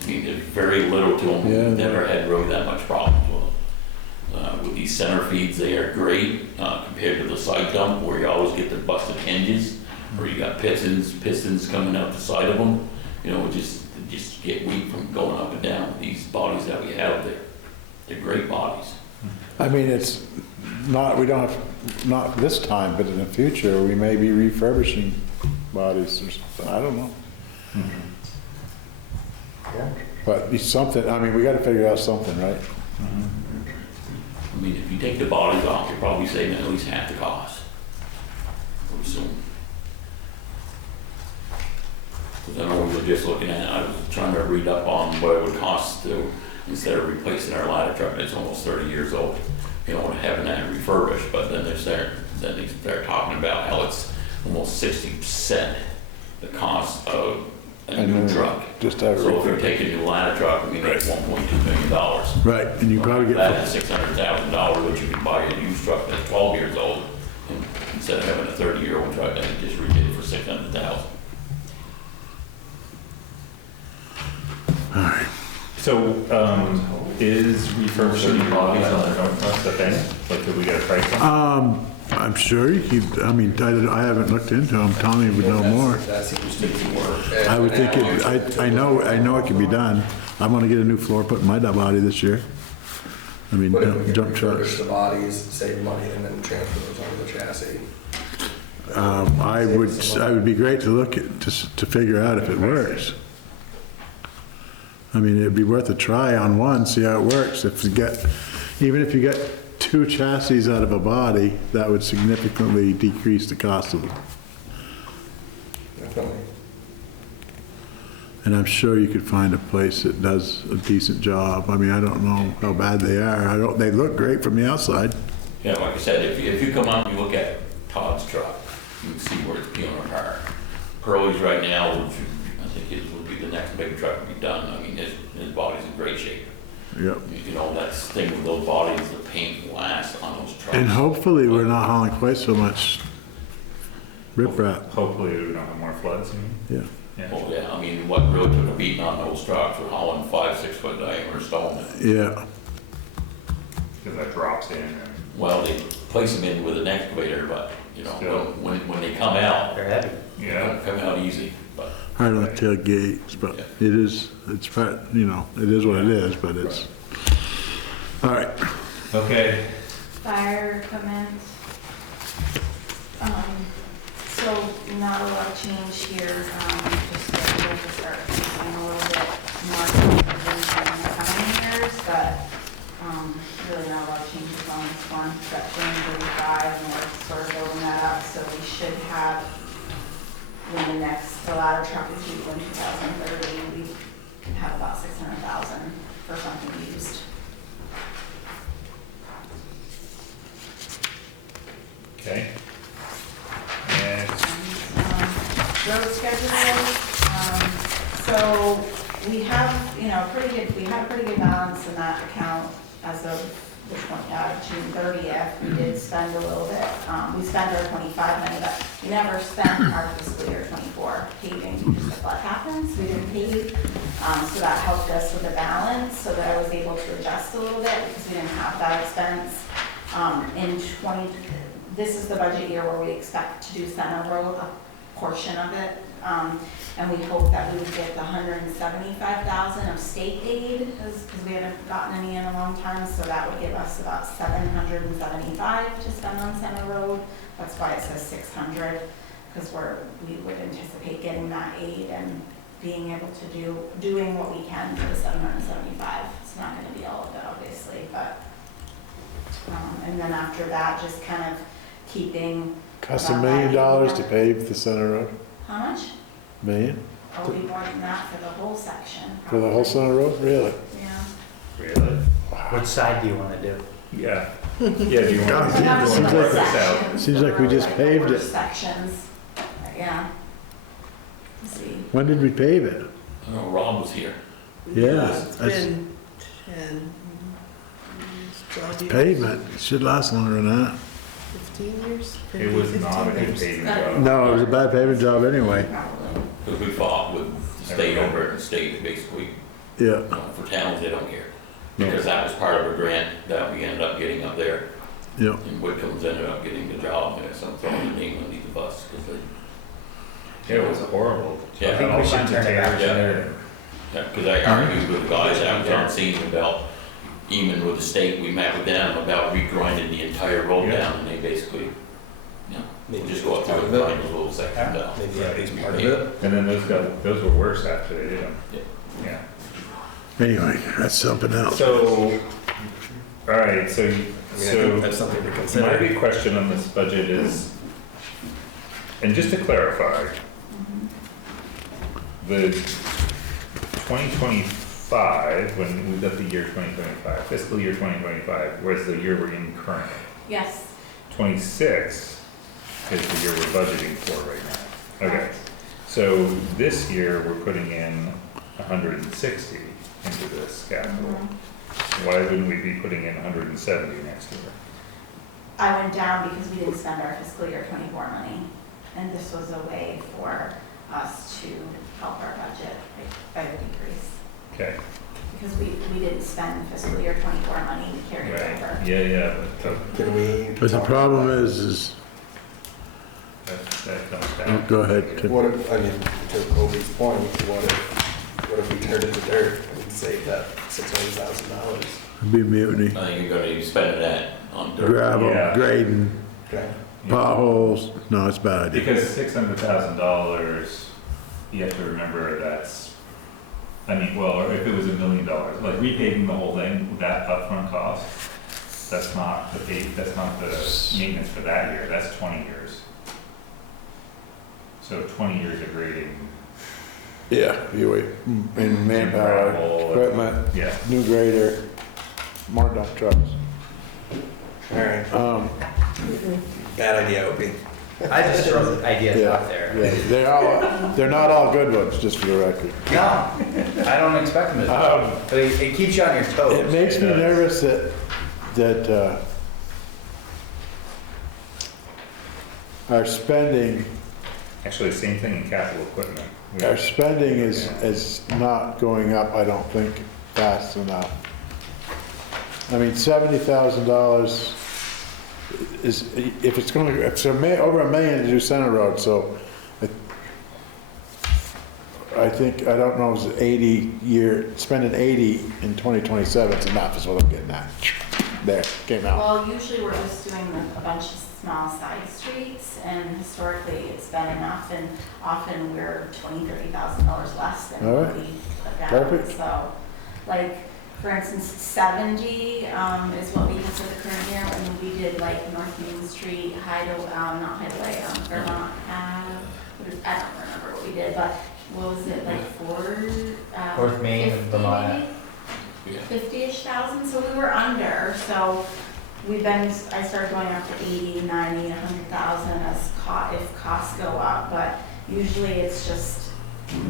I mean, there's very little to them. Yeah. We've never had really that much problems with them. With these center feeds, they are great compared to the side dump where you always get the busted hinges, or you got pistons coming out the side of them. You know, just get weak from going up and down. These bodies that we have, they're great bodies. I mean, it's not, we don't have, not this time, but in the future, we may be refurbishing bodies or something, I don't know. Yeah. But it's something, I mean, we gotta figure out something, right? I mean, if you take the bodies off, you're probably saving at least half the cost. Pretty soon. Because I know we were just looking at, I was trying to read up on what it would cost to, instead of replacing our ladder truck, it's almost 30 years old, you know, having that refurbished, but then they start talking about how it's almost 60% the cost of a new truck. Just have it So if you refurbished. take a new ladder truck, I mean, it's $1.2 million. Right, and you probably That get, is $600,000, which you can buy a used truck that's 12 years old, and instead of having a 30-year-old truck, I can just redid it for $600,000. So, is refurbishing bodies on the dump trucks a thing? Like, could we get a price on I'm sure you could, I mean, I haven't looked into them, Tommy would know more. That seems to be work. I would think it, I know it can be done. I'm gonna get a new floor put in my body this year. I mean, But if we can dump refurbish trucks. the bodies, save money, and then transfer those onto the chassis. I would be great to look at, to figure out if it works. I mean, it'd be worth a try on one, see how it works. Even if you get 2 chassis out of a body, that would significantly decrease the cost of them. Definitely. And I'm sure you could find a place that does a decent job. I mean, I don't know how bad they are. They look great from the outside. Yeah, like I said, if you come out and you look at Todd's truck, you can see where it's peeling apart. Pearlie's right now, I think his will be the next big truck to be done. I mean, his body's in great shape. Yep. You know, that's the thing with those bodies, the paint lasts on those trucks. And hopefully we're not hauling quite so much riprap. Hopefully we don't have more floods, you mean? Yeah. Yeah. Oh, yeah, I mean, what really took a beating on those trucks were hauling 5-6 foot diameter stone. Yeah. Because that drops in and. Well, they place them in with an excavator, but, you know, Still. when they come out, They're heavy. they Yeah. don't come out easy, but. Hard on the tailgates, but it's part, you know, it is what it is, but it's, all right. Okay. Fire equipment. So not a lot of change here, just to start using a little bit more in the coming years, but really not a lot of changes on this one. Got 35, and we're sort of building that up, so we should have, when the ladder truck is due in 2030, we can have about 600,000 for something used. Okay. Next. Road schedule, so we have, we had a pretty good balance in that account as of June 30th. We did spend a little bit, we spent our 25 money, but we never spent our fiscal year 24 paving because of what happens, we didn't pave. So that helped us with the balance, so that I was able to adjust a little bit because we didn't have that expense. This is the budget year where we expect to do Center Road, a portion of it. And we hope that we would get the 175,000 of state aid, because we haven't gotten any in a long time, so that would give us about 775 to spend on Center Road. That's why it says 600, because we would anticipate getting that aid and being able to doing what we can for the 775. It's not gonna be all of it, obviously, but, and then after that, just kind of keeping. Cost $1 million to pave the center road? How much? Million? Oh, we more than that for the whole section. For the whole probably. center road? Really? Yeah. Really? Which side do you want to do? Yeah. Yeah, do you want God, to yeah, work seems this like- out? Seems like we just paved it. Sections, yeah. Let's see. When did we pave it? I know Rob was here. Yeah. It's That's been 10, 12 years. pavement. It should last longer than that. 15 years? It was 15 not a good years. paving Got it. job. No, it was a bad paving job anyway. Probably. Because we fought with the state over it, and the state basically, Yeah. for towns, they don't care. No. Because that was part of a grant that we ended up getting up there, Yeah. and Whitcomb's ended up getting the job, and some throwing the name underneath the bus, because they, It was horrible. Yeah, I think we should turn it back. yeah, because I argued with the guys that was on scene about, even with the state, we met with them about regrinding the entire road Yeah. down, and they basically, you know, Maybe just go up through and grind those little sections down. Maybe at least part of it. And then those were worse after they did them. Yeah. Yeah. Anyway, that's something else. So, all right, so, I mean, I so think that's something to my consider. big question on this budget is, and just to clarify, the 2025, when we got the year 2025, fiscal year 2025, was the year we're in currently. Yes. 26 is the year we're budgeting for right now. Okay, so this year we're putting in 160 into this capital. Why wouldn't we be putting in 170 next year? I went down because we didn't spend our fiscal year 24 money, and this was a way for us to help our budget by a decrease. Okay, Because we didn't spend fiscal year 24 money, we carried it right, over. yeah, but Can we? But the problem is, that comes oh, down. go ahead. Tim. What if, I mean, to Kobe's point, what if we turned it to dirt? save that $600,000. It'd be mutiny. I think you're gonna be spending that on dirt. Gravel, Yeah. grading, Okay. potholes. No, it's a bad idea. Because $600,000, you have to remember that's, I mean, well, or if it was $1 million, like repaving the whole thing, that upfront cost, that's not the that's not the maintenance for that year, that's 20 years. So 20 years of grading, Yeah, you wait, and manpower, gravel, equipment, yeah. new grader, more dump trucks. All right. Mm-mm. Bad idea, Opie. I just throw ideas Yeah. out there. Yeah, they're not all good ones, just for the record. No, I don't expect them to. But it keeps you on your toes. It makes me does. nervous that our spending, Actually, same thing in capital equipment. our spending is not going up, I don't think, fast enough. I mean, $70,000 is, if it's gonna, it's over $1 million to do Center Road, so I think, I don't know, it's spending 80 in 2027 is enough, is what I'm getting at. There, came out. Well, usually we're just doing a bunch of small side streets, and historically it's been enough, and often we're $20,000-$30,000 less than All what right. we put down. Perfect. So, like, for instance, 70 is what we have for the current year, and we did like North Main Street, not Hideaway, Vermont Ave. I don't remember what we did, but what was it, like North Main and 50 Vermont maybe? Yeah. 50-ish thousand, so we were under, so I started going up to 80, 90, 100,000 as if costs go up, but usually it's just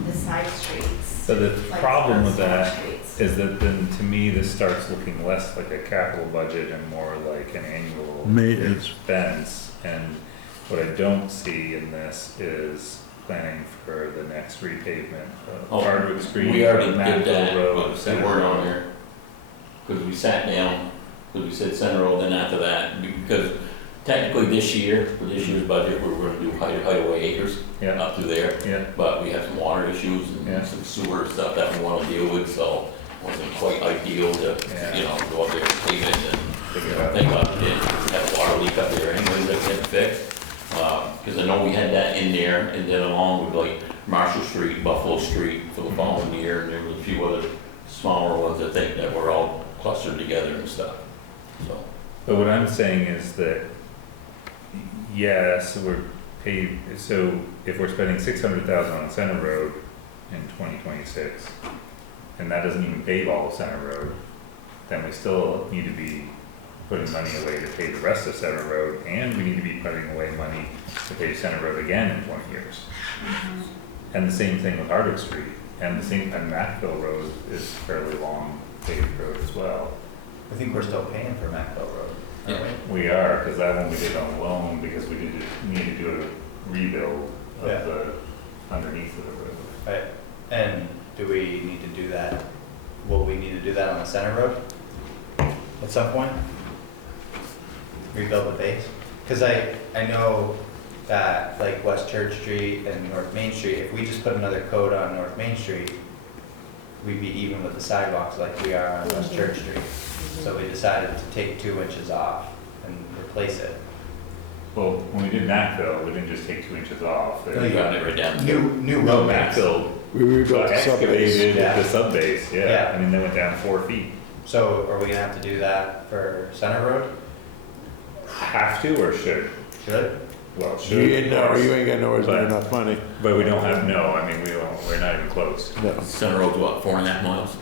the side streets. So the like problem with storm that streets. is that then to me, this starts looking less like a capital budget and more like an annual Maintenance. expense. And what I don't see in this is planning for the next repavement Oh, of Hardwick Street. We already did Mackville that, Road, but they Center weren't Road. on there. Because we sat down, because we said Center Road, then after that, because technically this year, for this year's budget, we were gonna do Hideaway Acres Yeah, up through there. yeah, But we had some water issues Yeah. and some sewer stuff that we wanna deal with, so it wasn't quite ideal to, Yeah. you know, go up there and pave it and figure it out. think about it. We had a water leak up there anyways that we had to fix. Cause I know we had that in there, and then along with like Marshall Street, Buffalo Street for the following year, and there was a few other smaller ones I think that were all clustered together and stuff, so. But what I'm saying is that, yes, we're paid, so if we're spending 600,000 on Center Road in 2026, and that doesn't even pave all of Center Road, then we still need to be putting money away to pay the rest of Center Road, and we need to be putting away money to pay Center Road again in 20 years. Mhm. And the same thing with Hardwick Street, and the same, and Mackville Road is fairly long paved road as well. I think we're still paying for Mackville Road, aren't we? We are, because that one we did on loan, because we need to do a rebuild Yeah. of the, underneath of the road. Right, and do we need to do that, will we need to do that on the Center Road at some point? Rebuild the base? Cause I know that like West Church Street and North Main Street, if we just put another coat on North Main Street, we'd be even with the sidewalks like we are on West Church Street. So we decided to take 2 inches off and replace it. Well, when we did Mackville, we didn't just take 2 inches off. We got it right down. New No, road base. Mackville We rebuilt got the sub base. excavated Yeah. the sub base, Yeah. yeah, I mean, they went down 4 feet. So are we gonna have to do that for Center Road? Have to or should? Should? Well, You should. ain't know, you ain't got nowhere near But- enough money. But we don't have, no, I mean, we're not even close. No. Center Road's what, 4.5 miles,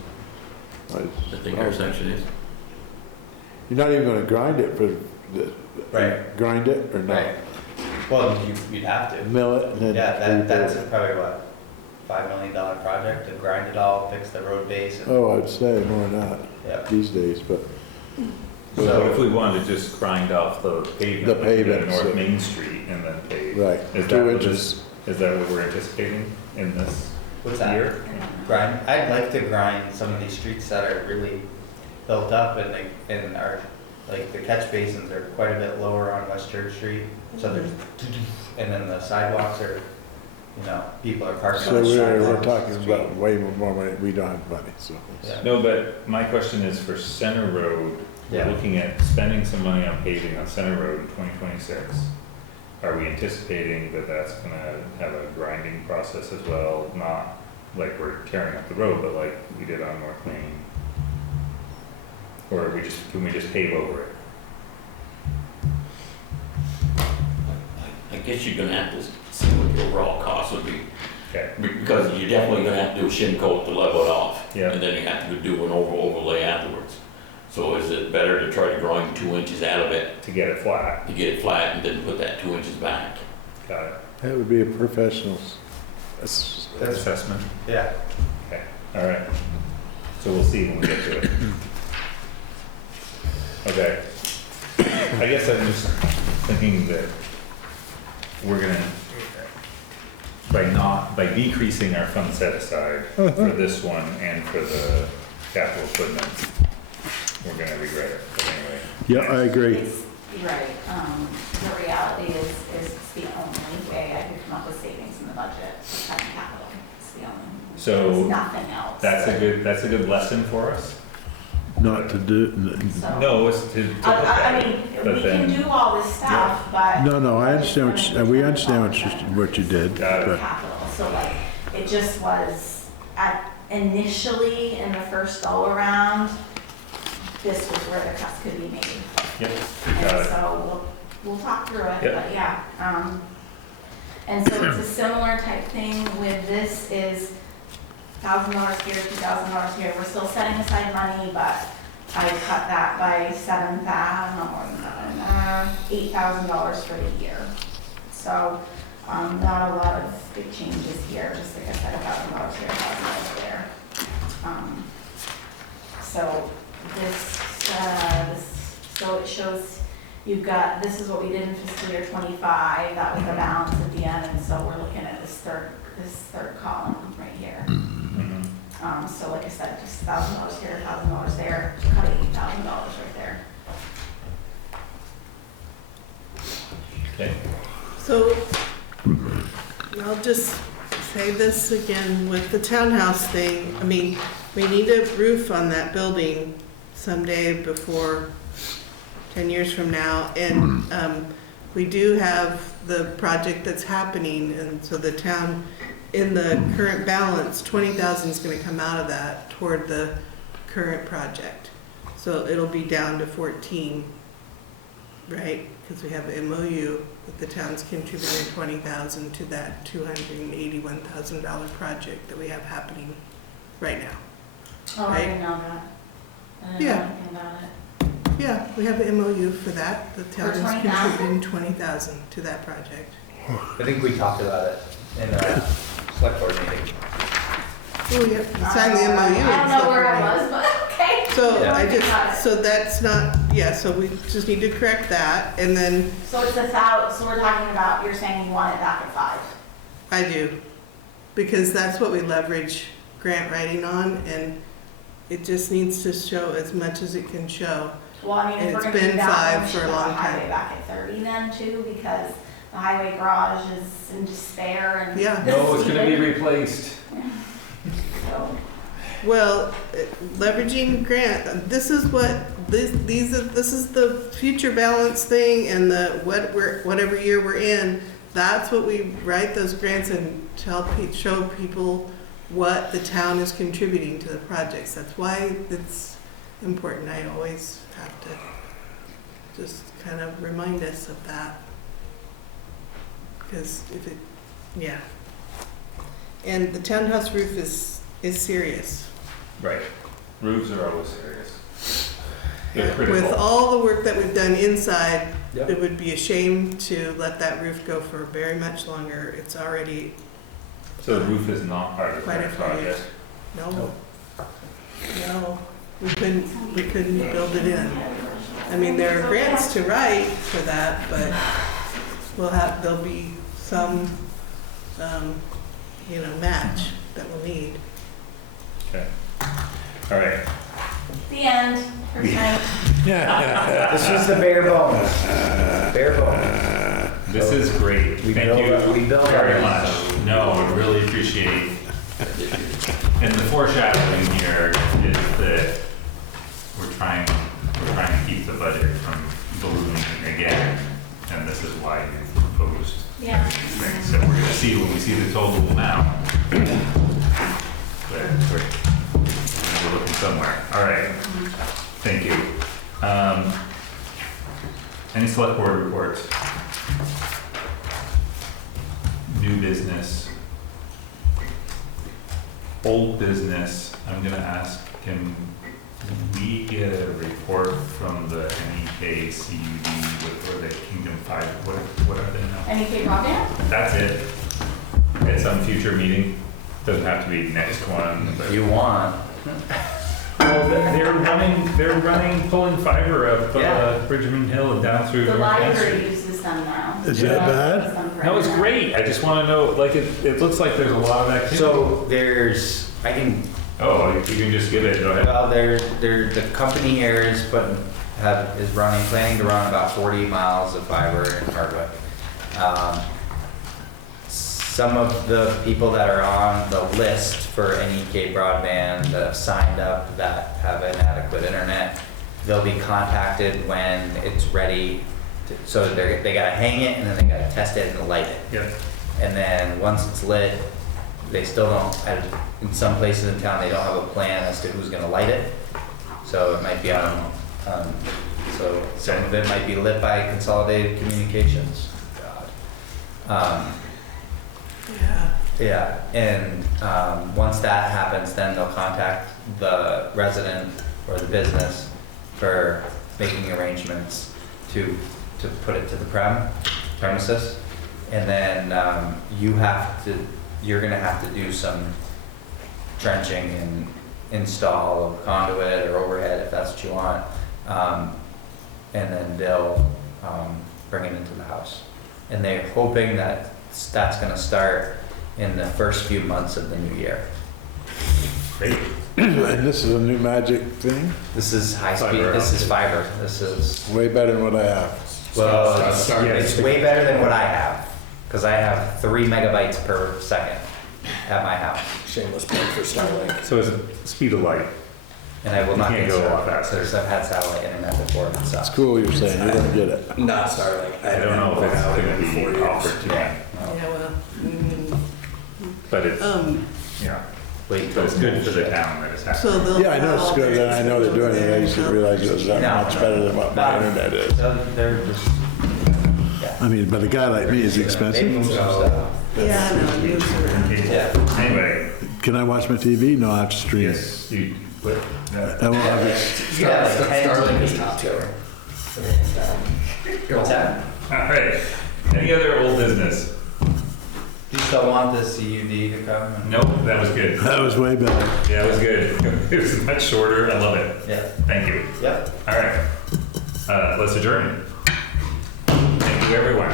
I think our section is. You're not even gonna grind it for Right. grind it or not? Right. Well, you'd have to. Mill it and then. Yeah, rebuild that's it. probably what, $5 million project to grind it all, fix the road base and, Oh, I'd say more than that yeah. these days, but So what if we wanted to just grind off the pavement, The like we did pavement, North so- Main Street and then pave? right, Is that 2 what inches. Is that what we're anticipating in this What's that? year? Grind, I'd like to grind some of these streets that are really built up and are, like, the catch basins are quite a bit lower on West Church Street. So there's, and then the sidewalks are people are parking So on the we're sidewalk. talking about way more money, we don't have money, so. Yeah. No, but my question is for Center Road, we're Yeah. looking at spending some money on paving on Center Road in 2026. Are we anticipating that that's gonna have a grinding process as well? Not like we're tearing up the road, but like we did on North Main? Or can we just pave over it? I guess you're gonna have to see what the overall cost would be, Okay, because you're definitely gonna have to do a shim coat to level it off. Yeah. And then you have to do an overlay afterwards. So is it better to try to grind 2 inches out of it to get it flat, to get it flat and then put that 2 inches back? got it. That would be a professional's. Assessment, Yeah. okay, all right. So we'll see when we get to it. Okay. I guess I'm just thinking that we're gonna, by decreasing our fund set aside for this one and for the capital equipment, we're gonna regret it, but anyway. Yeah, I agree. It's- Right, the reality is it's the only way I could come up with savings in the budget, is cutting capital. It's the only, So there's nothing else. that's a good lesson for us. Not to do, So- No, it's to look I at mean, it, we but can then, do all this stuff, but. no, I understand we understand what you did, Got it. but, Capital, so like, it just was, initially, in the first go around, this was where the cuts could be made. yep, And got it. so we'll talk through it, Yep. but yeah. And so it's a similar type thing with this is $1,000 here, $2,000 here. We're still setting aside money, but I cut that by $7,000, not more than that, $8,000 for the year. So, not a lot of big changes here, just like I said, $1,000 here, $1,000 there. So so it shows you've got, this is what we did in fiscal year 25, that was the balance at the end, and so we're looking at this third column right here. Mhm. So like I said, just $1,000 here, $1,000 there, cut $8,000 right there. Okay, So, I'll just say this again with the townhouse thing. I mean, we need a roof on that building someday before 10 years from now. And we do have the project that's happening, and so the town, in the current balance, 20,000 is gonna come out of that toward the current project. So it'll be down to 14, right? Because we have an MOU with the town's contributing 20,000 to that $281,000 project that we have happening right now. Oh, I Right. didn't know that. I didn't know Yeah. anything about it. Yeah, we have an MOU for that. The town is 20,000? contributing 20,000 to that project. I think we talked about it in a select board meeting. Oh, yeah, we signed the MOU. I don't know where I was, but okay. So Yeah. I Got it. just, so that's not, yeah, so we just need to correct that, and then So it's so we're talking about, you're saying you want it back at 5? I do. Because that's what we leverage grant writing on, and it just needs to show as much as it can show. Well, I mean, if we're It's gonna been do that, 5 then we for should a put long the highway time. back at 30 then too, because the highway garage is in despair and. Yeah. no, it's gonna be replaced. So, Well, leveraging grant, this is what, this is the future balance thing, and whatever year we're in, that's what we write those grants and show people what the town is contributing to the projects. That's why it's important. I always have to just kind of remind us of that. Because yeah. And the townhouse roof is serious. Right, roofs are always serious. They're With critical. all the work that we've done inside, Yep. it would be a shame to let that roof go for very much longer. It's already, So the roof is not part of the Quite a current few years. project? no, we couldn't build it in. I mean, there are grants to write for that, but there'll be some, match that we'll need. Okay, all right. the end, for tonight. This was the bare bones. Bare bones. This is great. We Thank built- you we built very our- much. No, I really appreciate, and the foreshadowing here is that we're trying to keep the budget from ballooning again, and this is why you proposed Yeah. these things. So we're gonna see when we see the total amount. But we're looking somewhere. All right, thank you. Any select board reports? New business? Old business, I'm gonna ask, can we get a report from the NEKCUD or the Kingdom 5, what are they now? NEK broadband? That's it. At some future meeting, doesn't have to be next one, but. If you want, Well, they're running, pulling fiber up Yeah. Bridgman Hill and down through The North Main library Street. uses them now. Is that bad? Uses them for No, it's internet. great. I just wanna know, like, it looks like there's a lot of activity. so there's, I can, Oh, you can just give it, go ahead. well, the company here is planning to run about 40 miles of fiber in Hardwick. Some of the people that are on the list for NEK broadband that have signed up that have inadequate internet, they'll be contacted when it's ready. So they gotta hang it and then they gotta test it and light it. Yep. And then once it's lit, they still don't, in some places in town, they don't have a plan as to who's gonna light it. So it might be so some of it might be lit by Consolidated Communications. God. Yeah. Yeah, and once that happens, then they'll contact the resident or the business for making arrangements to put it to the premises. And then you're gonna have to do some trenching and install a conduit or overhead if that's what you want. And then they'll bring it into the house. And they're hoping that that's gonna start in the first few months of the new year. Great. And this is a new magic thing, This is high speed, Fiber this is optic. fiber, this is, way better than what I have. well, Yeah. it's way better than what I have. Cause I have 3 megabytes per second at my house. Shameless plug for Starlink. So it's a speed of light. And I will You not can't get go a lot Starlink, faster. because I've had satellite internet before and It's stuff. cool you're saying, you're gonna get it. Not Starlink. I don't know if it's gonna be offered to me, Yeah, well, but it's, yeah, Wait but it's good for the town that it's happening. so they'll. Yeah, I know it's good, and I know they're doing it, I just didn't realize it was that No. much better than what my internet is. So they're just, yeah. I mean, but a guy like me is They expensive. move some stuff. Yeah, no, news around. Yeah. Anyway, Can I watch my TV? No, I have to stream. yes, you, but, I won't have it. Yeah, like 10 Starlink is TVs. top tier. What's that? all right. Any other old business? Do you still want the CUD to come? and- Nope, that was good. That was way better. Yeah, it was good. It was much shorter. I love it. Yeah. Thank you. Yep. All right. Let's adjourn. Thank you, everyone.